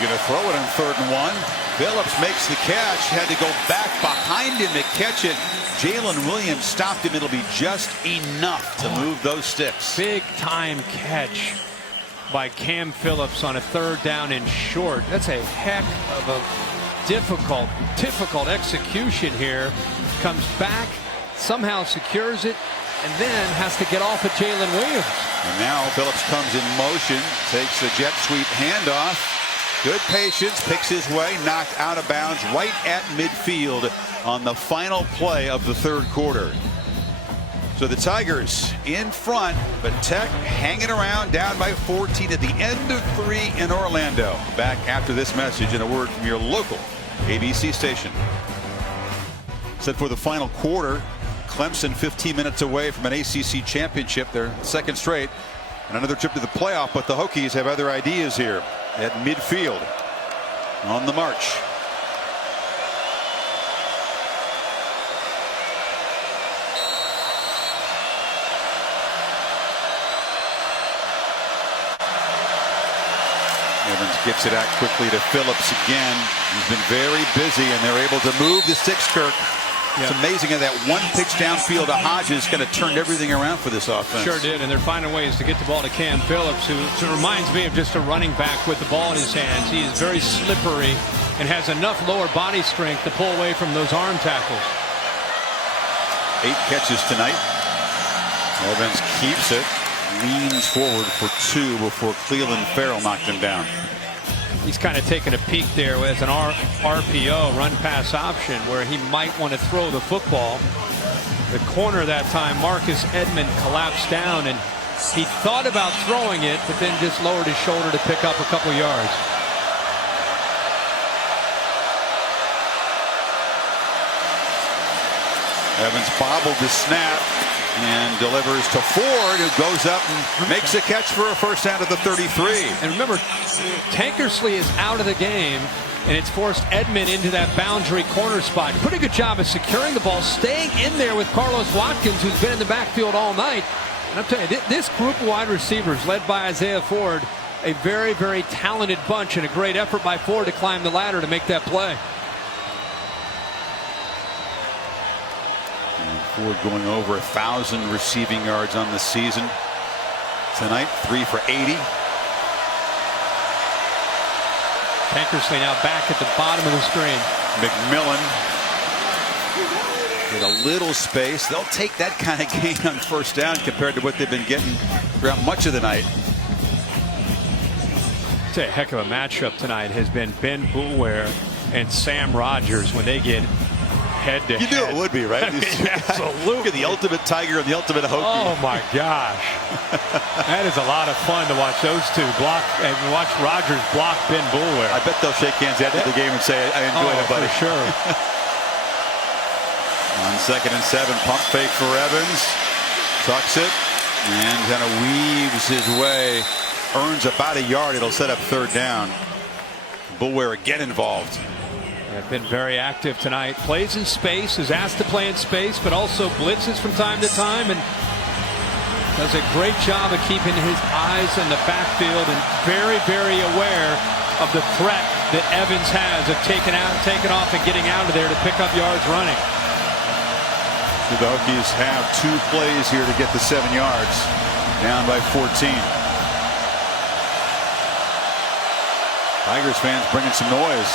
Going to throw it on 3rd and 1. Phillips makes the catch. Had to go back behind him to catch it. Jalen Williams stopped him. It'll be just enough to move those sticks. Big time catch by Cam Phillips on a 3rd down and short. That's a heck of a difficult execution here. Comes back, somehow secures it, and then has to get off of Jalen Williams. And now Phillips comes in motion, takes the jet sweep handoff. Good patience, picks his way, knocked out of bounds right at midfield on the final play of the 3rd quarter. So the Tigers in front, but Tech hanging around down by 14 at the end of 3 in Orlando. Back after this message and a word from your local ABC station. Set for the final quarter. Clemson 15 minutes away from an ACC championship, their 2nd straight, and another trip to the playoff, but the Hokies have other ideas here. At midfield on the march. Evans gets it out quickly to Phillips again. He's been very busy, and they're able to move the sticks, Kirk. It's amazing how that one pitch downfield to Hodges kind of turned everything around for this offense. Sure did, and they're finding ways to get the ball to Cam Phillips, who reminds me of just a running back with the ball in his hands. He is very slippery and has enough lower body strength to pull away from those arm tackles. 8 catches tonight. Evans keeps it, leans forward for 2 before Cleveland Farrell knocked him down. He's kind of taking a peek there with an RPO, run pass option, where he might want to throw the football. The corner that time, Marcus Edmond, collapsed down, and he thought about throwing it, but then just lowered his shoulder to pick up a couple yards. Evans bobbled the snap and delivers to Ford, who goes up and makes a catch for a first down at the 33. And remember, Tankersley is out of the game, and it's forced Edmond into that boundary corner spot. Pretty good job of securing the ball, staying in there with Carlos Watkins, who's been in the backfield all night. And I'm telling you, this group of wide receivers led by Isaiah Ford, a very, very talented bunch, and a great effort by Ford to climb the ladder to make that play. Ford going over 1,000 receiving yards on the season tonight, 3 for 80. Tankersley now back at the bottom of the screen. McMillan with a little space. They'll take that kind of gain on first down compared to what they've been getting throughout much of the night. It's a heck of a matchup tonight has been Ben Boulware and Sam Rogers when they get head-to-head. You knew it would be, right? Absolutely. The ultimate Tiger and the ultimate Hokie. Oh, my gosh. That is a lot of fun to watch those two block and watch Rogers block Ben Boulware. I bet they'll shake hands after the game and say, I enjoyed it, buddy. For sure. On 2nd and 7, pump fake for Evans. Tucks it and kind of weaves his way. Earns about a yard. It'll set up 3rd down. Bulware again involved. They've been very active tonight. Plays in space, is asked to play in space, but also blitzes from time to time, and does a great job of keeping his eyes in the backfield and very, very aware of the threat that Evans has of taking off and getting out of there to pick up yards running. The Hokies have 2 plays here to get the 7 yards, down by 14. Tigers fans bringing some noise.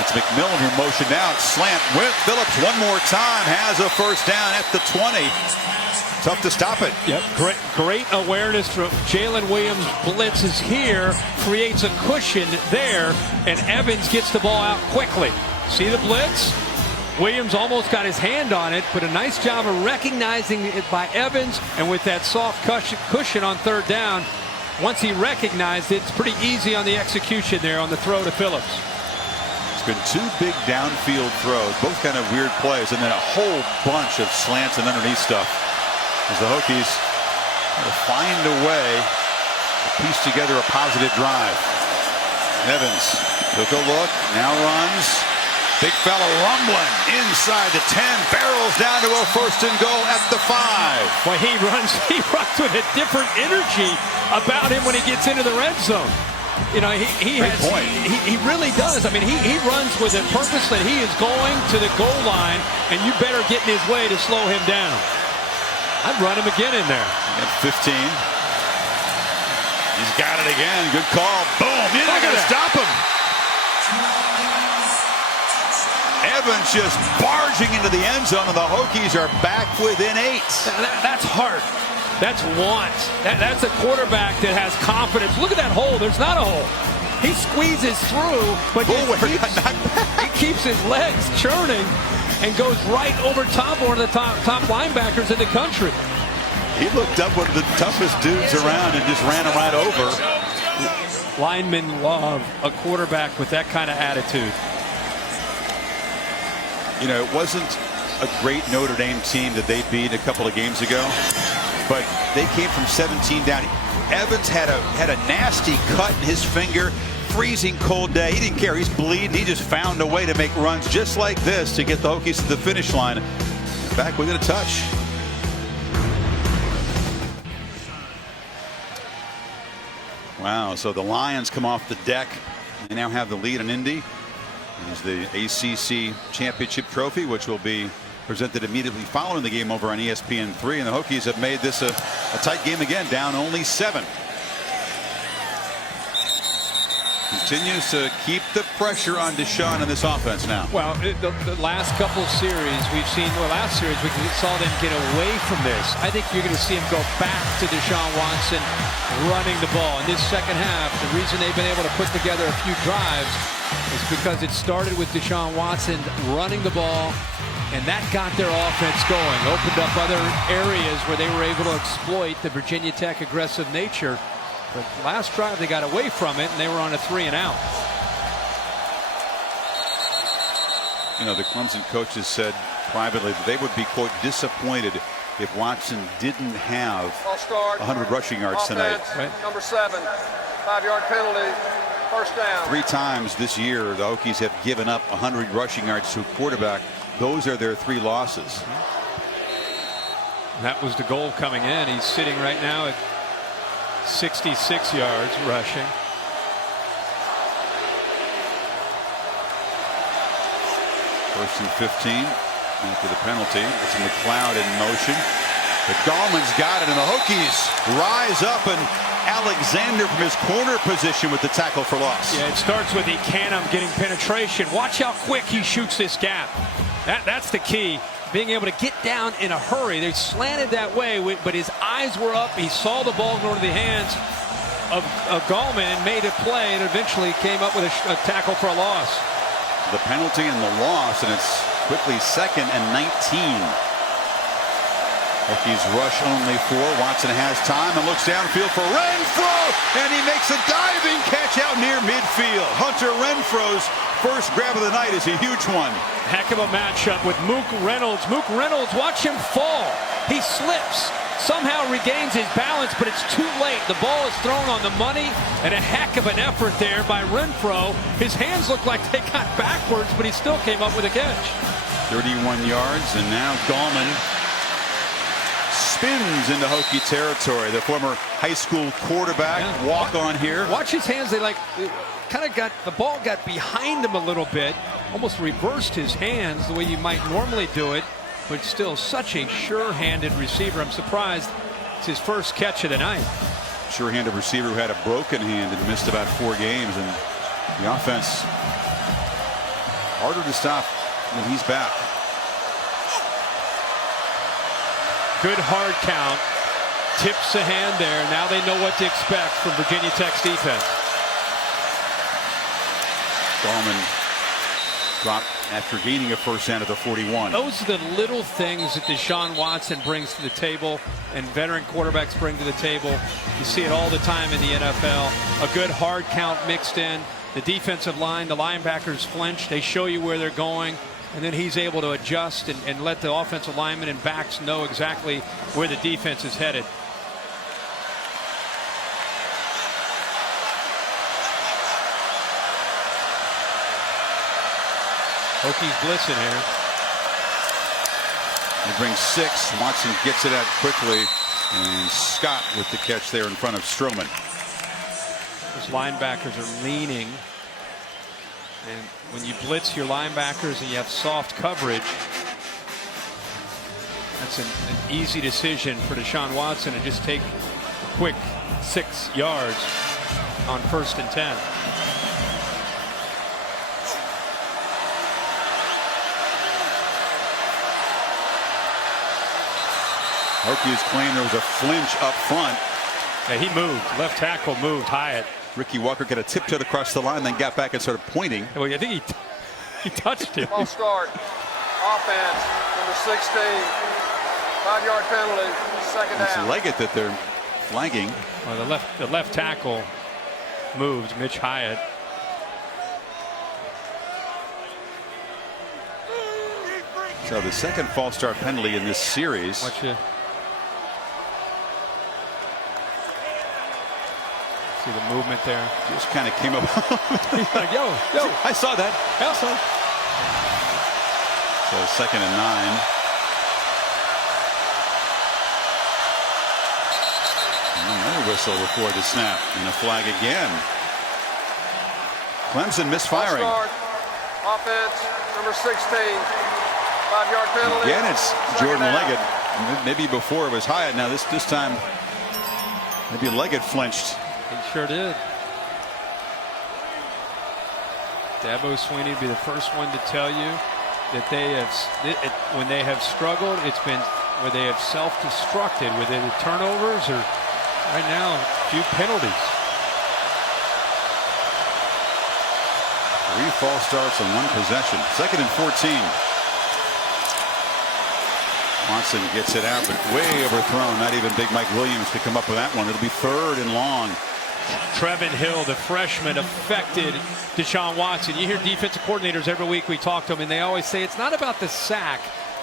It's McMillan who motioned out. Slant with Phillips one more time. Has a first down at the 20. Tough to stop it. Yep, great awareness from Jalen Williams. Blitzes here, creates a cushion there, and Evans gets the ball out quickly. See the blitz? Williams almost got his hand on it, but a nice job of recognizing it by Evans, and with that soft cushion on 3rd down, once he recognized it, it's pretty easy on the execution there on the throw to Phillips. It's been 2 big downfield throws, both kind of weird plays, and then a whole bunch of slants and underneath stuff as the Hokies find a way to piece together a positive drive. Evans took a look, now runs. Big fella rumbling inside the 10, barrels down to a 1st and goal at the 5. Well, he runs with a different energy about him when he gets into the red zone. You know, he really does. I mean, he runs with a purpose that he is going to the goal line, and you better get in his way to slow him down. I'd run him again in there. At 15. He's got it again. Good call. Boom. You're not going to stop him. Evans just barging into the end zone, and the Hokies are back within 8. That's heart. That's want. That's a quarterback that has confidence. Look at that hole. There's not a hole. He squeezes through, but he keeps his legs churning and goes right over top one of the top linebackers in the country. He looked up one of the toughest dudes around and just ran him right over. Linemen love a quarterback with that kind of attitude. You know, it wasn't a great Notre Dame team that they beat a couple of games ago, but they came from 17 down. Evans had a nasty cut in his finger, freezing cold day. He didn't care. He's bleeding. He just found a way to make runs just like this to get the Hokies to the finish line. Back within a touch. Wow, so the Lions come off the deck. They now have the lead in Indy. There's the ACC Championship Trophy, which will be presented immediately following the game over on ESPN3. And the Hokies have made this a tight game again, down only 7. Continues to keep the pressure on Deshaun in this offense now. Well, the last couple series we've seen, last series we saw them get away from this. I think you're going to see him go back to Deshaun Watson running the ball. In this second half, the reason they've been able to put together a few drives is because it started with Deshaun Watson running the ball, and that got their offense going, opened up other areas where they were able to exploit the Virginia Tech aggressive nature. But last drive they got away from it, and they were on a 3-and-out. You know, the Clemson coaches said privately that they would be, quote, disappointed if Watson didn't have 100 rushing yards tonight. Right. Number 7, 5-yard penalty, 1st down. 3 times this year, the Hokies have given up 100 rushing yards to a quarterback. Those are their 3 losses. That was the goal coming in. He's sitting right now at 66 yards rushing. First and 15 after the penalty. It's McLeod in motion. But Gallman's got it, and the Hokies rise up, and Alexander from his corner position with the tackle for loss. Yeah, it starts with Ekanum getting penetration. Watch how quick he shoots this gap. That's the key. Being able to get down in a hurry. They slanted that way, but his eyes were up. He saw the ball go to the hands of Gallman and made a play, and eventually came up with a tackle for a loss. The penalty and the loss, and it's quickly 2nd and 19. Hokies rush only 4. Watson has time and looks downfield for Renfro, and he makes a diving catch out near midfield. Hunter Renfro's first grab of the night is a huge one. Heck of a matchup with Mook Reynolds. Mook Reynolds, watch him fall. He slips. somehow regains his balance, but it's too late. The ball is thrown on the money, and a heck of an effort there by Renfro. His hands look like they got backwards, but he still came up with a catch. 31 yards, and now Gallman spins into Hokie territory. The former high school quarterback, walk on here. Watch his hands. They kind of got, the ball got behind him a little bit, almost reversed his hands the way you might normally do it, but still such a sure-handed receiver. I'm surprised it's his first catch of the night. Sure-handed receiver who had a broken hand and missed about 4 games, and the offense harder to stop when he's back. Good hard count, tips the hand there. Now they know what to expect from Virginia Tech's defense. Gallman dropped after gaining a first down at the 41. Those are the little things that Deshaun Watson brings to the table and veteran quarterbacks bring to the table. You see it all the time in the NFL. A good hard count mixed in. The defensive line, the linebackers flinch. They show you where they're going. And then he's able to adjust and let the offensive linemen and backs know exactly where the defense is headed. Hokies blitzing here. He brings 6. Watson gets it out quickly. And Scott with the catch there in front of Stroman. Those linebackers are leaning. And when you blitz your linebackers and you have soft coverage, that's an easy decision for Deshaun Watson to just take a quick 6 yards on 1st and 10. Hokies claim there was a flinch up front. Yeah, he moved. Left tackle moved. Hyatt. Ricky Walker got a tiptoed across the line, then got back and started pointing. Well, I think he touched him. False start. Offense, number 16. 5-yard penalty. Second down. It's Leggett that they're flagging. Well, the left tackle moved. Mitch Hyatt. So the second false start penalty in this series. Watch you. See the movement there. Just kind of came up. Like, yo. I saw that. I saw it. So 2nd and 9. Another whistle before the snap and a flag again. Clemson misfiring. Start. Offense, number 16. 5-yard penalty. Again, it's Jordan Leggett. Maybe before it was Hyatt. Now this time maybe Leggett flinched. He sure did. Dabo Swinney would be the first one to tell you that when they have struggled, it's been where they have self-destructed, whether the turnovers or right now a few penalties. 3 false starts on 1 possession. 2nd and 14. Watson gets it out, but way overthrown. Not even big Mike Williams to come up with that one. It'll be 3rd and long. Trevin Hill, the freshman, affected Deshaun Watson. You hear defensive coordinators every week, we talk to them, and they always say it's not about the sack.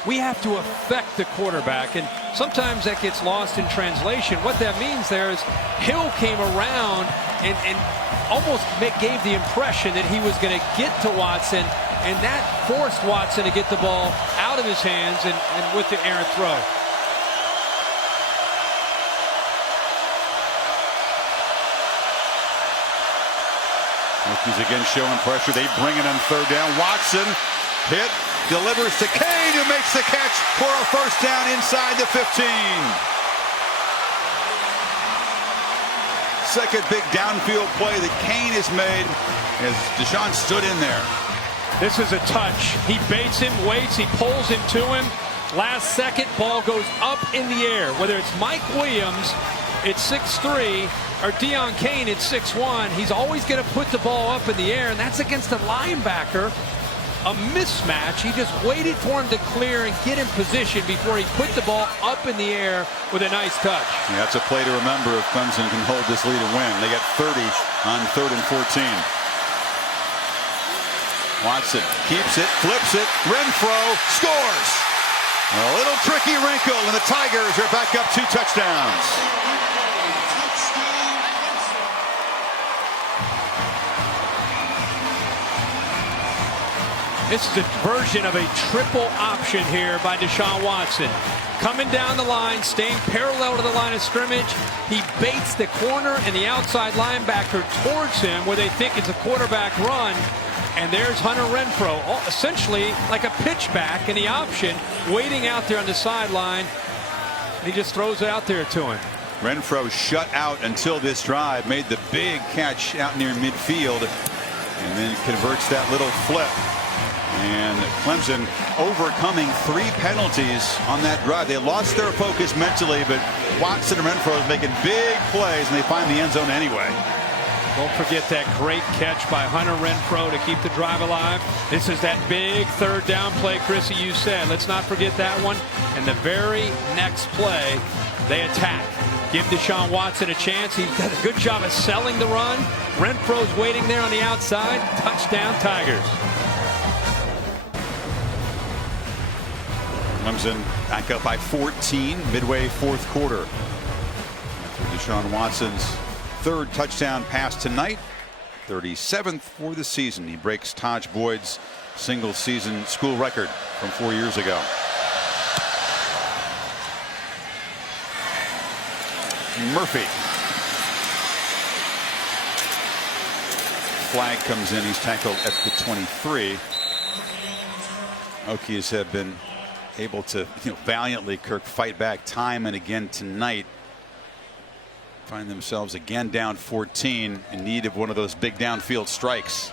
We have to affect the quarterback, and sometimes that gets lost in translation. What that means there is Hill came around and almost gave the impression that he was going to get to Watson, and that forced Watson to get the ball out of his hands and with the errant throw. Hokies again showing pressure. They bring it on 3rd down. Watson hit, delivers to Kane, who makes the catch for a 1st down inside the 15. Second big downfield play that Kane has made as Deshaun stood in there. This is a touch. He baits him, waits, he pulls him to him. Last second, ball goes up in the air. Whether it's Mike Williams at 6'3", or Deion Kane at 6'1", he's always going to put the ball up in the air, and that's against a linebacker. A mismatch. He just waited for him to clear and get in position before he put the ball up in the air with a nice touch. Yeah, that's a play to remember if Clemson can hold this lead and win. They got 30 on 3rd and 14. Watson keeps it, flips it, Renfro scores. A little tricky wrinkle, and the Tigers are back up 2 touchdowns. This is a version of a triple option here by Deshaun Watson. Coming down the line, staying parallel to the line of scrimmage. He baits the corner and the outside linebacker towards him where they think it's a quarterback run. And there's Hunter Renfrow, essentially like a pitch back in the option, waiting out there on the sideline. And he just throws it out there to him. Renfrow shut out until this drive, made the big catch out near midfield, and then converts that little flip. And Clemson overcoming 3 penalties on that drive. They lost their focus mentally, but Watson and Renfrow is making big plays, and they find the end zone anyway. Don't forget that great catch by Hunter Renfrow to keep the drive alive. This is that big 3rd down play, Chrissy, you said. Let's not forget that one. And the very next play, they attack. Give Deshaun Watson a chance. He does a good job of selling the run. Renfrow's waiting there on the outside. Touchdown, Tigers. Clemson back up by 14 midway 4th quarter. After Deshaun Watson's 3rd touchdown pass tonight, 37th for the season. He breaks Taj Boyd's single season school record from 4 years ago. Murphy. Flag comes in. He's tackled at the 23. Hokies have been able to valiantly, Kirk, fight back time and again tonight. Find themselves again down 14 in need of one of those big downfield strikes.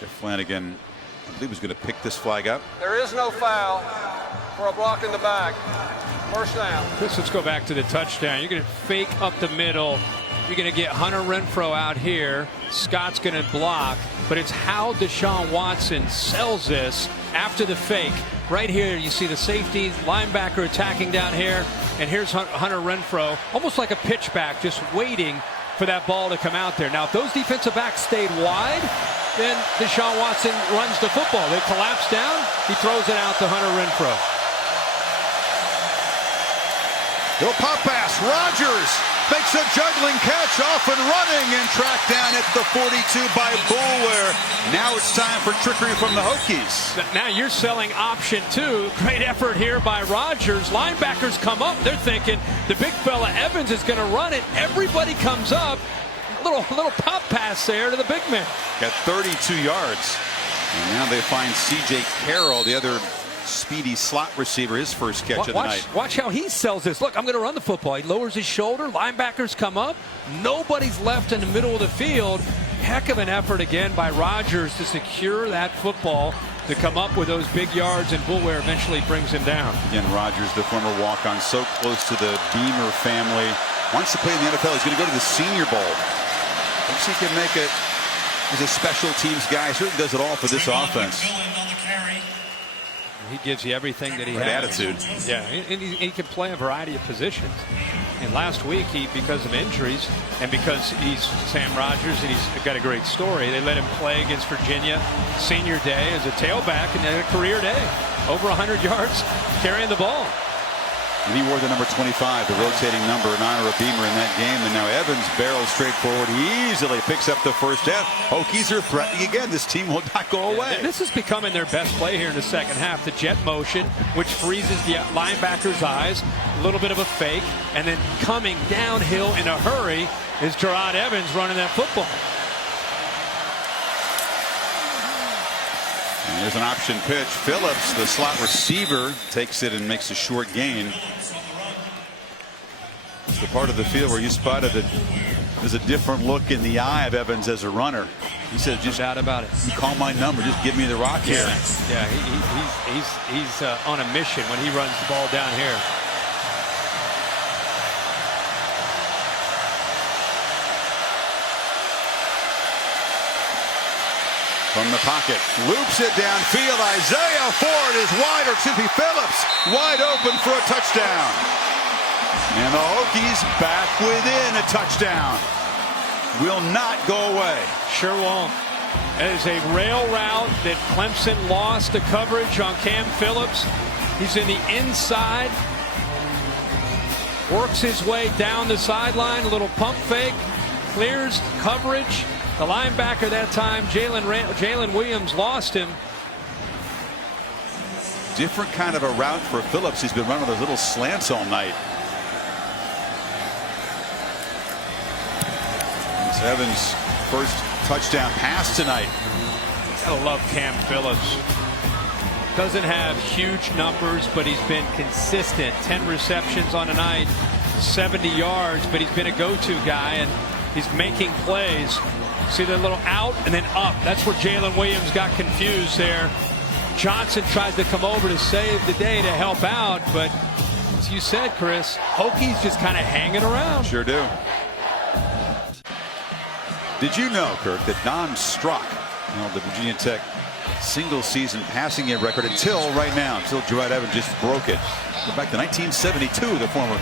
Jeff Flanagan, I believe, was going to pick this flag up. There is no foul for a block in the back. First down. Chris, let's go back to the touchdown. You're going to fake up the middle. You're going to get Hunter Renfrow out here. Scott's going to block, but it's how Deshaun Watson sells this after the fake. Right here, you see the safety linebacker attacking down here, and here's Hunter Renfrow, almost like a pitchback, just waiting for that ball to come out there. Now, if those defensive backs stayed wide, then Deshaun Watson runs the football. They collapse down, he throws it out to Hunter Renfrow. Little pop pass. Rogers makes a juggling catch, off and running, and tracked down at the 42 by Boulware. Now it's time for trickery from the Hokies. Now you're selling option 2. Great effort here by Rogers. Linebackers come up. They're thinking the big fella Evans is going to run it. Everybody comes up. Little pop pass there to the big man. Got 32 yards. And now they find C.J. Carroll, the other speedy slot receiver, his first catch of the night. Watch how he sells this. Look, I'm going to run the football. He lowers his shoulder. Linebackers come up. Nobody's left in the middle of the field. Heck of an effort again by Rogers to secure that football, to come up with those big yards, and Boulware eventually brings him down. Again, Rogers, the former walk-on, so close to the Beamer family. Wants to play in the NFL. He's going to go to the Senior Bowl. Thinks he can make it as a special teams guy. Certainly does it all for this offense. He gives you everything that he has. Attitude. Yeah, and he can play a variety of positions. And last week, because of injuries and because he's Sam Rogers and he's got a great story, they let him play against Virginia senior day as a tailback and then a career day. Over 100 yards carrying the ball. And he wore the number 25, the rotating number, in honor of Beamer in that game. And now Evans barrels straight forward. He easily picks up the first down. Hokies are threatening again. This team will not go away. This is becoming their best play here in the second half. The jet motion, which freezes the linebacker's eyes. A little bit of a fake. And then coming downhill in a hurry is Gerard Evans running that football. And there's an option pitch. Phillips, the slot receiver, takes it and makes a short gain. It's the part of the field where you spotted that there's a different look in the eye of Evans as a runner. He said, "Just no doubt about it. You call my number. Just give me the rock here." Yeah, he's on a mission when he runs the ball down here. From the pocket, loops it downfield. Isaiah Ford is wide, or excuse me, Phillips wide open for a touchdown. And the Hokies back within a touchdown. Will not go away. Sure won't. It is a rail route that Clemson lost the coverage on Cam Phillips. He's in the inside. Works his way down the sideline. A little pump fake. Clears coverage. The linebacker that time, Jalen Williams, lost him. Different kind of a route for Phillips. He's been running those little slants all night. It's Evans' first touchdown pass tonight. Gotta love Cam Phillips. Doesn't have huge numbers, but he's been consistent. 10 receptions on a night, 70 yards, but he's been a go-to guy, and he's making plays. See the little out and then up. That's where Jalen Williams got confused there. Johnson tries to come over to save the day to help out, but as you said, Chris, Hokies just kind of hanging around. Sure do. Did you know, Kirk, that Don Strock held the Virginia Tech single season passing yard record until right now, until Gerard Evans just broke it. Go back to 1972, the former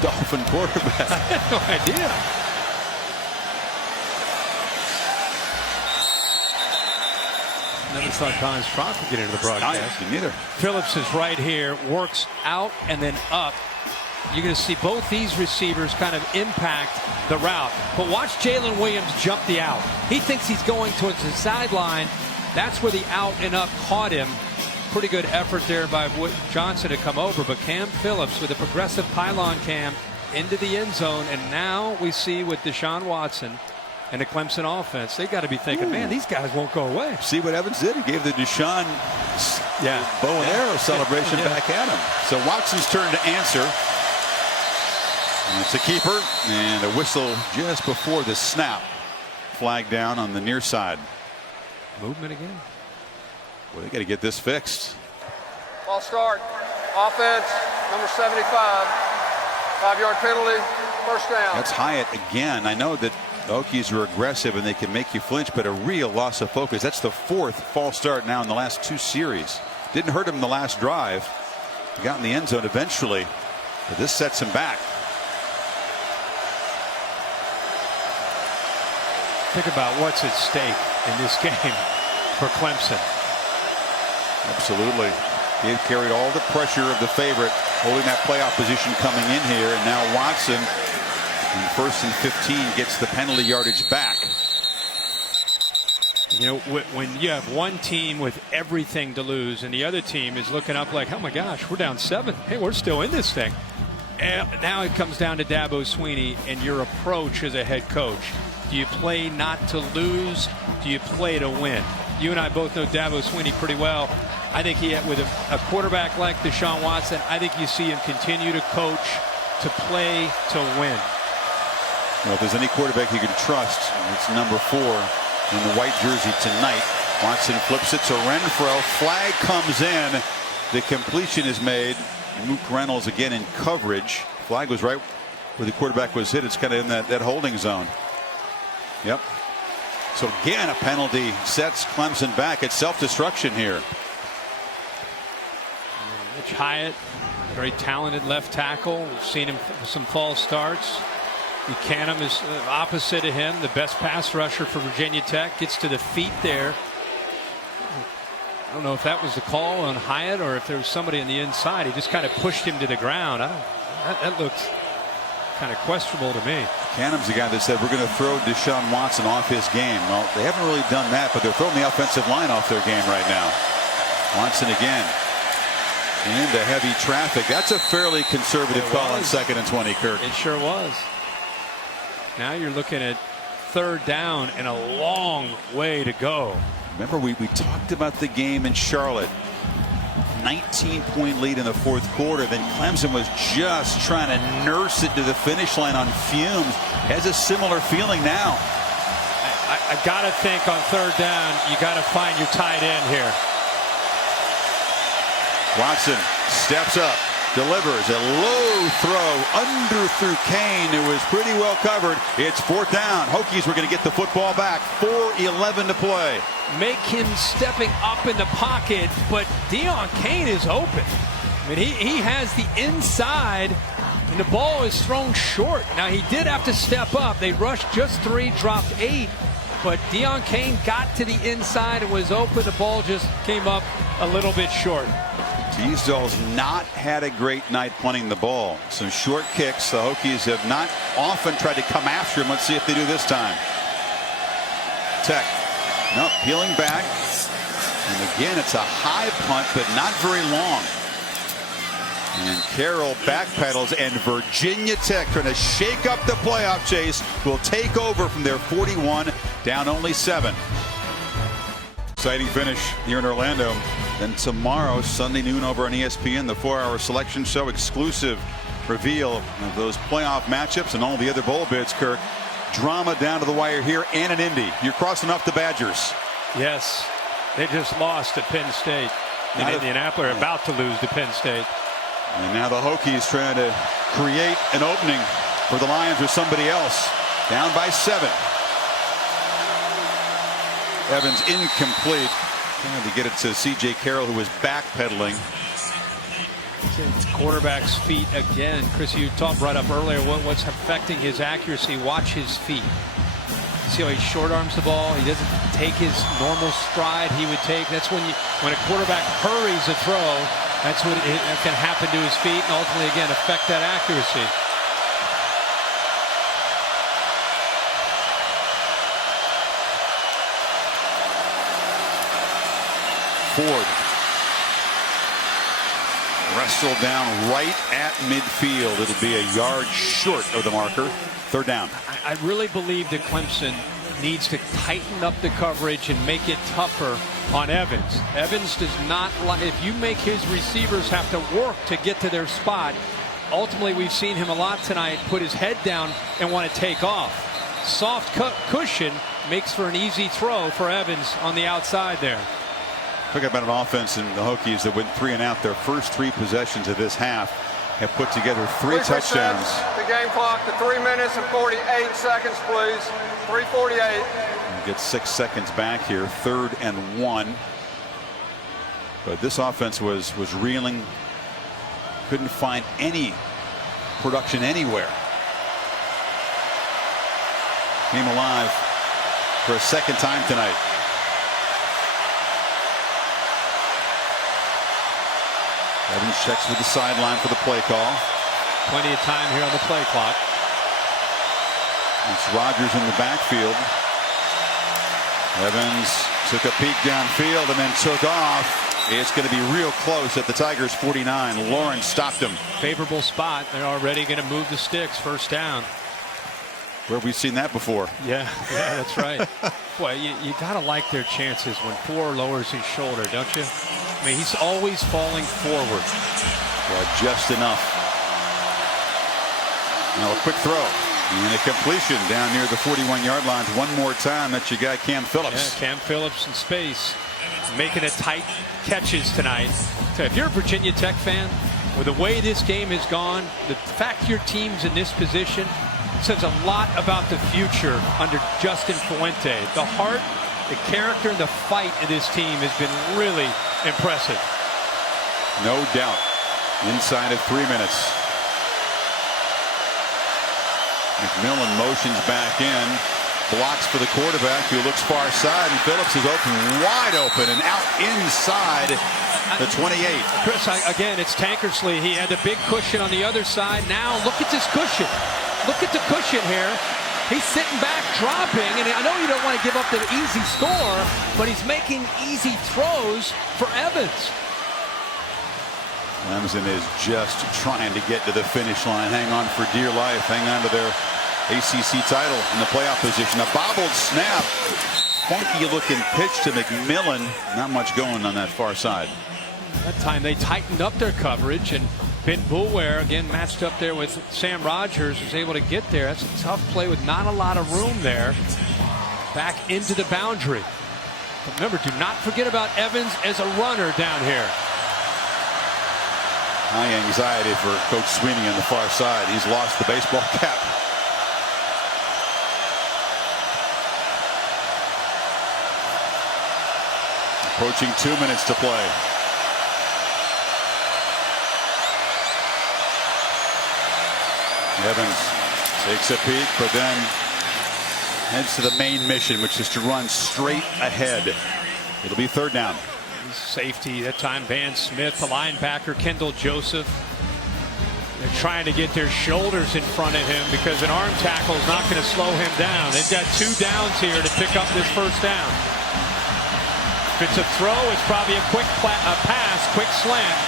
Dolphin quarterback. I had no idea. Never thought Don Strock would get into the broadcast. Neither. Phillips is right here, works out and then up. You're going to see both these receivers kind of impact the route. But watch Jalen Williams jump the out. He thinks he's going towards the sideline. That's where the out and up caught him. Pretty good effort there by Johnson to come over. But Cam Phillips with a progressive pylon cam into the end zone. And now we see with Deshaun Watson and the Clemson offense, they got to be thinking, man, these guys won't go away. See what Evans did? He gave the Deshaun bow and arrow celebration back at him. So Watson's turn to answer. And it's a keeper and a whistle just before the snap. Flag down on the near side. Movement again. Well, they got to get this fixed. Ball start. Offense, number 75. 5-yard penalty. First down. That's Hyatt again. I know that the Hokies are aggressive and they can make you flinch, but a real loss of focus. That's the 4th false start now in the last 2 series. Didn't hurt him in the last drive. He got in the end zone eventually, but this sets him back. Think about what's at stake in this game for Clemson. Absolutely. They've carried all the pressure of the favorite, holding that playoff position coming in here, and now Watson in 1st and 15 gets the penalty yardage back. You know, when you have one team with everything to lose and the other team is looking up like, oh my gosh, we're down 7. Hey, we're still in this thing. And now it comes down to Dabo Swinney and your approach as a head coach. Do you play not to lose? Do you play to win? You and I both know Dabo Swinney pretty well. I think with a quarterback like Deshaun Watson, I think you see him continue to coach, to play, to win. Well, if there's any quarterback you can trust, it's number 4 in the white jersey tonight. Watson flips it to Renfro. Flag comes in. The completion is made. Mook Reynolds again in coverage. Flag was right where the quarterback was hit. It's kind of in that holding zone. Yep. So again, a penalty sets Clemson back. It's self-destruction here. Mitch Hyatt, very talented left tackle. We've seen him with some false starts. Buchanan is opposite of him, the best pass rusher for Virginia Tech. Gets to the feet there. I don't know if that was the call on Hyatt or if there was somebody on the inside. He just kind of pushed him to the ground. That looks kind of questionable to me. Buchanan's the guy that said we're going to throw Deshaun Watson off his game. Well, they haven't really done that, but they're throwing the offensive line off their game right now. Watson again into heavy traffic. That's a fairly conservative call on 2nd and 20, Kirk. It sure was. Now you're looking at 3rd down and a long way to go. Remember, we talked about the game in Charlotte. 19-point lead in the 4th quarter. Then Clemson was just trying to nurse it to the finish line on fumes. Has a similar feeling now. I got to think on 3rd down, you got to find your tight end here. Watson steps up, delivers a low throw under through Kane, who was pretty well covered. It's 4th down. Hokies were going to get the football back. 4:11 to play. Make him stepping up in the pocket, but Deon Kane is open. I mean, he has the inside, and the ball is thrown short. Now, he did have to step up. They rushed just 3, dropped 8. but Deion Kane got to the inside and was open. The ball just came up a little bit short. Teasdale's not had a great night punting the ball. Some short kicks. The Hokies have not often tried to come after him. Let's see if they do this time. Tech. Nope, peeling back. And again, it's a high punt, but not very long. And Carroll backpedals, and Virginia Tech, trying to shake up the playoff chase, will take over from their 41, down only 7. Exciting finish here in Orlando. Then tomorrow, Sunday noon over on ESPN, the 4-hour selection show, exclusive reveal of those playoff matchups and all the other bowl bids, Kirk. Drama down to the wire here and in Indy. You're crossing off the Badgers. Yes, they just lost at Penn State. And Indianapolis are about to lose to Penn State. And now the Hokies trying to create an opening for the Lions or somebody else. Down by 7. Evans incomplete. Trying to get it to C.J. Carroll, who was backpedaling. It's quarterback's feet again. Chris, you talked right up earlier what's affecting his accuracy. Watch his feet. See how he short arms the ball. He doesn't take his normal stride he would take. That's when a quarterback hurries a throw. That's what can happen to his feet and ultimately again affect that accuracy. Ford wrestled down right at midfield. It'll be a yard short of the marker. 3rd down. I really believe that Clemson needs to tighten up the coverage and make it tougher on Evans. Evans does not like, if you make his receivers have to work to get to their spot. Ultimately, we've seen him a lot tonight put his head down and want to take off. Soft cushion makes for an easy throw for Evans on the outside there. Talk about an offense in the Hokies that went 3 and out. Their first 3 possessions of this half have put together 3 touchdowns. The game clock to 3 minutes and 48 seconds, please. 3:48. Get 6 seconds back here. 3rd and 1. But this offense was reeling. Couldn't find any production anywhere. Came alive for a second time tonight. Evans checks with the sideline for the play call. Plenty of time here on the play clock. It's Rodgers in the backfield. Evans took a peek downfield and then took off. It's going to be real close at the Tigers' 49. Lawrence stopped him. Favorable spot. They're already going to move the sticks. 1st down. Where have we seen that before? Yeah, that's right. Boy, you got to like their chances when Ford lowers his shoulder, don't you? I mean, he's always falling forward. Yeah, just enough. Now a quick throw. And a completion down near the 41-yard line. One more time. That's your guy, Cam Phillips. Yeah, Cam Phillips in space. Making it tight catches tonight. So if you're a Virginia Tech fan, with the way this game has gone, the fact your team's in this position says a lot about the future under Justin Fuente. The heart, the character, and the fight of this team has been really impressive. No doubt. Inside of 3 minutes. McMillan motions back in. Blocks for the quarterback who looks far side, and Phillips is wide open and out inside the 28. Chris, again, it's Tankersley. He had a big cushion on the other side. Now look at this cushion. Look at the cushion here. He's sitting back, dropping, and I know you don't want to give up the easy score, but he's making easy throws for Evans. Clemson is just trying to get to the finish line. Hang on for dear life. Hang on to their ACC title in the playoff position. A bobbled snap. Funky looking pitch to McMillan. Not much going on that far side. That time they tightened up their coverage, and Ben Boulware again matched up there with Sam Rodgers, was able to get there. That's a tough play with not a lot of room there. Back into the boundary. But remember, do not forget about Evans as a runner down here. High anxiety for Coach Sweeney on the far side. He's lost the baseball cap. Approaching 2 minutes to play. Evans takes a peek, but then heads to the main mission, which is to run straight ahead. It'll be third down. Safety that time, Van Smith, the linebacker, Kendall Joseph. They're trying to get their shoulders in front of him because an arm tackle is not going to slow him down. They've got 2 downs here to pick up this first down. If it's a throw, it's probably a quick pass, quick slant.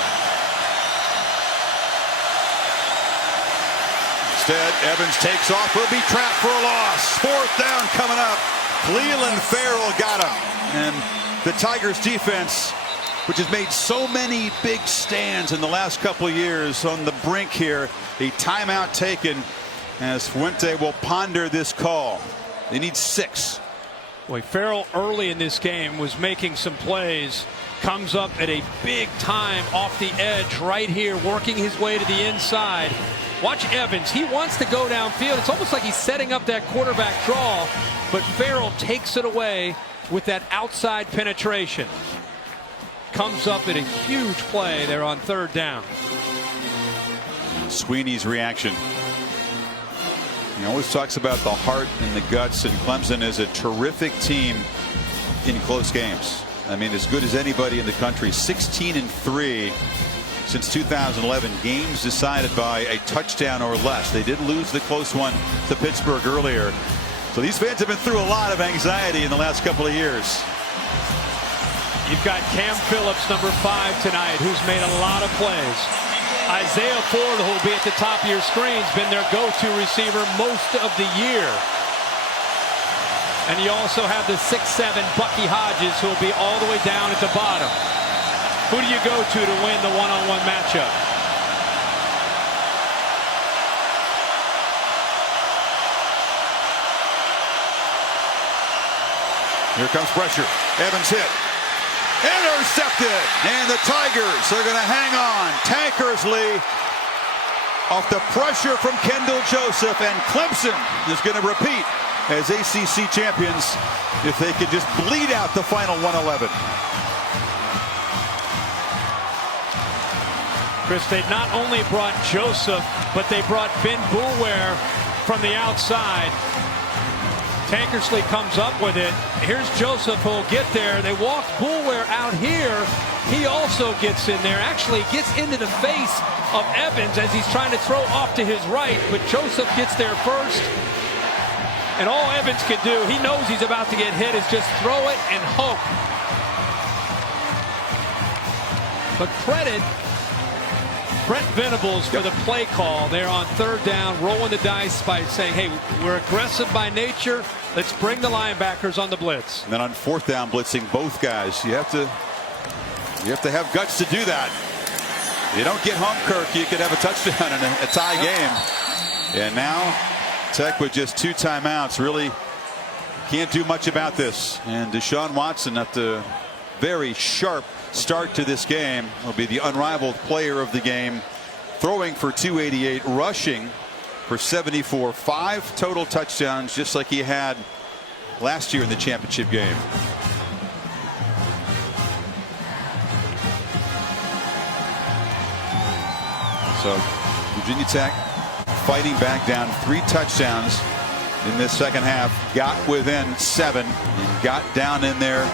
Instead, Evans takes off. Will be trapped for a loss. Fourth down coming up. Clelin Ferrell got him. And the Tigers defense, which has made so many big stands in the last couple of years, on the brink here. A timeout taken as Fuente will ponder this call. They need 6. Boy, Ferrell early in this game was making some plays. Comes up at a big time off the edge right here, working his way to the inside. Watch Evans. He wants to go downfield. It's almost like he's setting up that quarterback draw, but Ferrell takes it away with that outside penetration. Comes up at a huge play there on third down. Sweeney's reaction. He always talks about the heart and the guts, and Clemson is a terrific team in close games. I mean, as good as anybody in the country. 16-3 since 2011. Games decided by a touchdown or less. They did lose the close one to Pittsburgh earlier. So these fans have been through a lot of anxiety in the last couple of years. You've got Cam Phillips, number 5 tonight, who's made a lot of plays. Isaiah Ford, who will be at the top of your screens, been their go-to receiver most of the year. And you also have the 6'7" Bucky Hodges, who will be all the way down at the bottom. Who do you go to win the one-on-one matchup? Here comes pressure. Evans hit. Intercepted. And the Tigers are going to hang on. Tankersley off the pressure from Kendall Joseph. And Clemson is going to repeat as ACC champions if they could just bleed out the final 111. Chris, they not only brought Joseph, but they brought Ben Boulware from the outside. Tankersley comes up with it. Here's Joseph who'll get there. They walk Boulware out here. He also gets in there. Actually gets into the face of Evans as he's trying to throw off to his right. But Joseph gets there first. And all Evans can do, he knows he's about to get hit, is just throw it and hope. But credit Brent Venables for the play call there on third down, rolling the dice by saying, hey, we're aggressive by nature. Let's bring the linebackers on the blitz. And then on fourth down, blitzing both guys. You have to have guts to do that. You don't get home, Kirk, you could have a touchdown in a tie game. And now Tech with just 2 timeouts really can't do much about this. And Deshaun Watson, at the very sharp start to this game, will be the unrivaled player of the game, throwing for 288, rushing for 74, 5 total touchdowns, just like he had last year in the championship game. So Virginia Tech fighting back, down 3 touchdowns in this second half, got within 7 and got down in there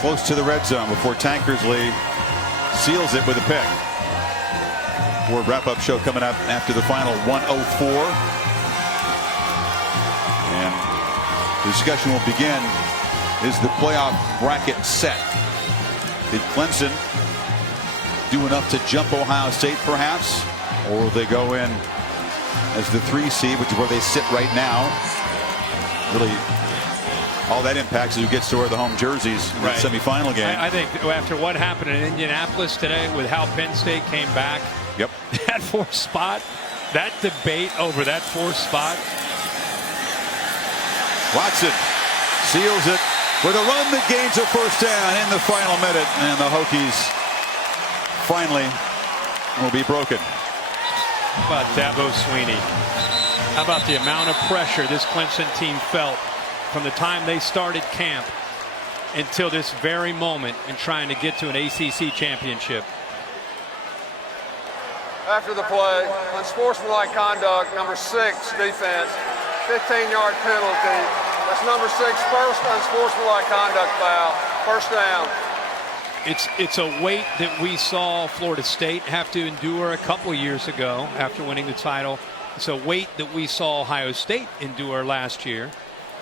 close to the red zone before Tankersley seals it with a pick. Ford wrap-up show coming up after the final 104. And the discussion will begin. Is the playoff bracket set? Did Clemson do enough to jump Ohio State perhaps? Or will they go in as the 3 seed, which is where they sit right now? Really, all that impacts is who gets to wear the home jerseys in the semifinal game. I think after what happened in Indianapolis today with how Penn State came back, that 4th spot, that debate over that 4th spot. Watson seals it with a run that gains a first down in the final minute, and the Hokies finally will be broken. How about Dabo Sweeney? How about the amount of pressure this Clemson team felt from the time they started camp until this very moment in trying to get to an ACC championship? After the play, unsportsmanlike conduct, number 6 defense, 15-yard penalty, That's number 6, first unsportsmanlike conduct foul. First down. It's a weight that we saw Florida State have to endure a couple years ago after winning the title. It's a weight that we saw Ohio State endure last year.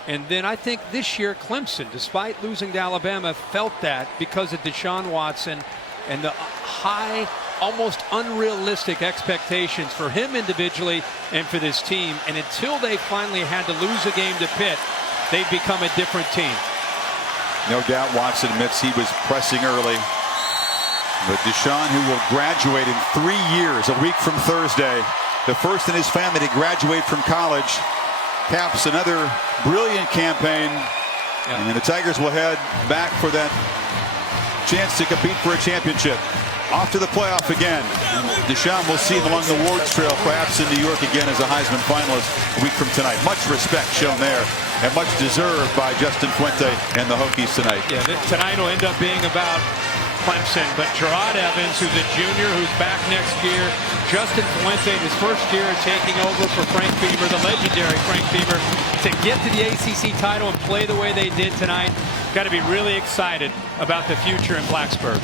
And then I think this year Clemson, despite losing to Alabama, felt that because of Deshaun Watson and the high, almost unrealistic expectations for him individually and for this team. And until they finally had to lose a game to Pitt, they've become a different team. No doubt Watson admits he was pressing early. But Deshaun, who will graduate in 3 years, a week from Thursday, the first in his family to graduate from college, caps another brilliant campaign. And the Tigers will head back for that chance to compete for a championship. Off to the playoff again. And Deshaun will see him along the awards trail, perhaps in New York again as a Heisman finalist a week from tonight. Much respect shown there, and much deserved by Justin Fuente and the Hokies tonight. Yeah, tonight will end up being about Clemson, but Gerard Evans, who's a junior, who's back next year. Justin Fuente in his first year taking over for Frank Beamer, the legendary Frank Beamer, to get to the ACC title and play the way they did tonight. Got to be really excited about the future in Blacksburg.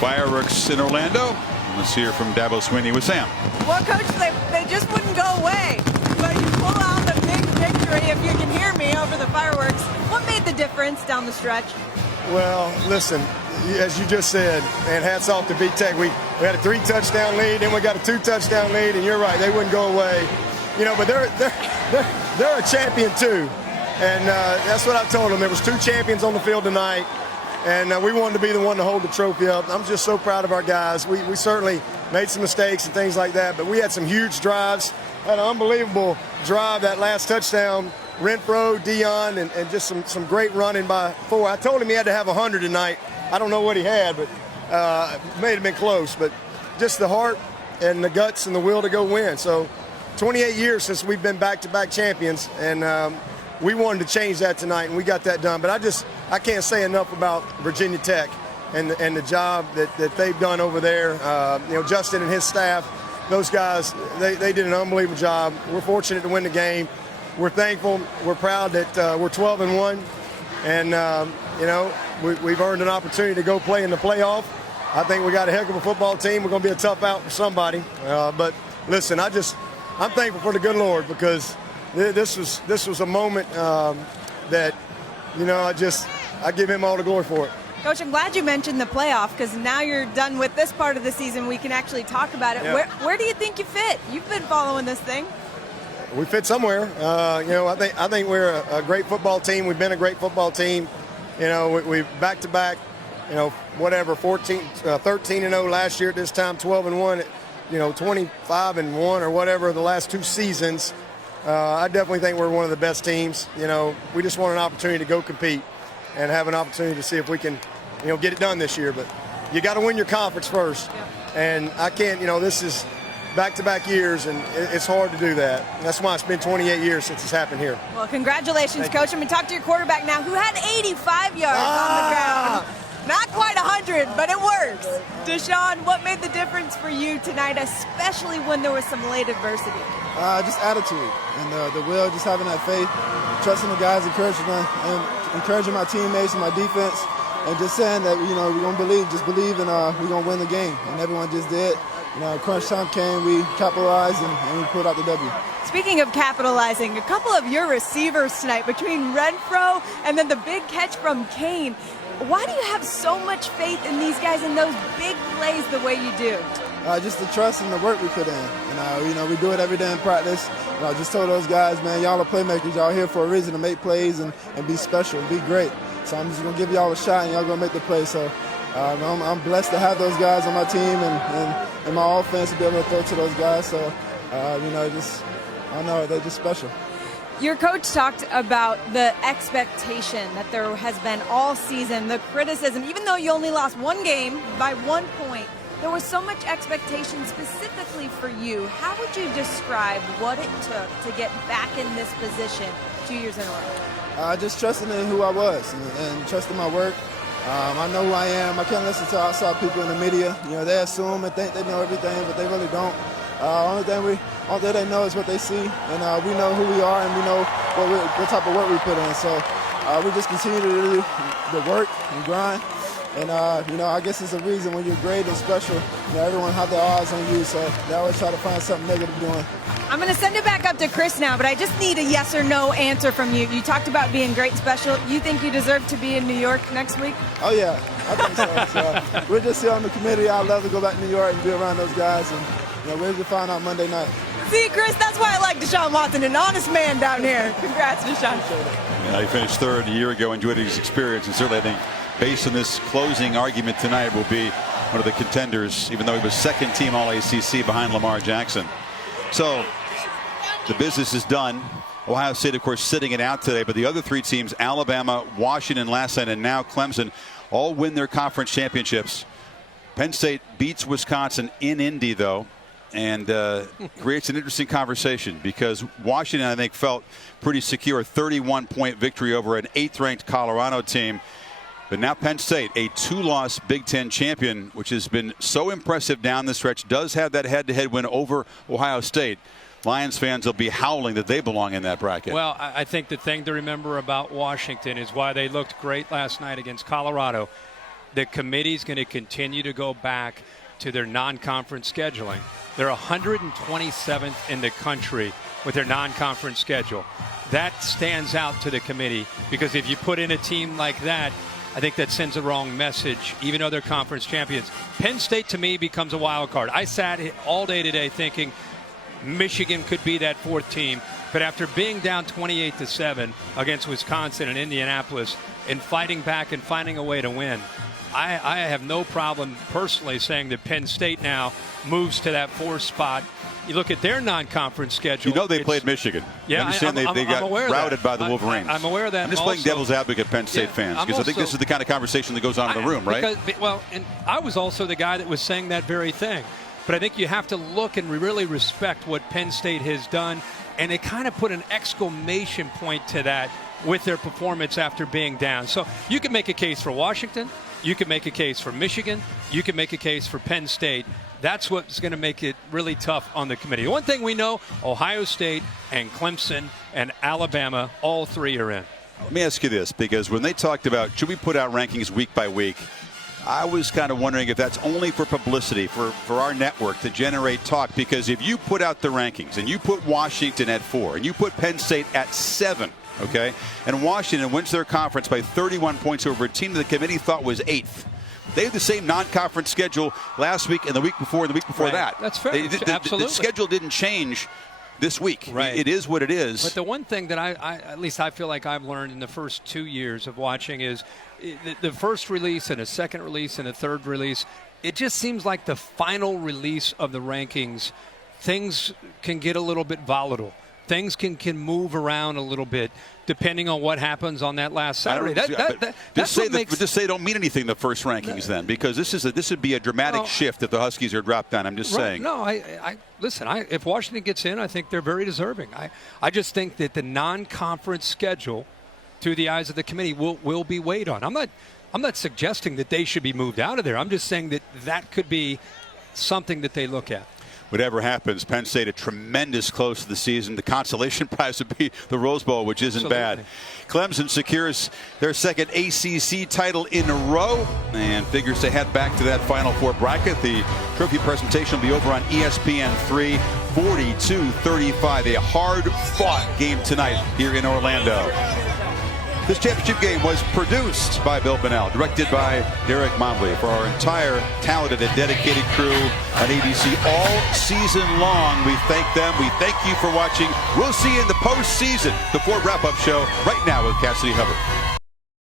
Fireworks in Orlando. Let's hear from Dabo Swinney with Sam. Well, Coach, they just wouldn't go away. But you pull out the big victory, if you can hear me, over the fireworks. What made the difference down the stretch? Well, listen, as you just said, and hats off to VTech. We had a 3-touchdown lead, then we got a 2-touchdown lead, and you're right, they wouldn't go away. You know, but they're a champion too, and that's what I told them. There was 2 champions on the field tonight, and we wanted to be the one to hold the trophy up. I'm just so proud of our guys. We certainly made some mistakes and things like that, but we had some huge drives. Had an unbelievable drive, that last touchdown. Renfro, Dion, and just some great running by 4. I told him he had to have 100 tonight. I don't know what he had, but it may have been close. But just the heart and the guts and the will to go win. So 28 years since we've been back-to-back champions, and we wanted to change that tonight, and we got that done. But I can't say enough about Virginia Tech and the job that they've done over there. You know, Justin and his staff, those guys, they did an unbelievable job. We're fortunate to win the game. We're thankful. We're proud that we're 12-1, and you know, we've earned an opportunity to go play in the playoff. I think we got a heck of a football team. We're going to be a tough out for somebody. But listen, I'm thankful for the good Lord, because this was a moment that, you know, I give him all the glory for it. Coach, I'm glad you mentioned the playoff, because now you're done with this part of the season. We can actually talk about it. Yeah. Where do you think you fit? You've been following this thing. We fit somewhere. You know, I think we're a great football team. We've been a great football team. You know, we back-to-back, you know, whatever, 13-0 last year at this time, 12-1, you know, 25-1 or whatever the last 2 seasons. I definitely think we're one of the best teams. You know, we just want an opportunity to go compete and have an opportunity to see if we can, you know, get it done this year. But you got to win your conference first. Yeah. And I can't, you know, this is back-to-back years, and it's hard to do that. That's why it's been 28 years since it's happened here. Well, congratulations, Coach. I'm going to talk to your quarterback now, who had 85 yards on the ground. Not quite 100, but it works. Deshaun, what made the difference for you tonight, especially when there was some late adversity? Just attitude and the will, just having that faith, trusting the guys, encouraging my teammates and my defense, and just saying that, you know, we're going to believe, and we're going to win the game. And everyone just did. You know, crunch time came, we capitalized, and we pulled out the W. Speaking of capitalizing, a couple of your receivers tonight, between Renfro and then the big catch from Kane. Why do you have so much faith in these guys and those big plays the way you do? Just the trust and the work we put in. And, you know, we do it every day in practice. I just told those guys, man, y'all are playmakers. Y'all here for a reason, to make plays and be special and be great. So I'm just going to give y'all a shot, and y'all going to make the play. So I'm blessed to have those guys on my team and my offense to be able to throw to those guys. So, you know, I know they're just special. Your coach talked about the expectation that there has been all season, the criticism. Even though you only lost 1 game by 1 point, there was so much expectation specifically for you. How would you describe what it took to get back in this position 2 years in a row? Just trusting in who I was and trusting my work. I know who I am. I can't listen to outside people in the media. You know, they assume and think they know everything, but they really don't. Only thing all that they know is what they see, and we know who we are, and we know what type of work we put in. So we just continue to do the work and grind. And, I guess it's a reason when you're great and special, everyone have their eyes on you, so they always try to find something negative doing. I'm going to send it back up to Chris now, but I just need a yes or no answer from you. You talked about being great and special. You think you deserve to be in New York next week? Oh, yeah, I think so. We're just here on the committee. I'd love to go back to New York and be around those guys, and we'll find out Monday night. See, Chris, that's why I like Deshaun Watson, an honest man down here. Congrats, Deshaun. Yeah, he finished third a year ago, enjoyed his experience, and certainly I think based on this closing argument tonight will be one of the contenders, even though he was second team all ACC behind Lamar Jackson. So the business is done. Ohio State, of course, sitting it out today, but the other three teams, Alabama, Washington last night, and now Clemson, all win their conference championships. Penn State beats Wisconsin in Indy, though, and creates an interesting conversation because Washington, I think, felt pretty secure, a 31-point victory over an 8th-ranked Colorado team. But now Penn State, a 2-loss Big Ten champion, which has been so impressive down the stretch, does have that head-to-head win over Ohio State. Lions fans will be howling that they belong in that bracket. Well, I think the thing to remember about Washington is why they looked great last night against Colorado. The committee's going to continue to go back to their non-conference scheduling. They're 127th in the country with their non-conference schedule. That stands out to the committee because if you put in a team like that, I think that sends a wrong message, even though they're conference champions. Penn State, to me, becomes a wild card. I sat all day today thinking Michigan could be that 4th team. But after being down 28-7 against Wisconsin and Indianapolis and fighting back and finding a way to win, I have no problem personally saying that Penn State now moves to that 4th spot. You look at their non-conference schedule. You know they played Michigan. Yeah, I understand they got routed by the Wolverines. I'm aware of that. I'm just playing devil's advocate, Penn State fans, because I think this is the kind of conversation that goes on in the room, right? And I was also the guy that was saying that very thing. But I think you have to look and really respect what Penn State has done, and they kind of put an exclamation point to that with their performance after being down. So you can make a case for Washington. You can make a case for Michigan. You can make a case for Penn State. That's what's going to make it really tough on the committee. One thing we know, Ohio State and Clemson and Alabama, all three are in. Let me ask you this, because when they talked about should we put out rankings week by week, I was kind of wondering if that's only for publicity, for our network to generate talk, because if you put out the rankings and you put Washington at 4 and you put Penn State at 7, okay, and Washington wins their conference by 31 points over a team that the committee thought was 8th. They had the same non-conference schedule last week and the week before and the week before that. That's fair. The schedule didn't change this week. Right. It is what it is. But the one thing that at least I feel like I've learned in the first 2 years of watching is the first release and a second release and a third release, it just seems like the final release of the rankings, things can get a little bit volatile. Things can move around a little bit depending on what happens on that last Saturday. Just say don't mean anything, the first rankings then, because this would be a dramatic shift if the Huskies are dropped down. I'm just saying. No, listen, if Washington gets in, I think they're very deserving. I just think that the non-conference schedule, through the eyes of the committee, will be weighed on. I'm not suggesting that they should be moved out of there. I'm just saying that could be something that they look at. Whatever happens, Penn State a tremendous close to the season. The consolation prize would be the Rose Bowl, which isn't bad. Clemson secures their second ACC title in a row and figures to head back to that Final Four bracket. The trophy presentation will be over on ESPN3, 42-35. A hard-fought game tonight here in Orlando. This championship game was produced by Bill Bonnell, directed by Derek Mobley. For our entire talented and dedicated crew on ABC all season long, we thank them. We thank you for watching. We'll see you in the postseason, the Ford Wrap-Up Show, right now with Cassidy Hubbard.